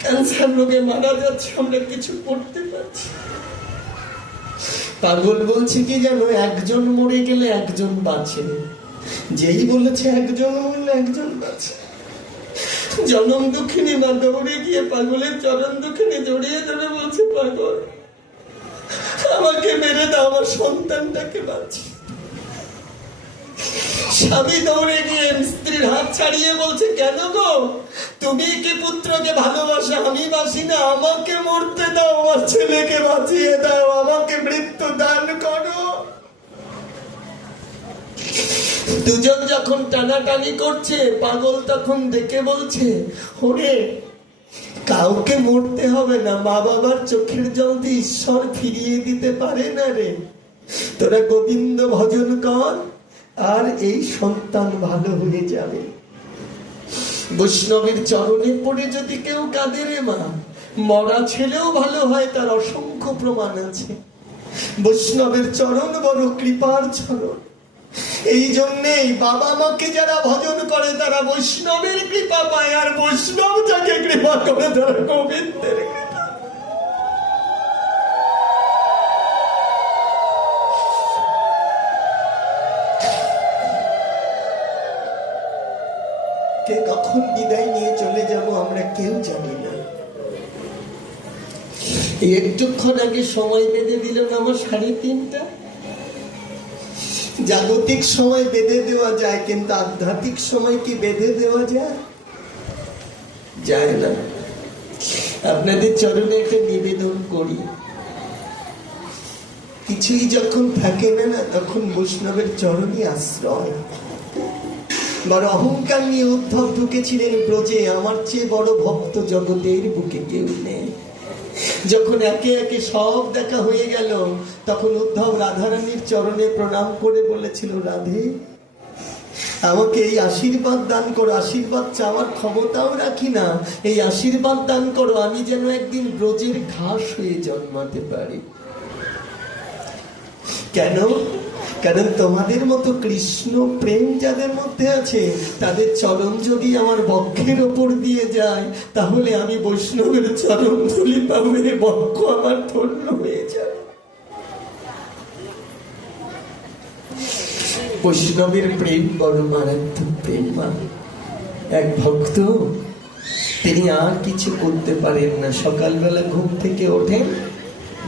ক্যান্সার রোগে মারা যাচ্ছে, আমরা কিছু করতে পারছি। পাগল বলছে কি জানো, একজন মরে গেলে একজন বাঁচে, যেই বলেছে একজন মরলে একজন বাঁচে। জনম দুঃখিনী মা দৌড়ে গিয়ে পাগলের চরণ দুঃখিনী জড়িয়ে ধরে বলছে, পাগল আমাকে মেরে দাও, আমার সন্তানটাকে বাঁচি। স্বামী দৌড়ে গিয়ে স্ত্রীর হাত ছাড়িয়ে বলছে, কেন গো, তুমি কি পুত্রকে ভালোবাসো, আমি বাসি না, আমাকে মরতে দাও, আমার ছেলেকে বাঁচিয়ে দাও, আমাকে মৃত্যু দান করো। দুজন যখন টানাটানি করছে, পাগল তখন দেখে বলছে, ওরে কাউকে মরতে হবে না, মা বাবার চোখের জল দিয়ে ঈশ্বর ফিরিয়ে দিতে পারে না রে, তোরা গোবিন্দ ভজন কর আর এই সন্তান ভালো হয়ে যাবে। বৈষ্ণবের চরণে পড়ে যদি কেউ কাঁদে রে মা, মরা ছেলেও ভালো হয়, তার অসংখ্য প্রমাণ আছে। বৈষ্ণবের চরণ বড় কৃপার চরণ। এই জন্যেই বাবা মাকে যারা ভজন করে তারা বৈষ্ণবের কৃপা পায়, আর বৈষ্ণব যাকে কৃপা করে তারা গোবিন্দের কৃপা। কে কখন বিদায় নিয়ে চলে যাব আমরা কেউ জানি না। একটুক্ষণ আগে সময় বেঁধে দিল না আমার 3:30। জাগতিক সময় বেঁধে দেওয়া যায়, কিন্তু আধ্যাত্মিক সময় কি বেঁধে দেওয়া যায়? যায় না। আপনাদের চরণে একটা নিবেদন করি, কিছুই যখন থাকে না তখন বৈষ্ণবের চরণই আশ্রয়। বড় অহংকার নিয়ে উদ্ধব ঢুকেছিলেন ব্রজে, আমার চেয়ে বড় ভক্ত জগতের বুকে কেউ নেই। যখন একে একে সব দেখা হয়ে গেল, তখন উদ্ধব রাধারানীর চরণে প্রণাম করে বলেছিল, রাধে, আমাকে এই আশীর্বাদ দান করো। আশীর্বাদ চাওয়ার ক্ষমতাও রাখি না, এই আশীর্বাদ দান করো আমি যেন একদিন ব্রজের ঘাস হয়ে জন্মাতে পারি। কেন? কারণ তোমাদের মতো কৃষ্ণ প্রেম যাদের মধ্যে আছে, তাদের চরণ যদি আমার বক্ষের ওপর দিয়ে যায়, তাহলে আমি বৈষ্ণবের চরণ ধুলি পাবো, বক্ষ আমার ধন্য হয়ে যাবে। বৈষ্ণবের প্রেম বড় মারাত্মক প্রেম। এক ভক্ত, তিনি আর কিছু করতে পারেন না। সকালবেলা ঘুম থেকে ওঠেন,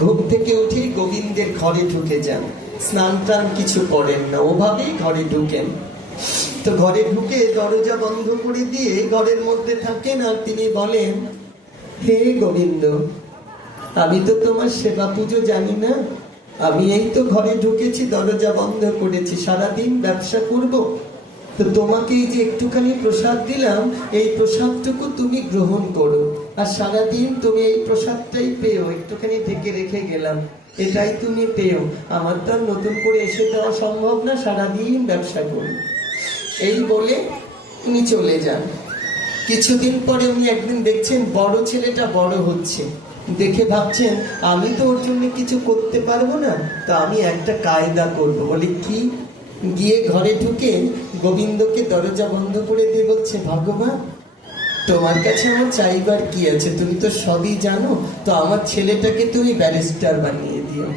ঘুম থেকে উঠে গোবিন্দের ঘরে ঢুকে যান, স্নান টান কিছু করেন না, ওভাবেই ঘরে ঢুকেন। তো ঘরে ঢুকে দরজা বন্ধ করে দিয়ে ঘরের মধ্যে থাকেন, আর তিনি বলেন, হে গোবিন্দ, আমি তো তোমার সেবা পুজো জানি না, আমি এই তো ঘরে ঢুকেছি, দরজা বন্ধ করেছি, সারাদিন ব্যবসা করব, তো তোমাকে এই যে একটুখানি প্রসাদ দিলাম, এই প্রসাদটুকু তুমি গ্রহণ করো, আর সারাদিন তুমি এই প্রসাদটাই পেও, একটুখানি ঢেকে রেখে গেলাম, এটাই তুমি পেও, আমার তো আর নতুন করে এসে দেওয়া সম্ভব না, সারাদিন ব্যবসা করি। এই বলে উনি চলে যান। কিছুদিন পরে উনি একদিন দেখছেন বড় ছেলেটা বড় হচ্ছে, দেখে ভাবছেন, আমি তো ওর জন্য কিছু করতে পারবো না, তো আমি একটা কায়দা করবো। বলে কি? গিয়ে ঘরে ঢুকে গোবিন্দকে দরজা বন্ধ করে দিয়ে বলছে, ভগবান, তোমার কাছে আমার চাইবার কি আছে, তুমি তো সবই জানো, তো আমার ছেলেটাকে তুমি ব্যারিস্টার বানিয়ে দিও।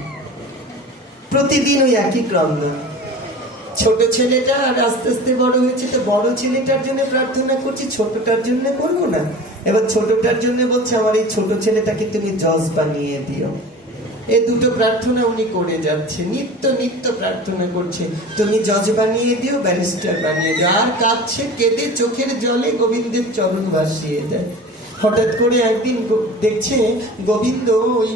প্রতিদিন ওই একই ক্রম। ছোট ছেলেটা আর আস্তে আস্তে বড় হয়েছে, তো বড় ছেলেটার জন্য প্রার্থনা করছি, ছোটটার জন্য করবো না। এবার ছোটটার জন্য বলছে, আমার এই ছোট ছেলেটাকে তুমি জজ বানিয়ে দিও। এই দুটো প্রার্থনা উনি করে যাচ্ছে, নিত্য নিত্য প্রার্থনা করছে, তুমি জজ বানিয়ে দিও, ব্যারিস্টার বানিয়ে দিও। আর কাঁদছে, কেঁদে চোখের জলে গোবিন্দের চরণ ভাসিয়ে দেয়। হঠাৎ করে একদিন দেখছে গোবিন্দ ওই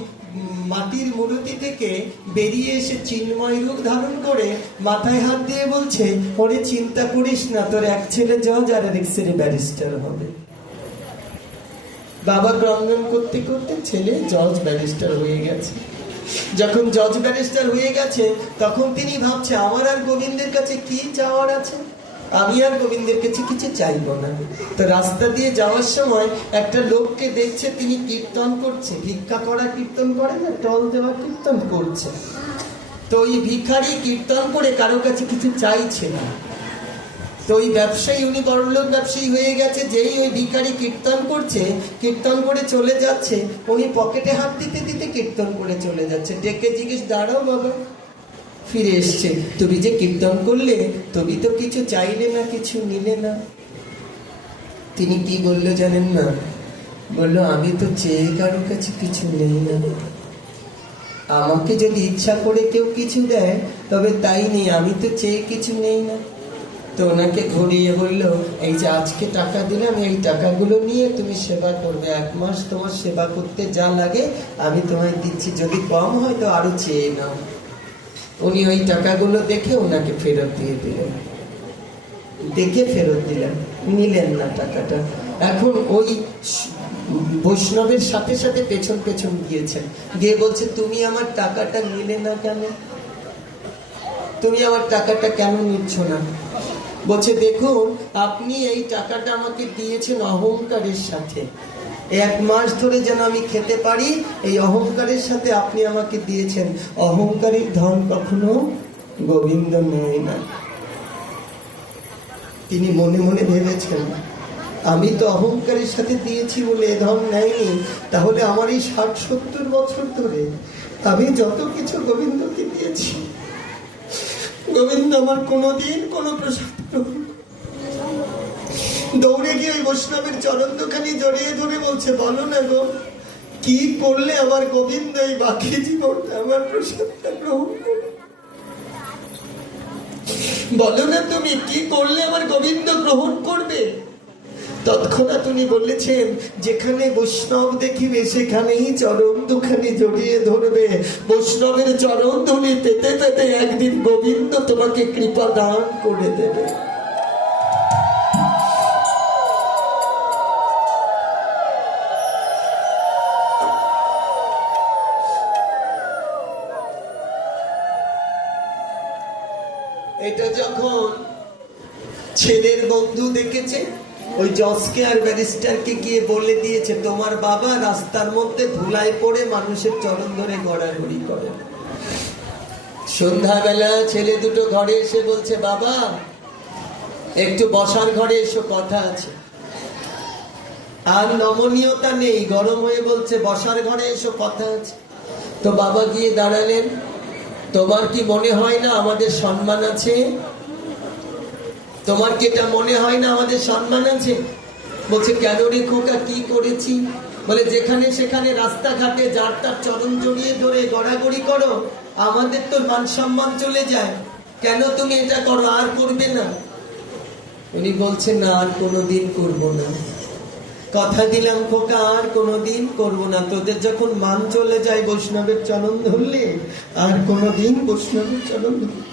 মাটির মূর্তি থেকে বেরিয়ে এসে চিন্ময় রূপ ধারণ করে মাথায় হাত দিয়ে বলছে, ওরে চিন্তা করিস না, তোর এক ছেলে জজ আর এক ছেলে ব্যারিস্টার হবে। বাবা ক্রন্দন করতে করতে ছেলে জজ ব্যারিস্টার হয়ে গেছে। যখন জজ ব্যারিস্টার হয়ে গেছে, তখন তিনি ভাবছে, আমার আর গোবিন্দের কাছে কি চাওয়ার আছে, আমি আর গোবিন্দের কাছে কিছু চাইবো না। তো রাস্তা দিয়ে যাওয়ার সময় একটা লোককে দেখছে, তিনি কীর্তন করছে, ভিক্ষা করা কীর্তন করে না, টল দেওয়া কীর্তন করছে। তো ওই ভিখারি কীর্তন করে কারো কাছে কিছু চাইছে না। তো ওই ব্যবসায়ী, উনি বড়লোক ব্যবসায়ী হয়ে গেছে, যেই ওই ভিখারি কীর্তন করছে, কীর্তন করে চলে যাচ্ছে, উনি পকেটে হাত দিতে দিতে কীর্তন করে চলে যাচ্ছে। ডেকে জিজ্ঞেস, দাঁড়াও বাবা, ফিরে এসছে, তুমি যে কীর্তন করলে, তুমি তো কিছু চাইলে না, কিছু নিলে না। তিনি কি বললো জানেন না? বললো, আমি তো চেয়ে কারো কাছে কিছু নেই না, আমাকে যদি ইচ্ছা করে কেউ কিছু দেয় তবে তাই নেই, আমি তো চেয়ে কিছু নেই না। তো ওনাকে ঘুরিয়ে বললো, এই যে আজকে টাকা দিলাম, এই টাকাগুলো নিয়ে তুমি সেবা করবে, 1 মাস তোমার সেবা করতে যা লাগে আমি তোমায় দিচ্ছি, যদি কম হয় তো আরো চেয়ে নাও। উনি ওই টাকাগুলো দেখে ওনাকে ফেরত দিয়ে দিলেন, দেখে ফেরত দিলেন, নিলেন না টাকাটা। এখন ওই বৈষ্ণবের সাথে সাথে পেছন পেছন গিয়েছেন, গিয়ে বলছে, তুমি আমার টাকাটা নিলে না কেন, তুমি আমার টাকাটা কেন নিচ্ছ না? বলছে, দেখুন, আপনি এই টাকাটা আমাকে দিয়েছেন অহংকারের সাথে, 1 মাস ধরে যেন আমি খেতে পারি, এই অহংকারের সাথে আপনি আমাকে দিয়েছেন। অহংকারীর ধন কখনো গোবিন্দ নেয় না। তিনি মনে মনে ভেবেছেন, আমি তো অহংকারের সাথে দিয়েছি বলে এ ধন নেয়নি, তাহলে আমার এই 60-70 বছর ধরে আমি যত কিছু গোবিন্দকে দিয়েছি, গোবিন্দ আমার কোনোদিন কোনো প্রসাদ গ্রহণ। দৌড়ে গিয়ে ওই বৈষ্ণবের চরণ দুখানি জড়িয়ে ধরে বলছে, বলো না গো, কি করলে আমার গোবিন্দ এই বাকি জীবনটা আমার প্রসাদটা গ্রহণ করবে? বলো না, তুমি কি করলে আমার গোবিন্দ গ্রহণ করবে? তৎক্ষণাৎ উনি বলেছেন, যেখানে বৈষ্ণব দেখিবে সেখানেই চরণ দুখানি জড়িয়ে ধরবে, বৈষ্ণবের চরণ ধুলি পেতে পেতে একদিন গোবিন্দ তোমাকে কৃপা দান করে দেবে। ছেলের বন্ধু দেখেছে, ওই জজকে আর ব্যারিস্টারকে গিয়ে বলে দিয়েছে তোমার বাবা রাস্তার মধ্যে ধুলায় পড়ে মানুষের চরণ ধরে গড়াগড়ি করে। সন্ধ্যাবেলা ছেলে দুটো ঘরে এসে বলছে বাবা একটু বসার ঘরে এসো, কথা আছে। আর নমনীয়তা নেই, গরম হয়ে বলছে বসার ঘরে এসো, কথা আছে। তো বাবা গিয়ে দাঁড়ালেন, তোমার কি মনে হয় না আমাদের সম্মান আছে? তোমার কি এটা মনে হয় না আমাদের সম্মান আছে? বলছে কেন রে খোকা, কি করেছি? বলে যেখানে সেখানে রাস্তাঘাটে যার তার চরণ জড়িয়ে ধরে গড়াগড়ি করো, আমাদের তো মান সম্মান চলে যায়। কেন তুমি এটা করো, আর করবে না? উনি বলছেন না, আর কোনোদিন করবো না, কথা দিলাম খোকা, আর কোনোদিন করবো না। তোদের যখন মান চলে যায় বৈষ্ণবের চরণ ধরলে, আর কোনোদিন বৈষ্ণবের চরণ ধরলে।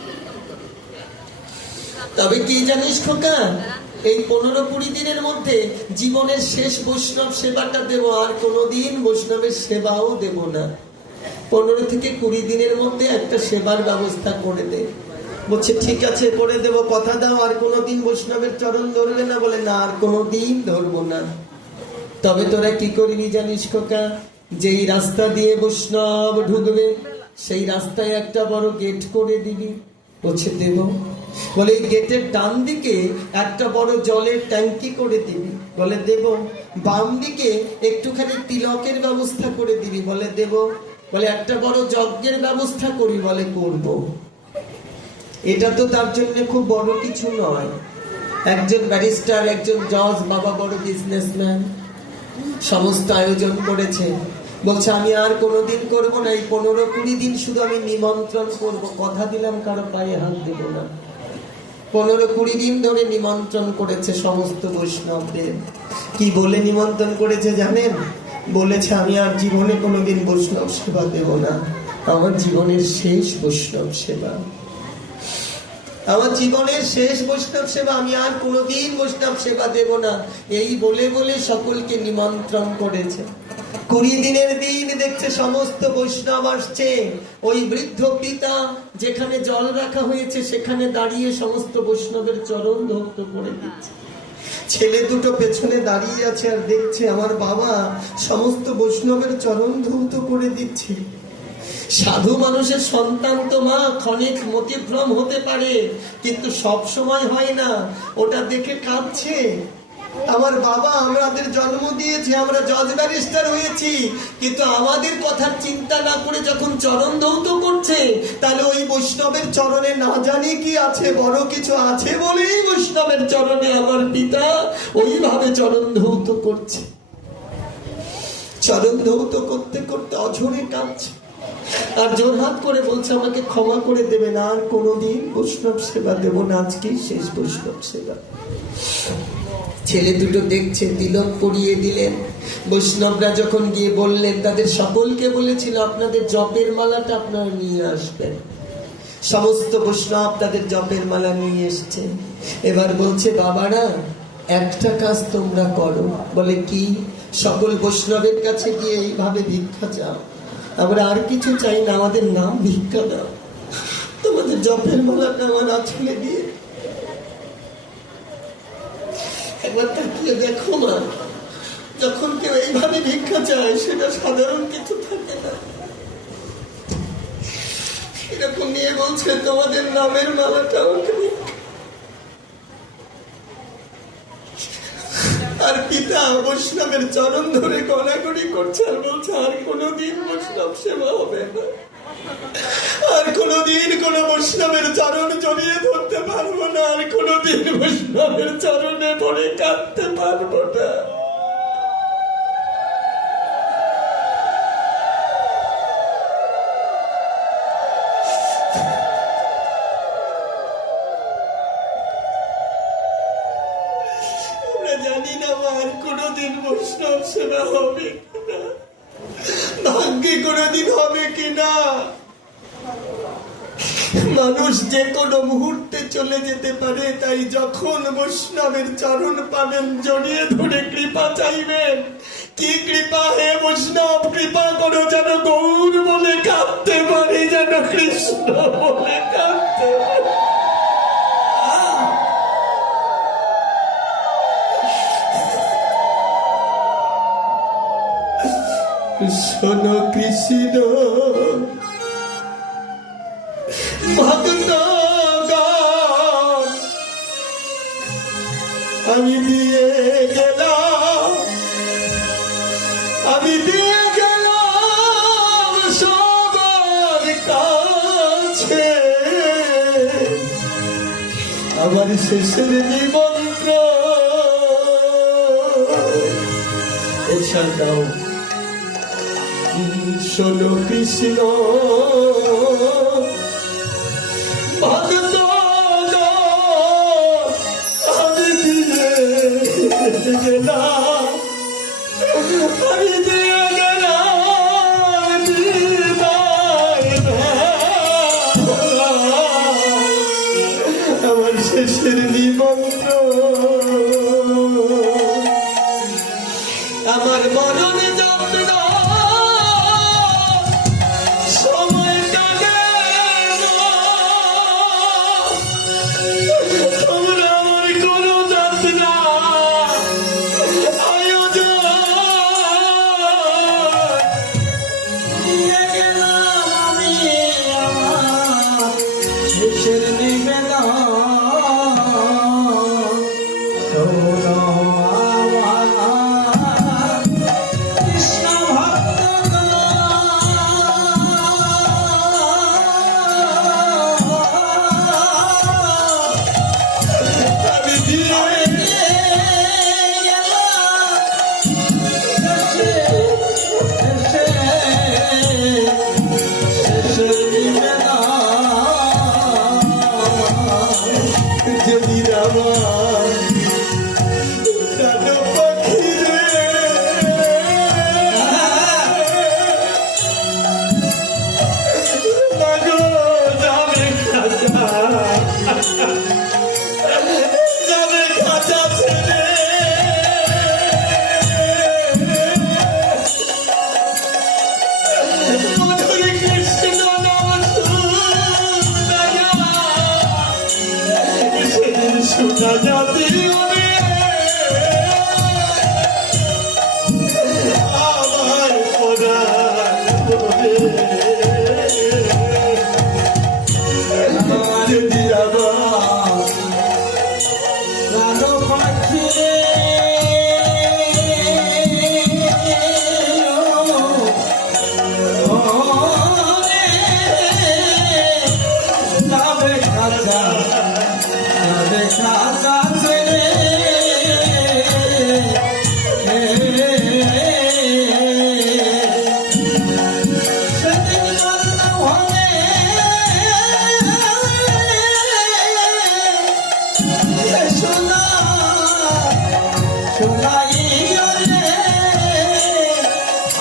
তবে কি জানিস খোকা, এই 15-20 দিনের মধ্যে জীবনের শেষ বৈষ্ণব সেবাটা দেব, আর কোনোদিন বৈষ্ণবের সেবাও দেব না। 15 থেকে 20 দিনের মধ্যে একটা সেবার ব্যবস্থা করে দে। বলছে ঠিক আছে করে দেব, কথা দাও আর কোনোদিন বৈষ্ণবের চরণ ধরবে না? বলে না, আর কোনোদিন ধরবো না। তবে তোরা কি করবি জানিস খোকা, যেই রাস্তা দিয়ে বৈষ্ণব ঢুকবে সেই রাস্তায় একটা বড় গেট করে দিবি। বলছে দেব। বলে এই গেটের ডান দিকে একটা বড় জলের ট্যাঙ্কি করে দিবি। বলে দেব। বাম দিকে একটুখানি তিলকের ব্যবস্থা করে দিবি। বলে দেব। বলে একটা বড় যজ্ঞের ব্যবস্থা করি। বলে করব। এটা তো তার জন্য খুব বড় কিছু নয়। একজন ব্যারিস্টার, একজন জজ, বাবা বড় বিজনেসম্যান, সমস্ত আয়োজন করেছে। বলছে আমি আর কোনোদিন করব না, এই 15-20 দিন শুধু আমি নিমন্ত্রণ করব, কথা দিলাম কারো পায়ে হাত দেব না। 15-20 দিন ধরে নিমন্ত্রণ করেছে সমস্ত বৈষ্ণবদের। কি বলে নিমন্ত্রণ করেছে জানেন? বলেছে আমি আর জীবনে কোনোদিন বৈষ্ণব সেবা দেব না, আমার জীবনের শেষ বৈষ্ণব সেবা, আমার জীবনের শেষ বৈষ্ণব সেবা, আমি আর কোনোদিন বৈষ্ণব সেবা দেব না। এই বলে বলে সকলকে নিমন্ত্রণ করেছে। 20 দিনের দিন দেখছে সমস্ত বৈষ্ণব আসছে। ওই বৃদ্ধ পিতা যেখানে জল রাখা হয়েছে সেখানে দাঁড়িয়ে সমস্ত বৈষ্ণবের চরণ ধৌত করে দিচ্ছে। ছেলে দুটো পেছনে দাঁড়িয়ে আছে আর দেখছে আমার বাবা সমস্ত বৈষ্ণবের চরণ ধৌত করে দিচ্ছে। সাধু মানুষের সন্তান তো মা ক্ষণিক মতিভ্রম হতে পারে, কিন্তু সব সময় হয় না। ওটা দেখে কাঁদছে, আমার বাবা আমাদের জন্ম দিয়েছে, আমরা জজ ব্যারিস্টার হয়েছি, কিন্তু আমাদের কথার চিন্তা না করে যখন চরণ ধৌত করছে, তাহলে ওই বৈষ্ণবের চরণে না জানি কি আছে, বড় কিছু আছে বলেই বৈষ্ণবের চরণে আমার পিতা ওইভাবে চরণ ধৌত করছে। চরণ ধৌত করতে করতে অঝরে কাঁদছে আর জোরহাত করে বলছে আমাকে ক্ষমা করে দেবেন, আর কোনোদিন বৈষ্ণব সেবা দেব না, আজকেই শেষ বৈষ্ণব সেবা। ছেলে দুটো দেখছে, তিলক পরিয়ে দিলেন। বৈষ্ণবরা যখন গিয়ে বললেন, তাদের সকলকে বলেছিল আপনাদের জপের মালাটা আপনারা নিয়ে আসবেন। সমস্ত বৈষ্ণব তাদের জপের মালা নিয়ে এসছে। এবার বলছে বাবারা একটা কাজ তোমরা করো। বলে কি? সকল বৈষ্ণবের কাছে গিয়ে এইভাবে ভিক্ষা চাও, আমরা আর কিছু চাই না, আমাদের নাম ভিক্ষা দাও, তোমাদের জপের মালাটা আমার আঁচলে দিয়ে। একবার তাকিয়ে দেখো না, যখন কেউ এইভাবে ভিক্ষা চায় সেটা সাধারণ কিছু থাকে না। এরকম নিয়ে বলছে তোমাদের নামের মালাটা আমাকে ভিক্ষা। আর পিতা বৈষ্ণবের চরণ ধরে গড়াগড়ি করছে আর বলছে আর কোনোদিন বৈষ্ণব সেবা হবে না, আর কোনোদিন কোন বৈষ্ণবের চরণ জড়িয়ে ধরতে পারবো না, আর কোনোদিন বৈষ্ণবের চরণে পড়ে কাঁদতে পারবো না। জানি না আর কোনোদিন বৈষ্ণব সেবা হবে কিনা, ভাগ্যে কোনোদিন হবে কিনা। মানুষ যে কোনো মুহূর্তে চলে যেতে পারে, তাই যখন বৈষ্ণবের চরণ পাবেন জড়িয়ে ধরে কৃপা চাইবেন। কি কৃপা হে বৈষ্ণব, কৃপা করো যেন গৌর বলে কাঁদতে পারে, যেন কৃষ্ণ বলে কাঁদতে পারে। শোনো কৃষ্ণ ভক্তগণ, আমি দিয়ে গেলাম সবার কাছে আমার শেষের নিমন্ত্রণ। এছাড়াও শোনো কৃষ্ণ ভক্তগণ, আমি দিয়ে গেলাম আমার শেষের নিমন্ত্রণ। আমার মরণে যন্ত্রণা সময় কাটে না, তোমরা আমার কোনো যন্ত্রণা আয়োজন দিয়ে গেলাম আমি আমার শেষের নিবেদন। শোনো আমার কৃষ্ণ ভক্তগণ, আমি দিয়ে গেলাম শেষের নিবেদন। যেদিন আমার প্রাণ পাখি রে মাগো যাবে খাঁচা, যাবে খাঁচা ছেড়ে, মধুর কৃষ্ণ নাম শুনাইয়া সেদিন শোনা যাবে আমার পরাণ বলে। যেদিন আমার প্রাণ পাখি রে যাবে খাঁচা, যাবে খাঁচা ছেড়ে, সেদিন মরণ হবে শোনা শোনাইও রে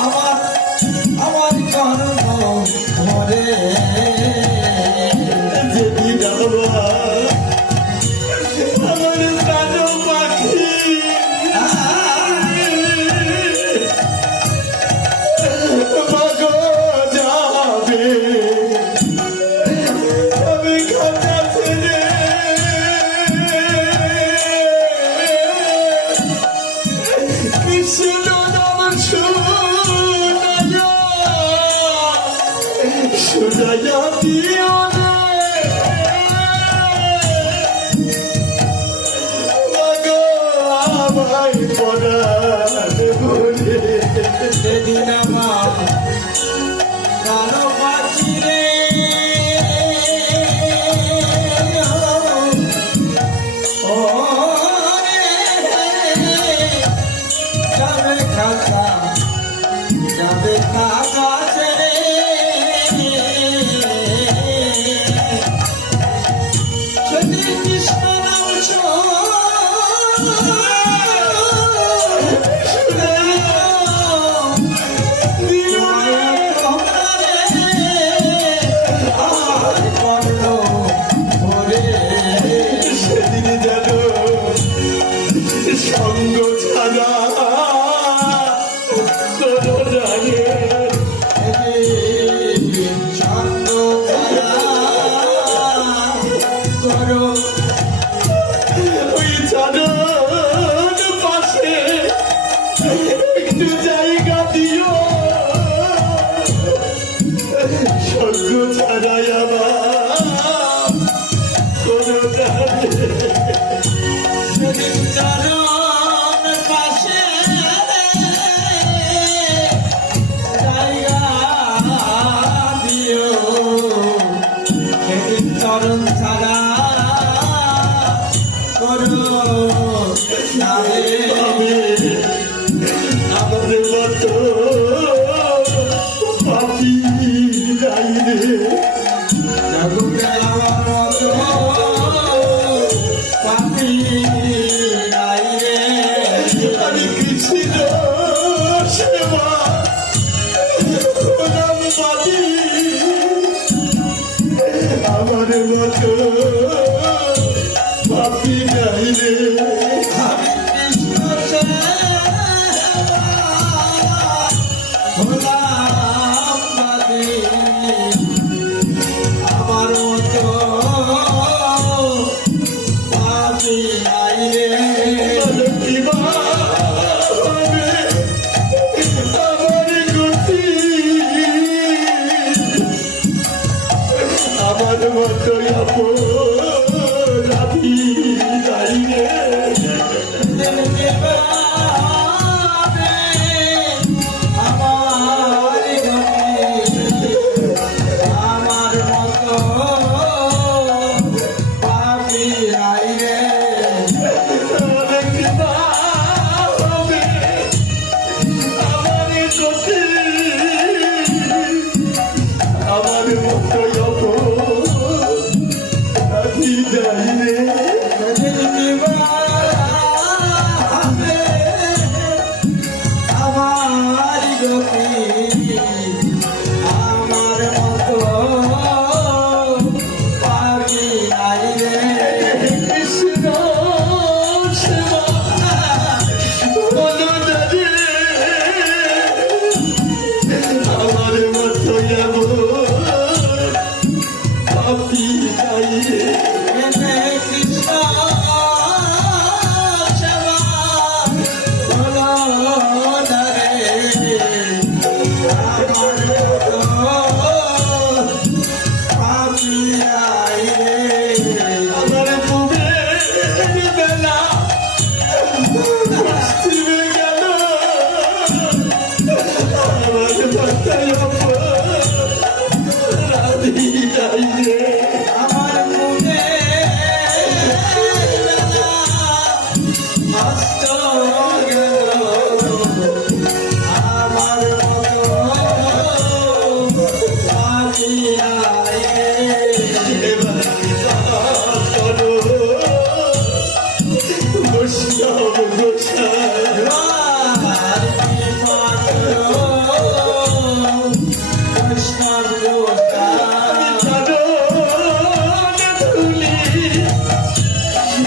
আমার আমার কর্ম ধরে। যেদিন আমার প্রাণ পাখি মাগো যাবে, আমি খাঁচা ছেড়ে, কৃষ্ণ নাম শুনাইয়া দিও রে মাগো আমায় পরাণ বলে। যেদিন আমার প্রাণ পাখি রে ও রে যাবে খাঁচা, যাবে খাঁচা ছেড়ে, সেদিন কৃষ্ণ নাম শুনাইয়া সেদিন চরণ পাশে জায়গা দিও, সেদিন চরণ ছাড়া করো আমাদের মতো পাপি নাই রে, জগতে আমার মতো পাপি নাই রে। আমি কৃষ্ণ সেবা নাম বাদি, আমার মতো পাপি নাই রে। আমি কৃষ্ণ সেবা হলাম বাদী, আমার মতো পাপি নাই রে। আমার মতো রাধি যাই রে, আমার মতো পাপি নাই রে। আমার মতো রাধি যাই রে, আমার গতি আমার মতো পাপি নাই রে। কৃষ্ণ সেবা বলো না রে, আমার মতো পাপি যাই রে। এনে কৃষ্ণ সেবা বলো না রে, আমার মতো পাপি নাই রে। আমার বুকের বেলা ছিঁড়ে গেল, আমার মাথায় রাধি যাই রে, আমার মনে মস্ত গেল, আমার মতো পাপি নাই রে। এবার বিশ্বাস করো বৈষ্ণব গোসাই, আমি জানো না তুলি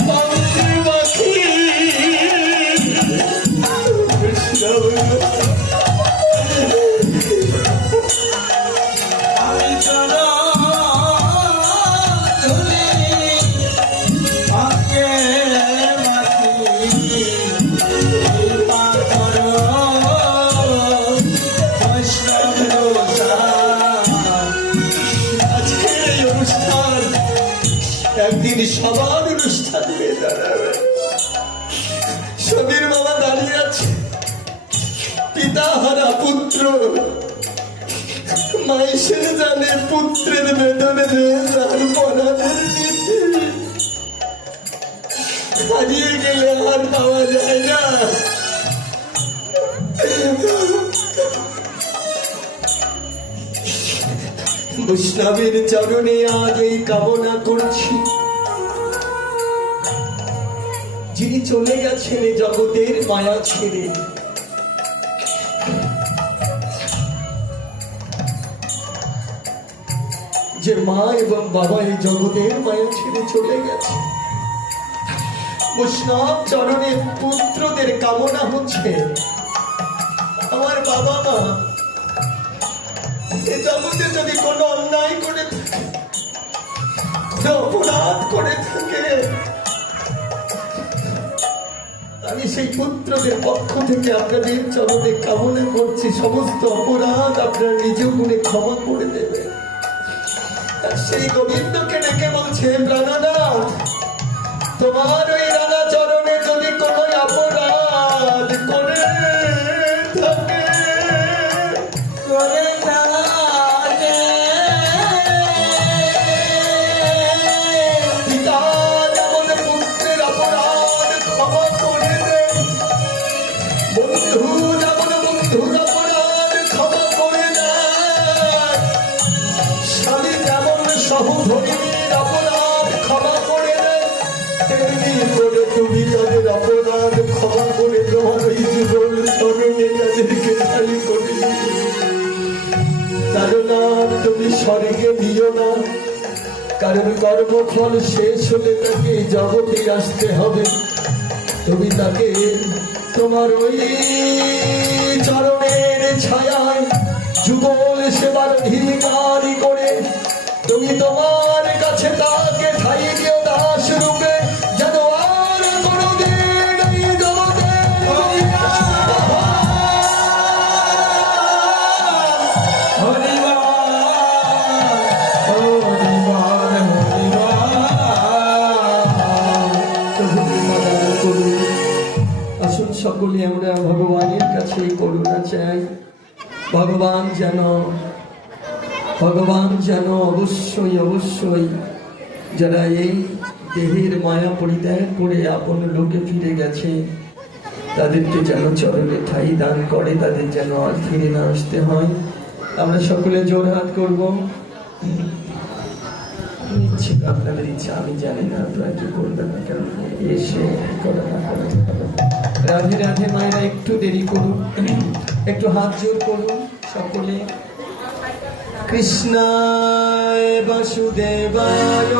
পঙ্ক্তি মাখি বৈষ্ণব আজকের এই অনুষ্ঠান একদিন সবার অনুষ্ঠান হয়ে দাঁড়াবে। সমীর বাবা দাঁড়িয়ে আছে, পিতা হারা পুত্র, মাইসের জানে পুত্রের বেদনে তার পরাণের নীতি হারিয়ে গেলে আর পাওয়া যায় না। বৈষ্ণবের চরণে আজ এই কামনা করছি, যিনি চলে গেছেন এই জগতের মায়া ছেড়ে, যে মা এবং বাবা এই জগতের মায়া ছেড়ে চলে গেছে, বৈষ্ণব চরণে পুত্রদের কামনা হচ্ছে, আমার বাবা মা এই জগতে যদি কোনো অন্যায় করে থাকে, কোনো অপরাধ করে থাকে, আমি সেই পুত্রদের পক্ষ থেকে আপনাদের চরণে কামনা করছি, সমস্ত অপরাধ আপনার নিজ গুণে ক্ষমা করে দেবেন। আর সেই গোবিন্দকে ডেকে বলছে, প্রাণনাথ তোমার ওই রানা চরণে যদি কোনো অপরাধ করে থাকে, করে থাকে পিতা যেমন পুত্রের অপরাধ ক্ষমা করে দেন, বন্ধু যেমন বন্ধুর অপরাধ ক্ষমা করে দেন, স্বামী যেমন সহধর্মীর অপরাধ ক্ষমা করে দেন, তেমনি করে তুমি তাদের অপরাধ ক্ষমা করে দেওয়ার ওই যুগল চরণে তাদেরকে ঠাই করে দিও। কারণ আর তুমি স্বর্গে দিও না, কারণ কর্মফল শেষ হলে তাকে এই জগতে আসতে হবে। তুমি তাকে তোমার ওই চরণের ছায়ায় যুগল সেবার অধিকারী করে তুমি তোমার কাছে তাকে ঠাই দিও দাস রূপে, যেন আর কোনোদিন এই জগতে আসুন সকলে আমরা ভগবানের কাছে করুণা চাই। ভগবান যেন অবশ্যই অবশ্যই যারা এই দেহের মায়া পরিত্যাগ করে আপন লোকে ফিরে গেছে তাদেরকে যেন চরণে ঠাই দান করে, তাদের যেন আর ফিরে না আসতে হয়। আমরা সকলে জোরহাট করব। ইচ্ছে আপনাদের ইচ্ছা, আমি জানি না আপনারা কি করবেন না, কেন এসে করা না করা। রাধে রাধে মায়েরা, একটু দেরি করুন, একটু হাত জোর করুন সকলে। কৃষ্ণায় বাসুদেবায়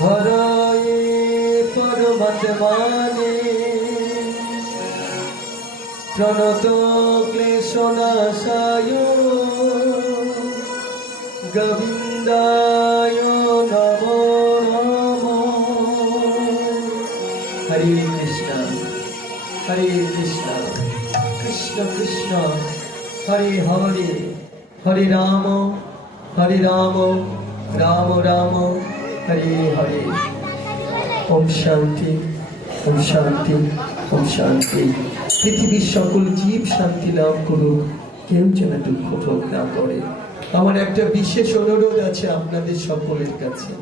হরয়ে পরমাত্মনে প্রণত ক্লেশনাশায় গোবিন্দায় নমো নমো। হরে কৃষ্ণ কৃষ্ণ কৃষ্ণ হরে হরে, হরে রাম রাম রাম হরে হরে। ওম শান্তি ওম শান্তি ওম শান্তি। পৃথিবীর সকল জীব শান্তি লাভ করুক, কেউ যেন দুঃখ ভোগ না করে। আমার একটা বিশেষ অনুরোধ আছে আপনাদের সকলের কাছে,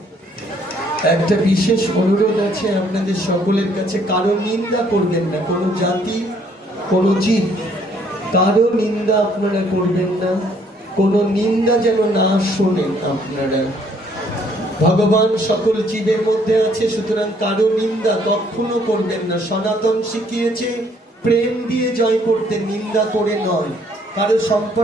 একটা বিশেষ অনুরোধ আছে আপনাদের সকলের কাছে। কারো নিন্দা করবেন না, কোনো জাতি কোনো জীব কারো নিন্দা আপনারা করবেন না, কোনো নিন্দা যেন না শোনেন আপনারা। ভগবান সকল জীবের মধ্যে আছে, সুতরাং কারো নিন্দা কখনো করবেন না। সনাতন শিখিয়েছে প্রেম দিয়ে জয় করতে, নিন্দা করে নয়। কারো সম্পর্ক